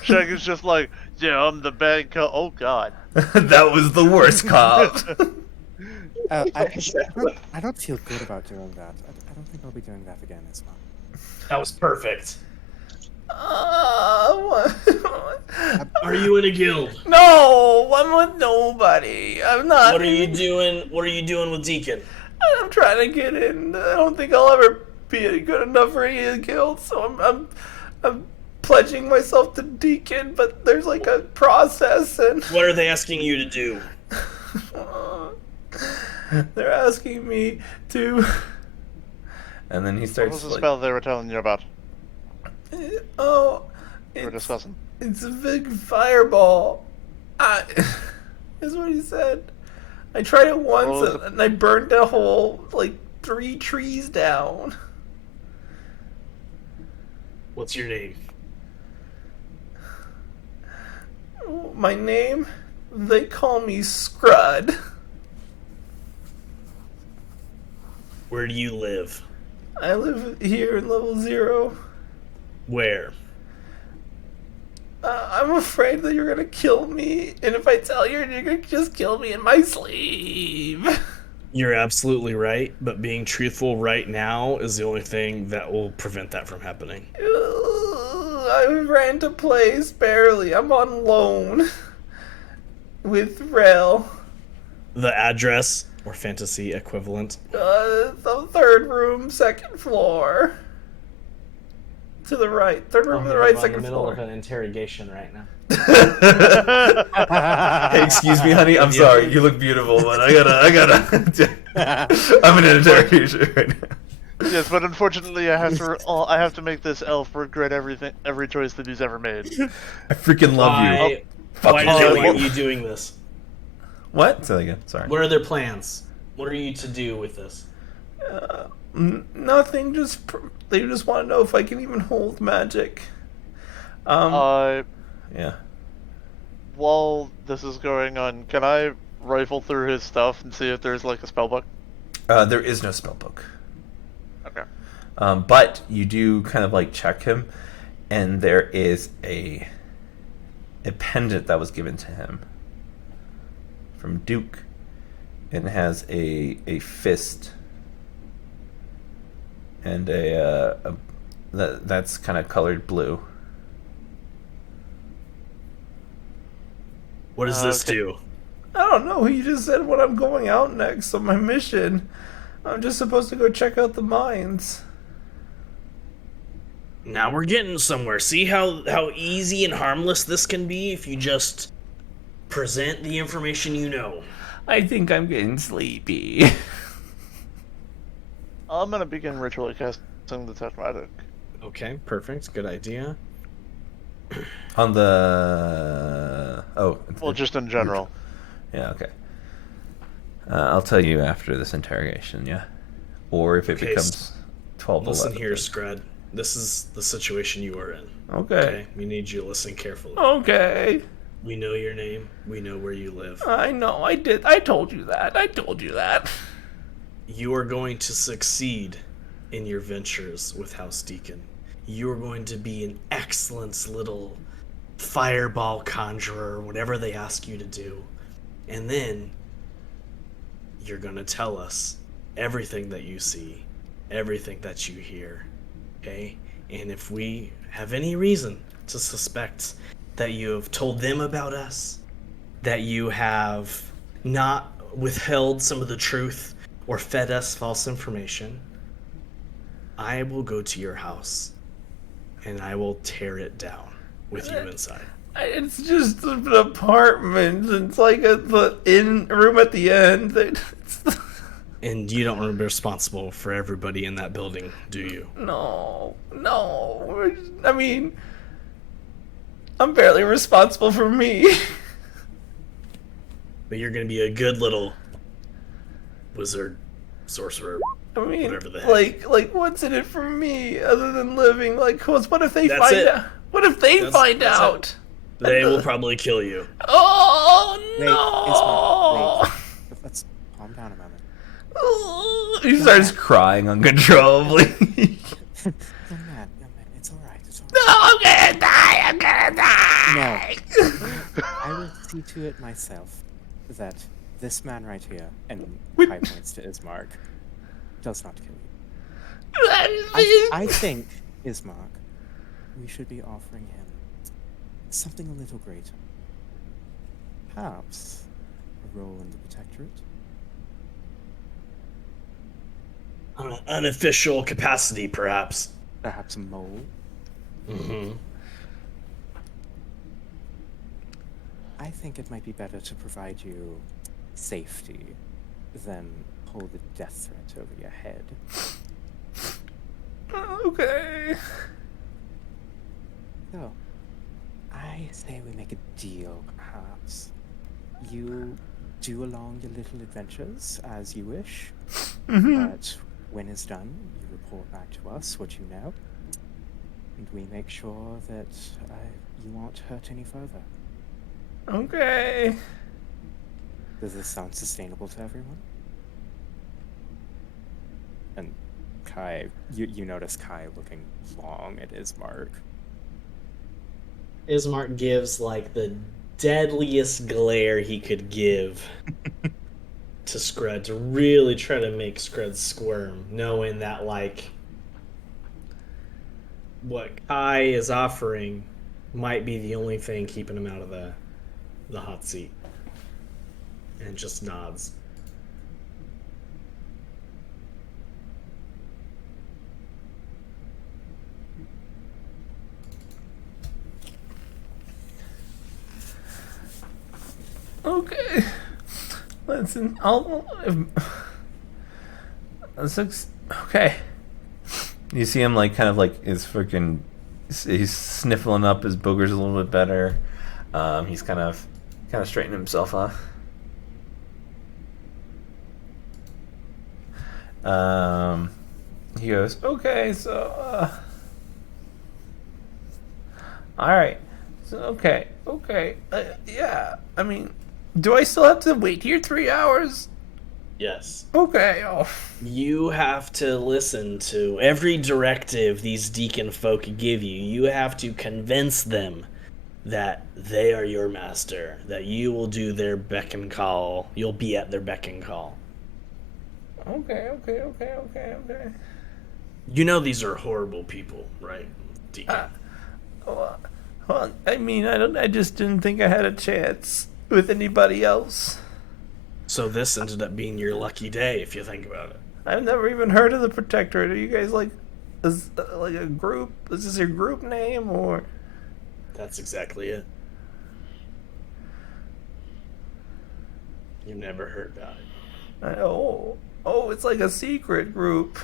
Shaggy's just like, yeah, I'm the bad cop. Oh God. That was the worst cop. I don't feel good about doing that. I don't think I'll be doing that again as well. That was perfect. What? Are you in a guild? No, I'm with nobody. I'm not. What are you doing? What are you doing with Deacon? I'm trying to get in. I don't think I'll ever be good enough for any of the guilds, so I'm pledging myself to Deacon, but there's like a process and What are they asking you to do? they're asking me to. And then he What starts was the like, spell they were telling you about? oh, We were discussing. it's a big fireball. Is what he said. I tried it once Oh, and I burned a whole, like, 3 trees down. What's your name? My name? They call me Scrud. Where do you live? I live here in level 0. Where? I'm afraid that you're gonna kill me, and if I tell you, you're gonna just kill me in my sleep. You're absolutely right, but being truthful right now is the only thing that will prevent that from happening. I ran to place barely. I'm on loan with Rel. The address, or fantasy equivalent. The 3rd room, 2nd floor. To the right. 3rd room to the right, 2nd floor. an interrogation right now. Hey, excuse me, honey. I'm sorry. You look beautiful, but I gotta. I'm in an interrogation right now. Yes, but unfortunately, I have to make this elf regret every choice that he's ever made. I freaking love you. Why do you. they want you doing this? What? Say that again. Sorry. What are their plans? What are you to do with this? Nothing. They just want to know if I can even hold magic. Yeah. While this is going on, can I rifle through his stuff and see if there's like a spellbook? There is no spellbook. Okay. But you do kind of like check him, and there is a pendant that was given to him from Duke, and it has a fist and that's kind of colored blue. What does this Okay. do? I don't know. He just said when I'm going out next on my mission, I'm just supposed to go check out the mines. Now we're getting somewhere. See how easy and harmless this can be if you just present the information you know. I think I'm getting sleepy. I'm gonna begin ritually casting detect magic. Okay, perfect. Good idea. On the Well, just in general. Yeah, okay. I'll tell you after this interrogation, yeah? Or if it Okay, becomes 12 to Listen 11. here, Scrud. This is the situation you are in. Okay. We need you to listen carefully. Okay. We know your name. We know where you live. I know, I did. I told you that. You are going to succeed in your ventures with House Deacon. You are going to be an excellent little fireball conjurer, whatever they ask you to do. And then you're gonna tell us everything that you see, everything that you hear, okay? And if we have any reason to suspect that you have told them about us, that you have not withheld some of the truth or fed us false information, I will go to your house and I will tear it down with you inside. It's just an apartment. It's like the room at the end. And you don't want to be responsible for everybody in that building, do you? No. I mean, I'm barely responsible for me. But you're going to be a good little wizard, sorcerer, I mean, whatever the heck. like, what's in it for me other than living? Like, what if they That's find it. out? What if they That's- find that's it. out? They will probably kill you. Oh Wait, no! wait. Let's calm down a moment. He starts crying uncontrollably. Young man, it's alright. No, I'm gonna die! No. I will see to it myself that this man right here, and Kai points to Ismark, does not kill you. I think, Ismark, we should be offering him something a little greater. Perhaps a role in the Protectorate? On an unofficial capacity, perhaps. Perhaps a mole? Mm-hmm. I think it might be better to provide you safety than hold a death threat over your head. Okay. So, I say we make a deal, perhaps. You do along your little adventures as you wish, but when it's done, you report back to us what you know, and we make sure that you won't hurt any further. Okay. Does this sound sustainable to everyone? And Kai, you notice Kai looking long at Ismark. Ismark gives like the deadliest glare he could give to Scrud to really try to make Scrud squirm, knowing that like what Kai is offering might be the only thing keeping him out of the hot seat. And just nods. Okay. Listen, okay. You see him like kind of like he's sniffling up his boogers a little bit better. He's kind of straightening himself up. He goes, okay, so all right. So okay. Yeah. I mean, do I still have to wait here 3 hours? Yes. Okay. Oh. You have to listen to every directive these deacon folk give you. You have to convince them that they are your master, that you will do their beck and call. You'll be at their beck and call. Okay. You know these are horrible people, right, Deacon? Well, I mean, I just didn't think I had a chance with anybody else. So this ended up being your lucky day, if you think about it. I've never even heard of the Protectorate. Are you guys like a group? Is this your group name or? That's exactly it. You've never heard about it. Oh, it's like a secret group.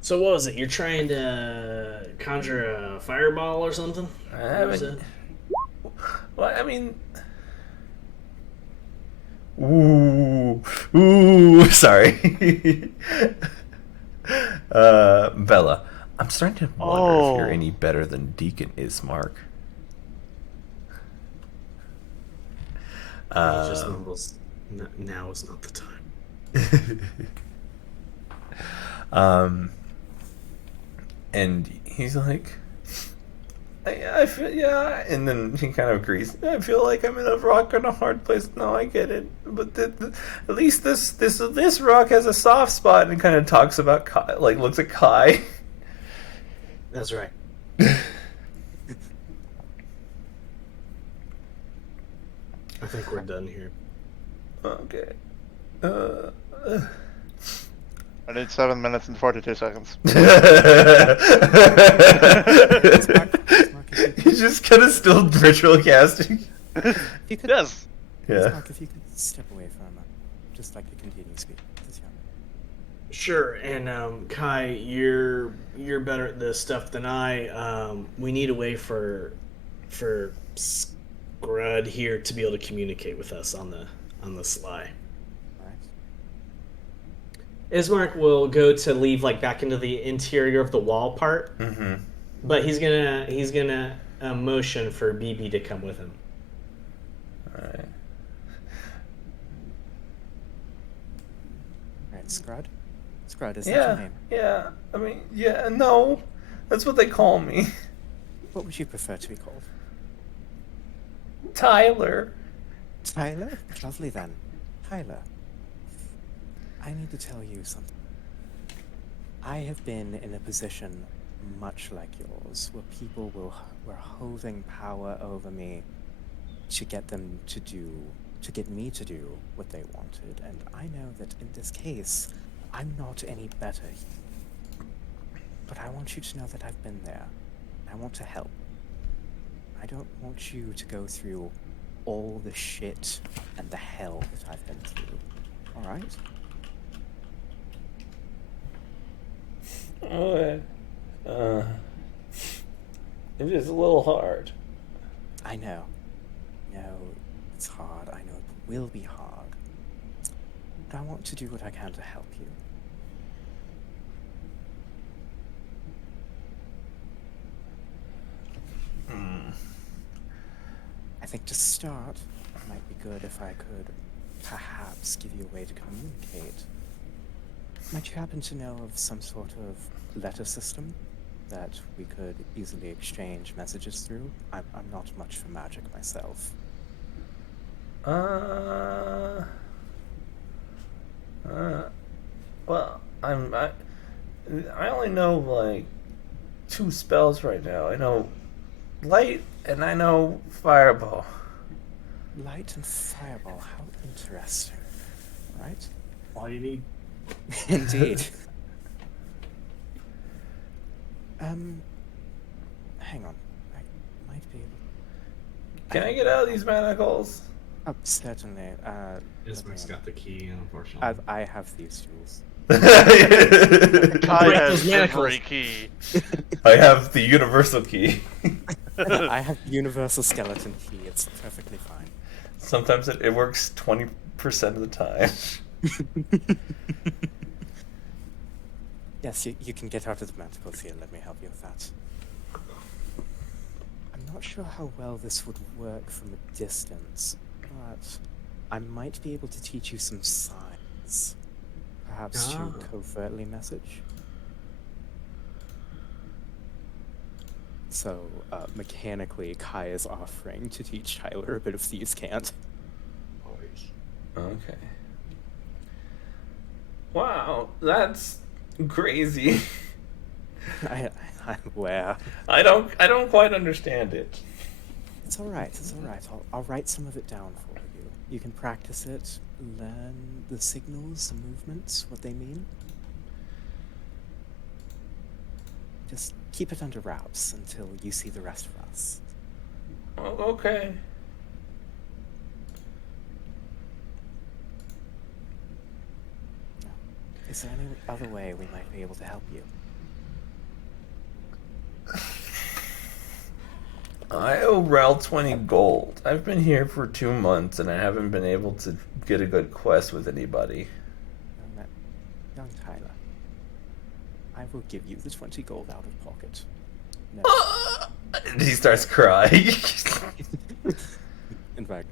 So what was it? You're trying to conjure a fireball or something? I What was haven't. it? Well, I mean. Ooh, sorry. Bella, I'm starting to wonder if you're any better than Deacon Ismark. He just mumbles, now is not the time. And he's like, I feel, yeah, and then he kind of agrees. I feel like I'm in a rock and a hard place. No, I get it, but at least this rock has a soft spot, and kind of talks about Kai, like looks at Kai. That's right. I think we're done here. Okay. I need 7 minutes and 42 seconds. He's just kind of still ritual casting. You could, Yes. Yeah. Mark, if you could step away for a moment, just like to continue speaking. This young. Sure, and Kai, you're better at this stuff than I. We need a way for Scrud here to be able to communicate with us on the sly. Right. Ismark will go to leave like back into the interior of the wall part, Mm-hmm. but he's gonna motion for BB to come with him. All right. Right, Scrud? Scrud, is that Yeah. your name? Yeah. I mean, yeah. No, that's what they call me, What would you prefer to be called? Tyler. Tyler? Lovely then. Tyler. I need to tell you something. I have been in a position much like yours, where people were holding power over me to get me to do what they wanted, and I know that in this case, I'm not any better. But I want you to know that I've been there. I want to help. I don't want you to go through all the shit and the hell that I've been through. Alright? Okay. It is a little hard. I know. No, it's hard. I know it will be hard. But I want to do what I can to help you. I think to start, it might be good if I could perhaps give you a way to communicate. Might you happen to know of some sort of letter system that we could easily exchange messages through? I'm not much for magic myself. Well, I only know like 2 spells right now. I know light and I know fireball. Light and fireball, how interesting. Right? All you need. Indeed. Hang on. I might be able. Can I get out of these manacles? Oh, certainly. Ismark's got the key, unfortunately. I have these tools. Kai Break has those manacles. every key. I have the universal key. I have universal skeleton key. It's perfectly fine. Sometimes it works 20% of the time. Yes, you can get out of the manacles here. Let me help you with that. I'm not sure how well this would work from a distance, but I might be able to teach you some signs. Perhaps to covertly message. So, mechanically, Kai is offering to teach Tyler a bit of Thieves' Cant. Okay. Wow, that's crazy. I'm aware. I don't quite understand it. It's alright, it's alright. I'll write some of it down for you. You can practice it, learn the signals, the movements, what they mean. Just keep it under wraps until you see the rest of us. Oh, okay. Is there any other way we might be able to help you? I owe Rel 20 gold. I've been here for 2 months and I haven't been able to get a good quest with anybody. Young Tyler, I will give you the 20 gold out of pocket. No. And he starts crying. In fact,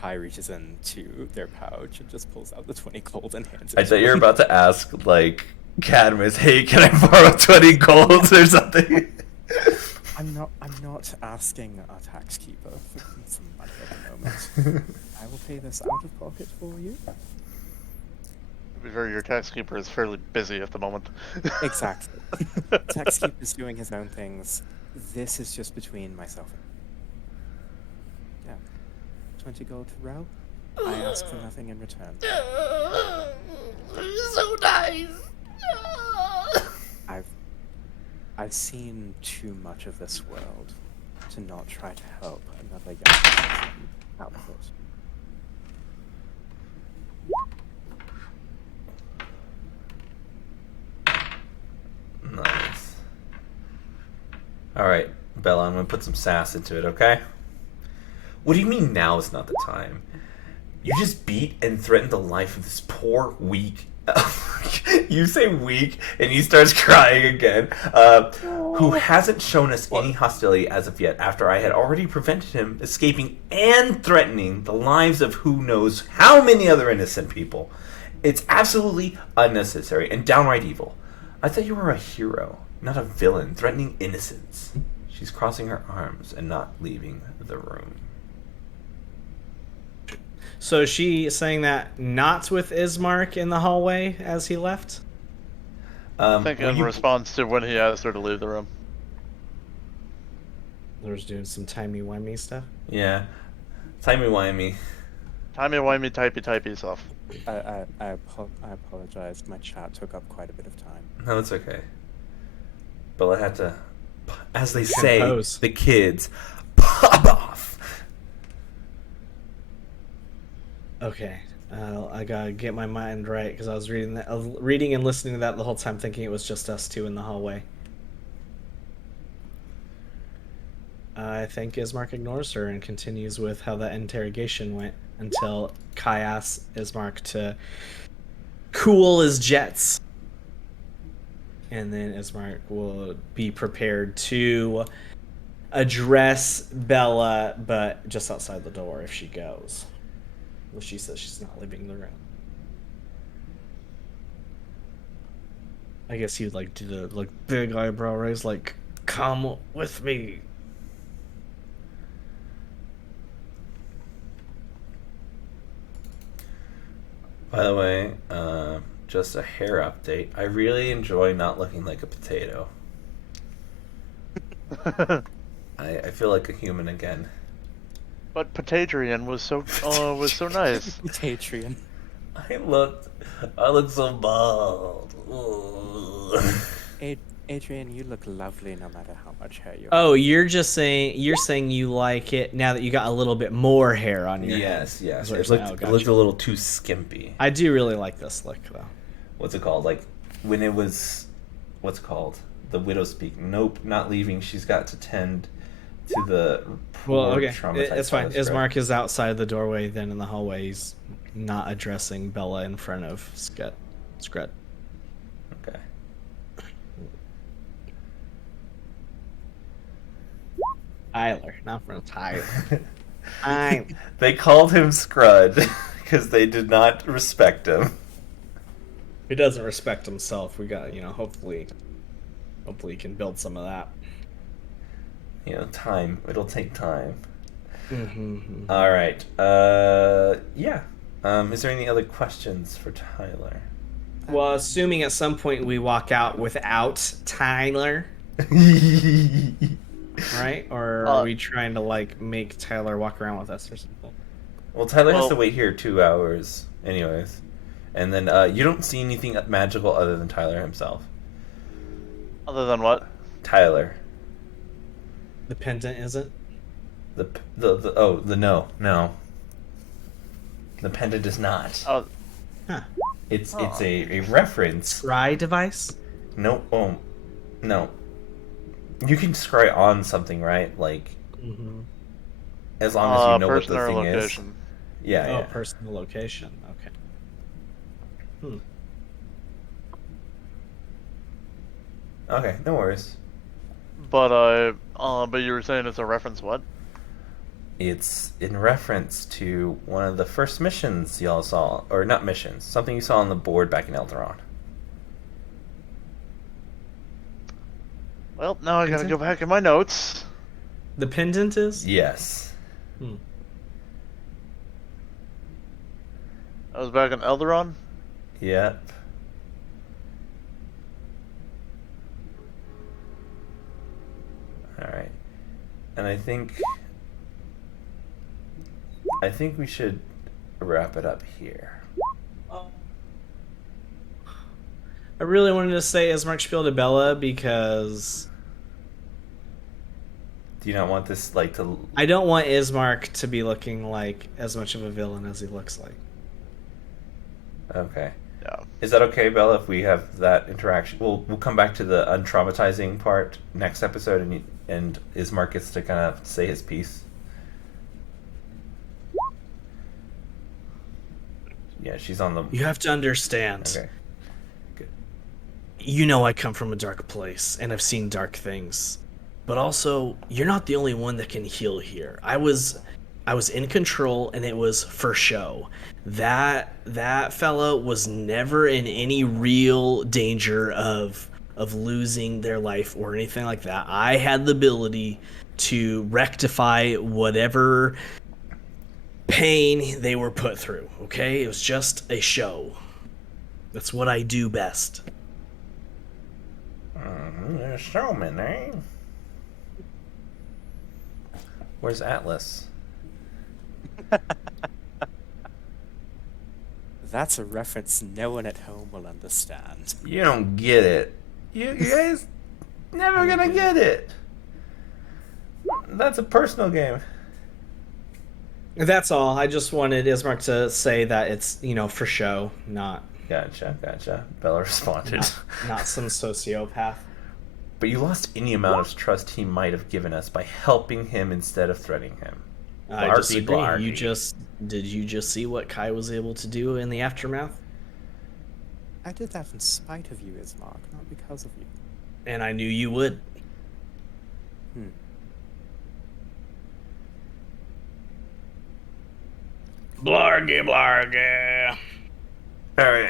Kai reaches into their pouch and just pulls out the 20 gold and hands it I to thought you were him. about to ask, like, Cadmus, hey, can I borrow 20 golds or something? I'm not asking our tax keeper for some money at the moment. I will pay this out of pocket for you. To be fair, your tax keeper is fairly busy at the moment. Exactly. Tax keeper's doing his own things. This is just between myself and... Yeah. 20 gold to Rel. I ask for nothing in return. So nice. I've seen too much of this world to not try to help another young person out of it. Nice. Alright, Bella, I'm gonna put some sass into it, okay? What do you mean now is not the time? You just beat and threatened the life of this poor, weak... you say weak, and he starts crying again. Who hasn't shown us any hostility as of yet, after I had already prevented him escaping and threatening the lives of who knows how many other innocent people. It's absolutely unnecessary and downright evil. I thought you were a hero, not a villain threatening innocence. She's crossing her arms and not leaving the room. So is she saying that not with Ismark in the hallway as he left? I think in response to when he asked her to leave the room. Or was doing some timey-wimey stuff? Yeah. Timey-wimey. Timey-wimey, typey stuff. I apologize. My chat took up quite a bit of time. No, it's okay. But I had to, as they say, Compose. the kids, pop off. Okay, I gotta get my mind right because I was reading and listening to that the whole time, thinking it was just us two in the hallway. I think Ismark ignores her and continues with how that interrogation went until Kai asks Ismark to cool his jets, and then Ismark will be prepared to address Bella, but just outside the door if she goes. Well, she says she's not leaving the room. I guess he would like do the big eyebrow raise, like, come with me. By the way, just a hair update. I really enjoy not looking like a potato. I feel like a human again. But Patadrian was so nice. Patreon. I look so bald. Adrian, you look lovely no matter how much hair you have. Oh, you're saying you like it now that you got a little bit more hair on your head. Yes. That's what It you're looked, saying. it looked a little too skimpy. I do really like this look though. What's it called? Like when it was, what's it called? The widow speak. Nope, not leaving. She's got to tend to the poor, Well, okay, traumatized it's fine. Hollis Ismark is outside the doorway. Then in the hallway, he's not addressing Bella in front of Scud. Okay. Tyler, not from Tyler. They called him Scrud because they did not respect him. He doesn't respect himself. We got, hopefully he can build some of that. Time. It'll take time. Mm-hmm. All right. Yeah. Is there any other questions for Tyler? Well, assuming at some point we walk out without Tyler, right? Or are we trying to make Tyler walk around with us or something? Well, Tyler has to wait here 2 hours, anyways, and then you don't see anything magical other than Tyler himself. Other than what? Tyler. The pendant isn't? No. The pendant is not. Oh. Huh. It's a reference. Scry device? No. No. You can scry on something, right? Mm-hmm. As long as you know what the person or thing location. is. Yeah. Personal location. Okay. Okay, no worries. But you were saying it's a reference what? It's in reference to one of the first missions y'all saw, or not missions, something you saw on the board back in Eldaron. Well, now I gotta go back in my notes. The pendant is? Yes. I was back in Elderon. Yep. All right. And I think we should wrap it up here. I really wanted to say Ismark Spiel to Bella because Do you not want this like to? I don't want Ismark to be looking like as much of a villain as he looks like. Okay. Yeah. Is that okay, Bella? If we have that interaction, we'll come back to the untraumatizing part next episode, and Ismark gets to kind of say his piece. Yeah, she's on the. You have to understand. Okay. Good. You know I come from a dark place and I've seen dark things. But also, you're not the only one that can heal here. I was in control and it was for show. That fella was never in any real danger of losing their life or anything like that. I had the ability to rectify whatever pain they were put through, okay? It was just a show. That's what I do best. You're a showman, eh? Where's Atlas? That's a reference no one at home will understand. You don't get it. You guys never gonna get it. That's a personal game. That's all. I just wanted Ismark to say that it's, for show, not Gotcha. Bella responded. not some sociopath. But you lost any amount of trust he might have given us by helping him instead of threatening him. I Blargy, disagree. blargy. Did you just see what Kai was able to do in the aftermath? I did that in spite of you, Ismark, not because of you. And I knew you would. Blargy.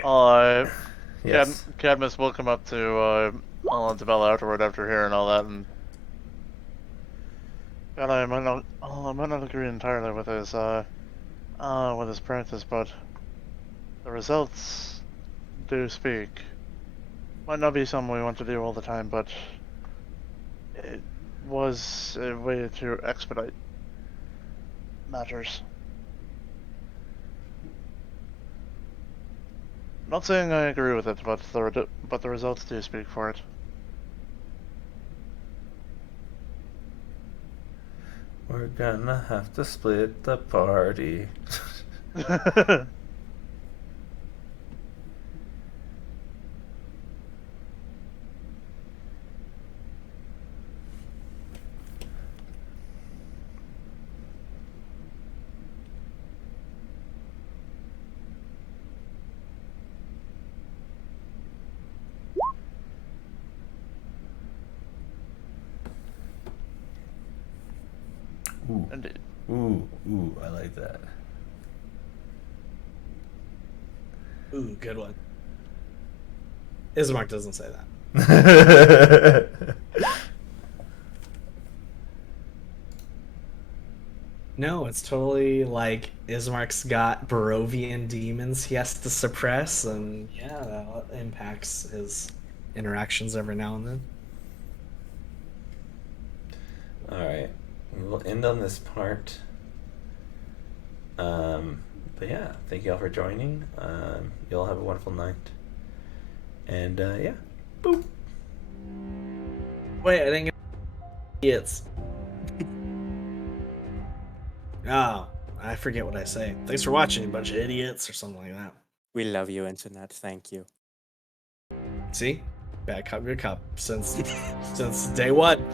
All right. Yes. Cadmus will come up to Bella afterward after hearing all that, and God, I might not agree entirely with his practice, but the results do speak. Might not be something we want to do all the time, but it was a way to expedite matters. Not saying I agree with it, but the results do speak for it. We're gonna have to split the party. Ooh. Indeed. Ooh, I like that. Ooh, good one. Ismark doesn't say that. No, it's totally like Ismark's got Barovian demons he has to suppress, and yeah, that impacts his interactions every now and then. Alright. We'll end on this part. But yeah, thank you all for joining. You all have a wonderful night. And yeah. Boop. Wait, I didn't get idiots. Oh, I forget what I say. Thanks for watching, you bunch of idiots, or something like that. We love you, Internet. Thank you. See? Bad cop, good cop. Since day one.